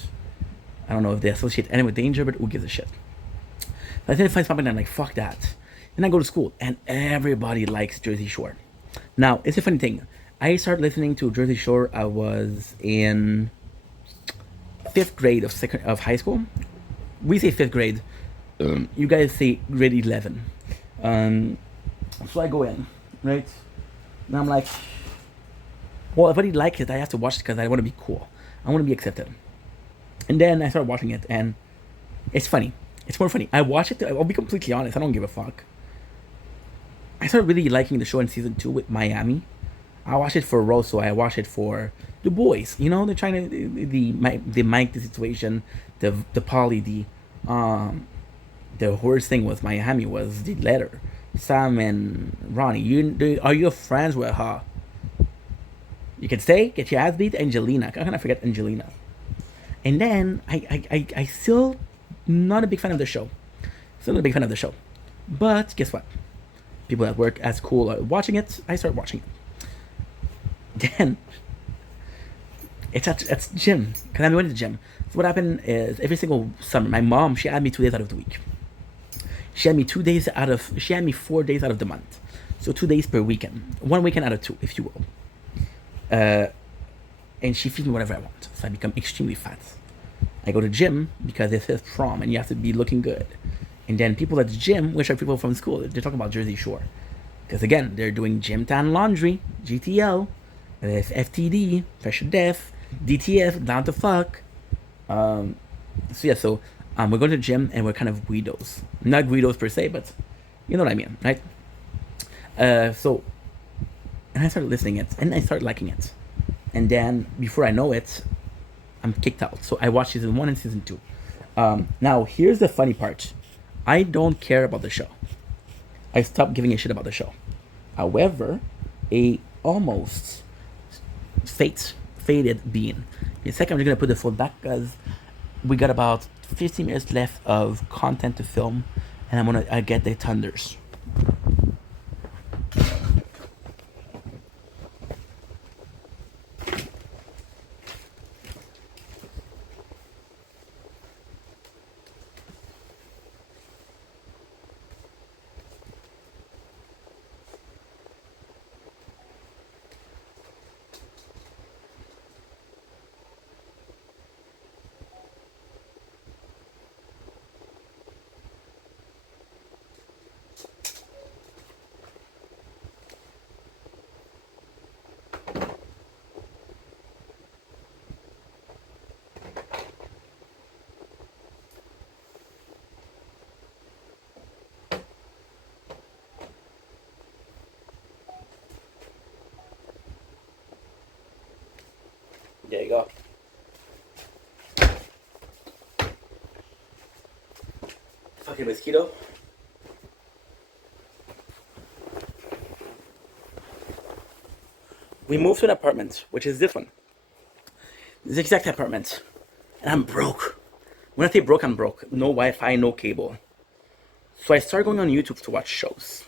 I don't know if they associate any with danger, but who gives a shit? I think I find something and I'm like, fuck that. Then I go to school and everybody likes Jersey Shore. Now, it's a funny thing. I started listening to Jersey Shore. I was in 5th grade of high school. We say 5th grade. You guys say grade 11. So I go in, right? And I'm like, well, if I didn't like it, I have to watch it because I want to be cool. I want to be accepted. And then I started watching it, and it's funny. It's more funny. I watch it. I'll be completely honest. I don't give a fuck. I started really liking the show in season 2 with Miami. I watched it for Rosso. I watched it for the boys. You know, they're trying to the Mike, the situation, the Polly, the worst thing with Miami was the letter. Sam and Ronnie, are you friends with her? You can say, get your ass beat, Angelina. How can I forget Angelina? And then I still not a big fan of the show. Still not a big fan of the show. But guess what? People at work at school are watching it. I started watching it. Then it's gym. Because I'm going to the gym. So what happened is every single summer, my mom, she had me 2 days out of the week. She had me 4 days out of the month. So 2 days per weekend. 1 weekend out of 2, if you will. And she feeds me whatever I want. So I become extremely fat. I go to gym because it says prom and you have to be looking good. And then people at the gym, which are people from school, they're talking about Jersey Shore. Because again, they're doing gym tan laundry, GTL, there's FTD, Fresh Def, DTF, down to fuck. So we're going to the gym and we're kind of Guidos. Not Guidos per se, but you know what I mean, right? And I started listening it and I started liking it. And then before I know it, I'm kicked out. So I watched season 1 and season 2. Now here's the funny part. I don't care about the show. I stopped giving a shit about the show. However, almost faded bean. In a second, I'm just gonna put the phone back because we got about 15 minutes left of content to film, and I'm gonna get the thunders. There you go. Fucking mosquito. We moved to an apartment, which is this one. This exact apartment. And I'm broke. When I say broke, I'm broke. No Wi-Fi, no cable. So I started going on YouTube to watch shows.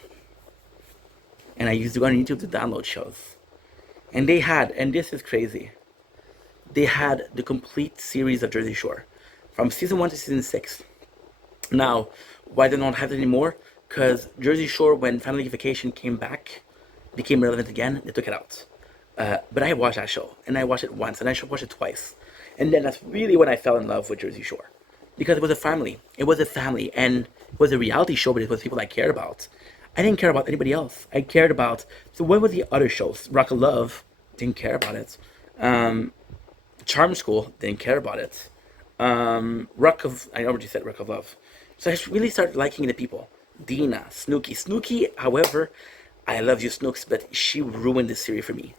And I used to go on YouTube to download shows. And they had, and this is crazy, they had the complete series of Jersey Shore. From season 1 to season 6. Now, why they don't have it anymore? Because Jersey Shore, when Family Vacation came back, became relevant again, they took it out. But I watched that show, and I watched it once, and I watched it twice. And then that's really when I fell in love with Jersey Shore. Because it was a family. It was a family, and it was a reality show, but it was people I cared about. I didn't care about anybody else. I cared about, so what were the other shows? Rock of Love, didn't care about it. Charm School, didn't care about it. I already said Rock of Love. So I really started liking the people. Dina, Snooki. Snooki, however, I love you, Snooks, but she ruined the series for me.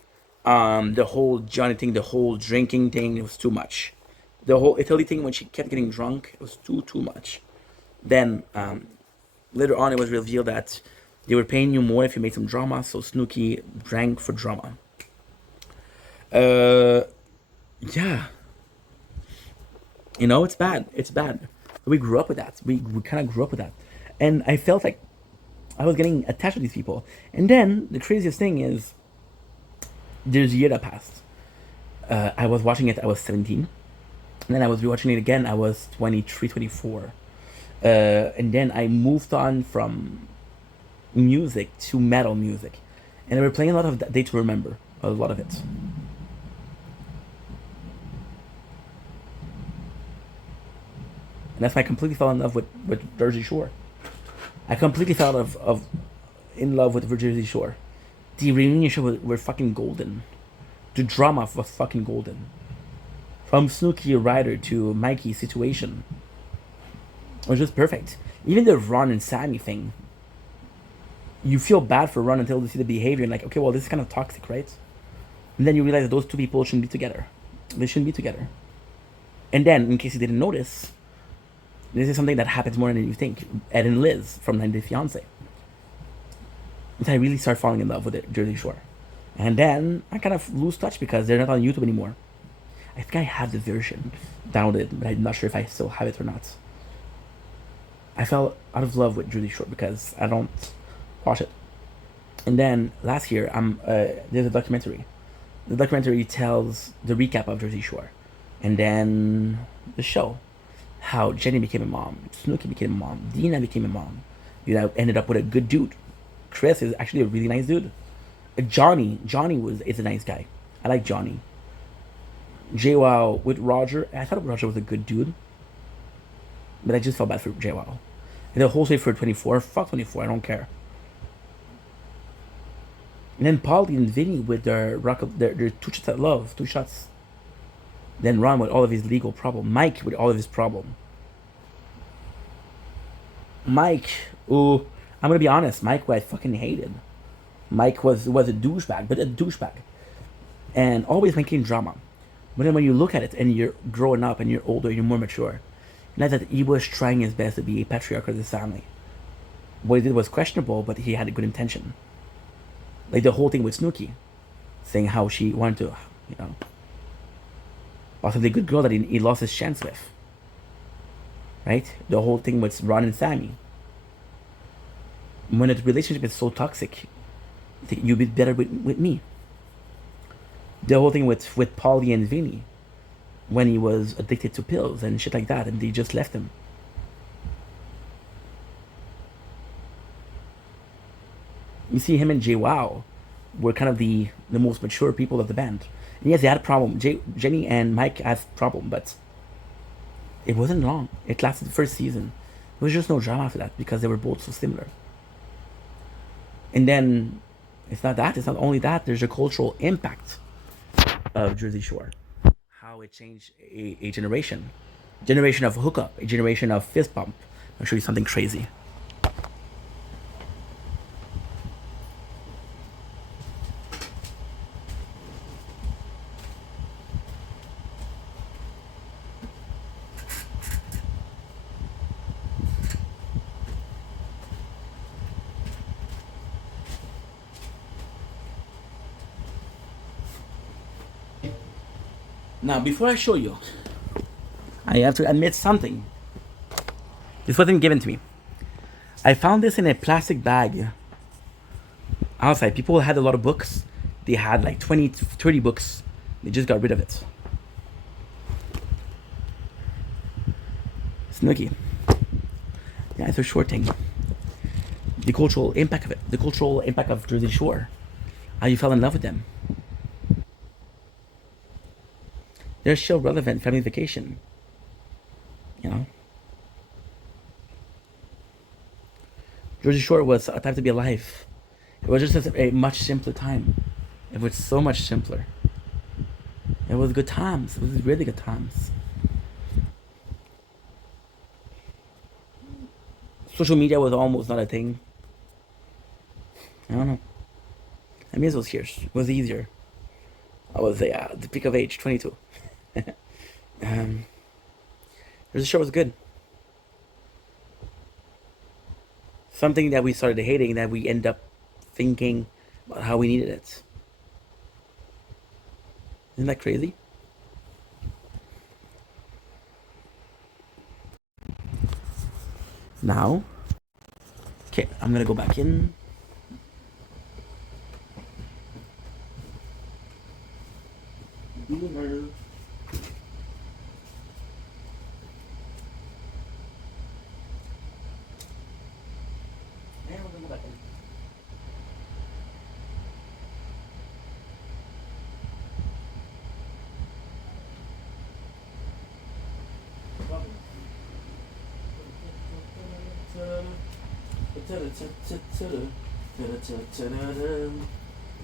The whole Johnny thing, the whole drinking thing, it was too much. The whole Italy thing, when she kept getting drunk, it was too much. Then, later on, it was revealed that they were paying you more if you made some drama, so Snooki drank for drama. Yeah. You know, it's bad. It's bad. We grew up with that. We kind of grew up with that. And I felt like I was getting attached to these people. And then, the craziest thing is, there's a year that passed. I was watching it, I was 17. And then I was rewatching it again, I was 23, 24. And then I moved on from music to metal music. And they were playing a lot of Day to Remember. A lot of it. And that's why I completely fell in love with Jersey Shore. I completely fell in love with Jersey Shore. The reunion show were fucking golden. The drama was fucking golden. From Snooki Ryder to Mikey's situation. It was just perfect. Even the Ron and Sammy thing. You feel bad for Ron until you see the behavior and like, okay, well, this is kind of toxic, right? And then you realize that those two people shouldn't be together. They shouldn't be together. And then, in case you didn't notice, this is something that happens more than you think. Ed and Liz from 90 Day Fiancé. And I really start falling in love with it, Jersey Shore. And then I kind of lose touch because they're not on YouTube anymore. I think I have the version downloaded, but I'm not sure if I still have it or not. I fell out of love with Jersey Shore because I don't watch it. And then last year, there's a documentary. The documentary tells the recap of Jersey Shore. And then the show. How Jenny became a mom, Snooki became a mom, Dina became a mom. You know, ended up with a good dude. Chris is actually a really nice dude. Johnny is a nice guy. I like Johnny. JWoww with Roger, I thought Roger was a good dude. But I just felt bad for JWoww. And the whole thing for 24, fuck 24, I don't care. And then Paulie and Vinny with their 2 shots at love, 2 shots. Then Ron with all of his legal problem. Mike with all of his problem. Mike, ooh, I'm gonna be honest, Mike who I fucking hated. Mike was a douchebag, but a douchebag. And always making drama. But then when you look at it and you're growing up and you're older, you're more mature. Not that he was trying his best to be a patriarch of this family. What he did was questionable, but he had a good intention. Like the whole thing with Snooki. Saying how she wanted to you know. Possibly a good girl that he lost his chance with. Right? The whole thing with Ron and Sammy. When a relationship is so toxic, you'd be better with me. The whole thing with Paulie and Vinny, when he was addicted to pills and shit like that, and they just left him. You see, him and JWoww were kind of the most mature people of the band. And yes, they had a problem. Jenny and Mike had a problem, but it wasn't long. It lasted the first season. There was just no drama after that because they were both so similar. And then it's not that. It's not only that. There's a cultural impact of Jersey Shore. How it changed a generation. Generation of hookup. A generation of fist bump. I'll show you something crazy. Now, before I show you, I have to admit something. This wasn't given to me. I found this in a plastic bag outside. People had a lot of books. They had like 20, 30 books. They just got rid of it. Snooki. Yeah, it's a short thing. The cultural impact of it. The cultural impact of Jersey Shore. How you fell in love with them. They're still relevant. Family Vacation. You know? Jersey Shore was a time to be alive. It was just a much simpler time. It was so much simpler. It was good times. It was really good times. Social media was almost not a thing. I don't know. I mean, it was here. It was easier. I was the peak of age, 22. The show was good. Something that we started hating that we end up thinking about how we needed it. Isn't that crazy? Now, okay, I'm gonna go back in.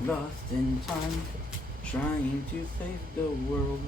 Lost in time, trying to save the world.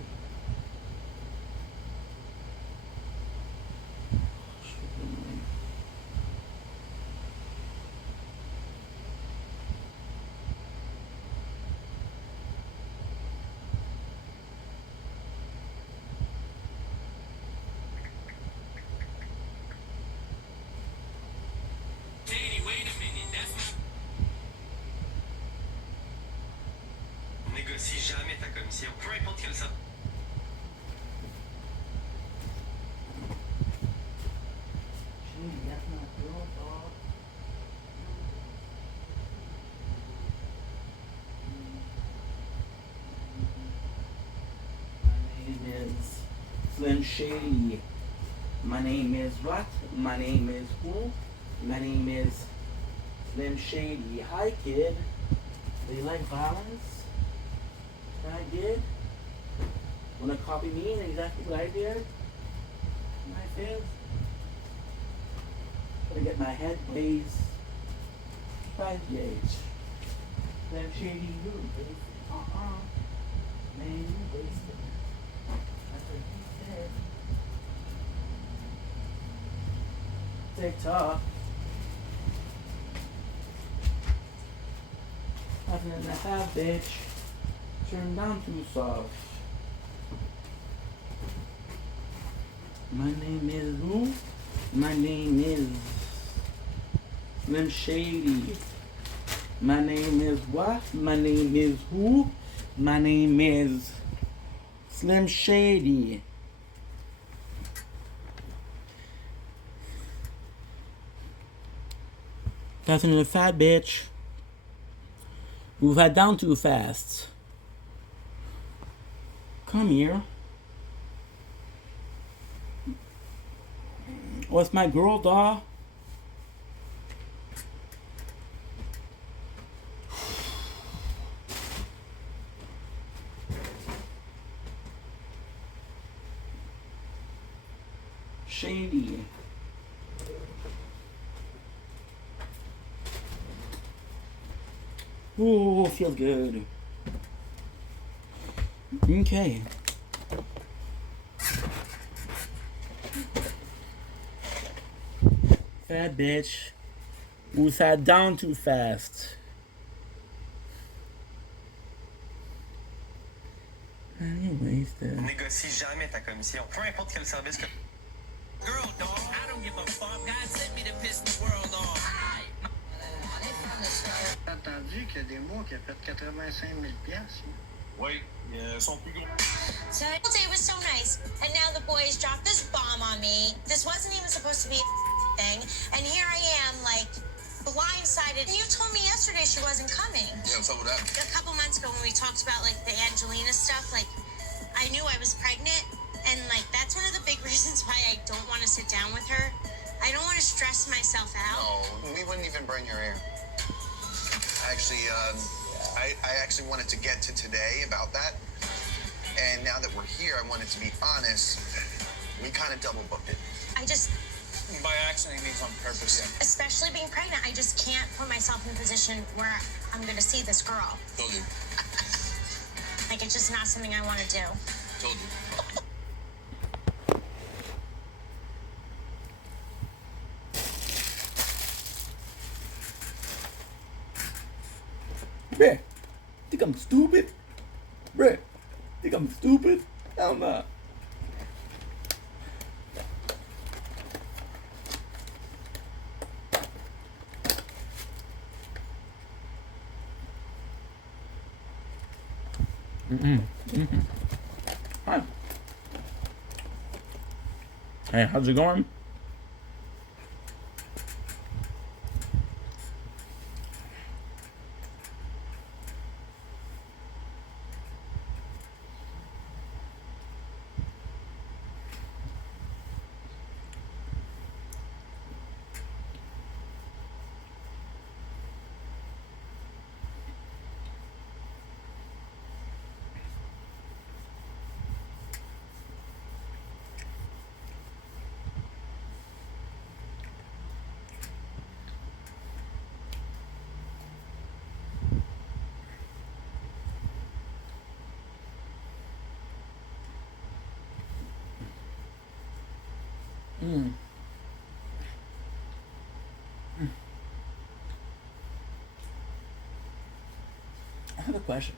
Négocie jamais ta commission, peu importe quelle ça. My name is Slim Shady. My name is what? My name is who? My name is Slim Shady. Hi, kid. Do you like violence? I did. Wanna copy me and exactly what I did? My fans. Gotta get my head raised. 5 gauge. Then shady you, baby. Man, you wasted. That's what he said. TikTok. Nothing in that half, bitch. Turn down too soft. My name is who? My name is Slim Shady. My name is what? My name is who? My name is Slim Shady. Passing to the fat bitch. Move that down too fast. Come here. What's my girl, dawg? Shady. Ooh, feels good. Okay. Fat bitch. Who sat down too fast. Anyways, Négocie jamais ta commission, peu importe quel service que. Girl, dog, I don't give a fuck. God sent me to piss the world off. J'ai entendu qu'il y a des mois qui a fait 85 000 piastres. Oui, ils sont plus gros. So the whole day was so nice, and now the boys dropped this bomb on me. This wasn't even supposed to be a thing, and here I am, like, blindsided. You told me yesterday she wasn't coming. Yeah, what's up with that? A couple months ago when we talked about, like, the Angelina stuff, like, I knew I was pregnant, and, like, that's one of the big reasons why I don't want to sit down with her. I don't want to stress myself out. No, we wouldn't even bring her here. Actually, I actually wanted to get to today about that. And now that we're here, I wanted to be honest. We kind of double booked it. I just, By accident means on purpose. especially being pregnant, I just can't put myself in a position where I'm going to see this girl. Told you. Like, it's just not something I want to do. Told you. Bruh, think I'm stupid? Bruh, think I'm stupid? Hell nah. Hi. Hey, how's it going? I have a question.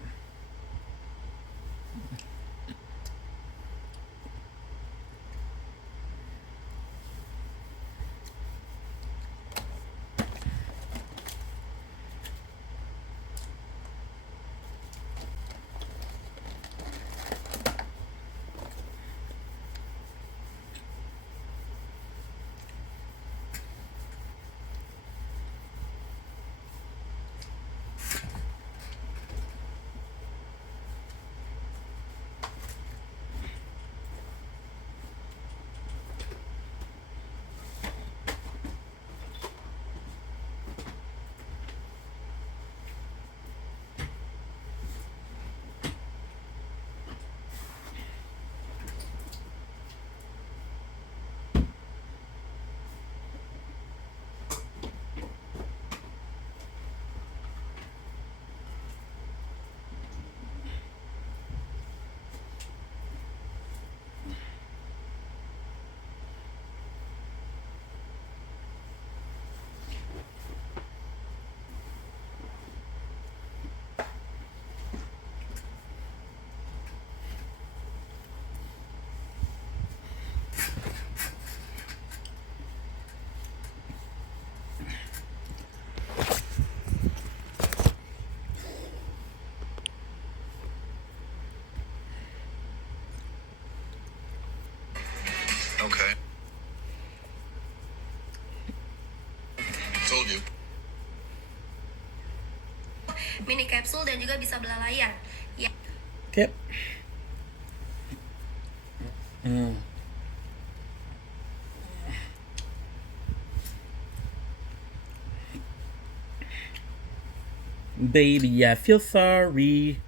Okay. Told you. Mini capsule dan juga bisa belah layar. Ya. Okay. Baby, I feel sorry.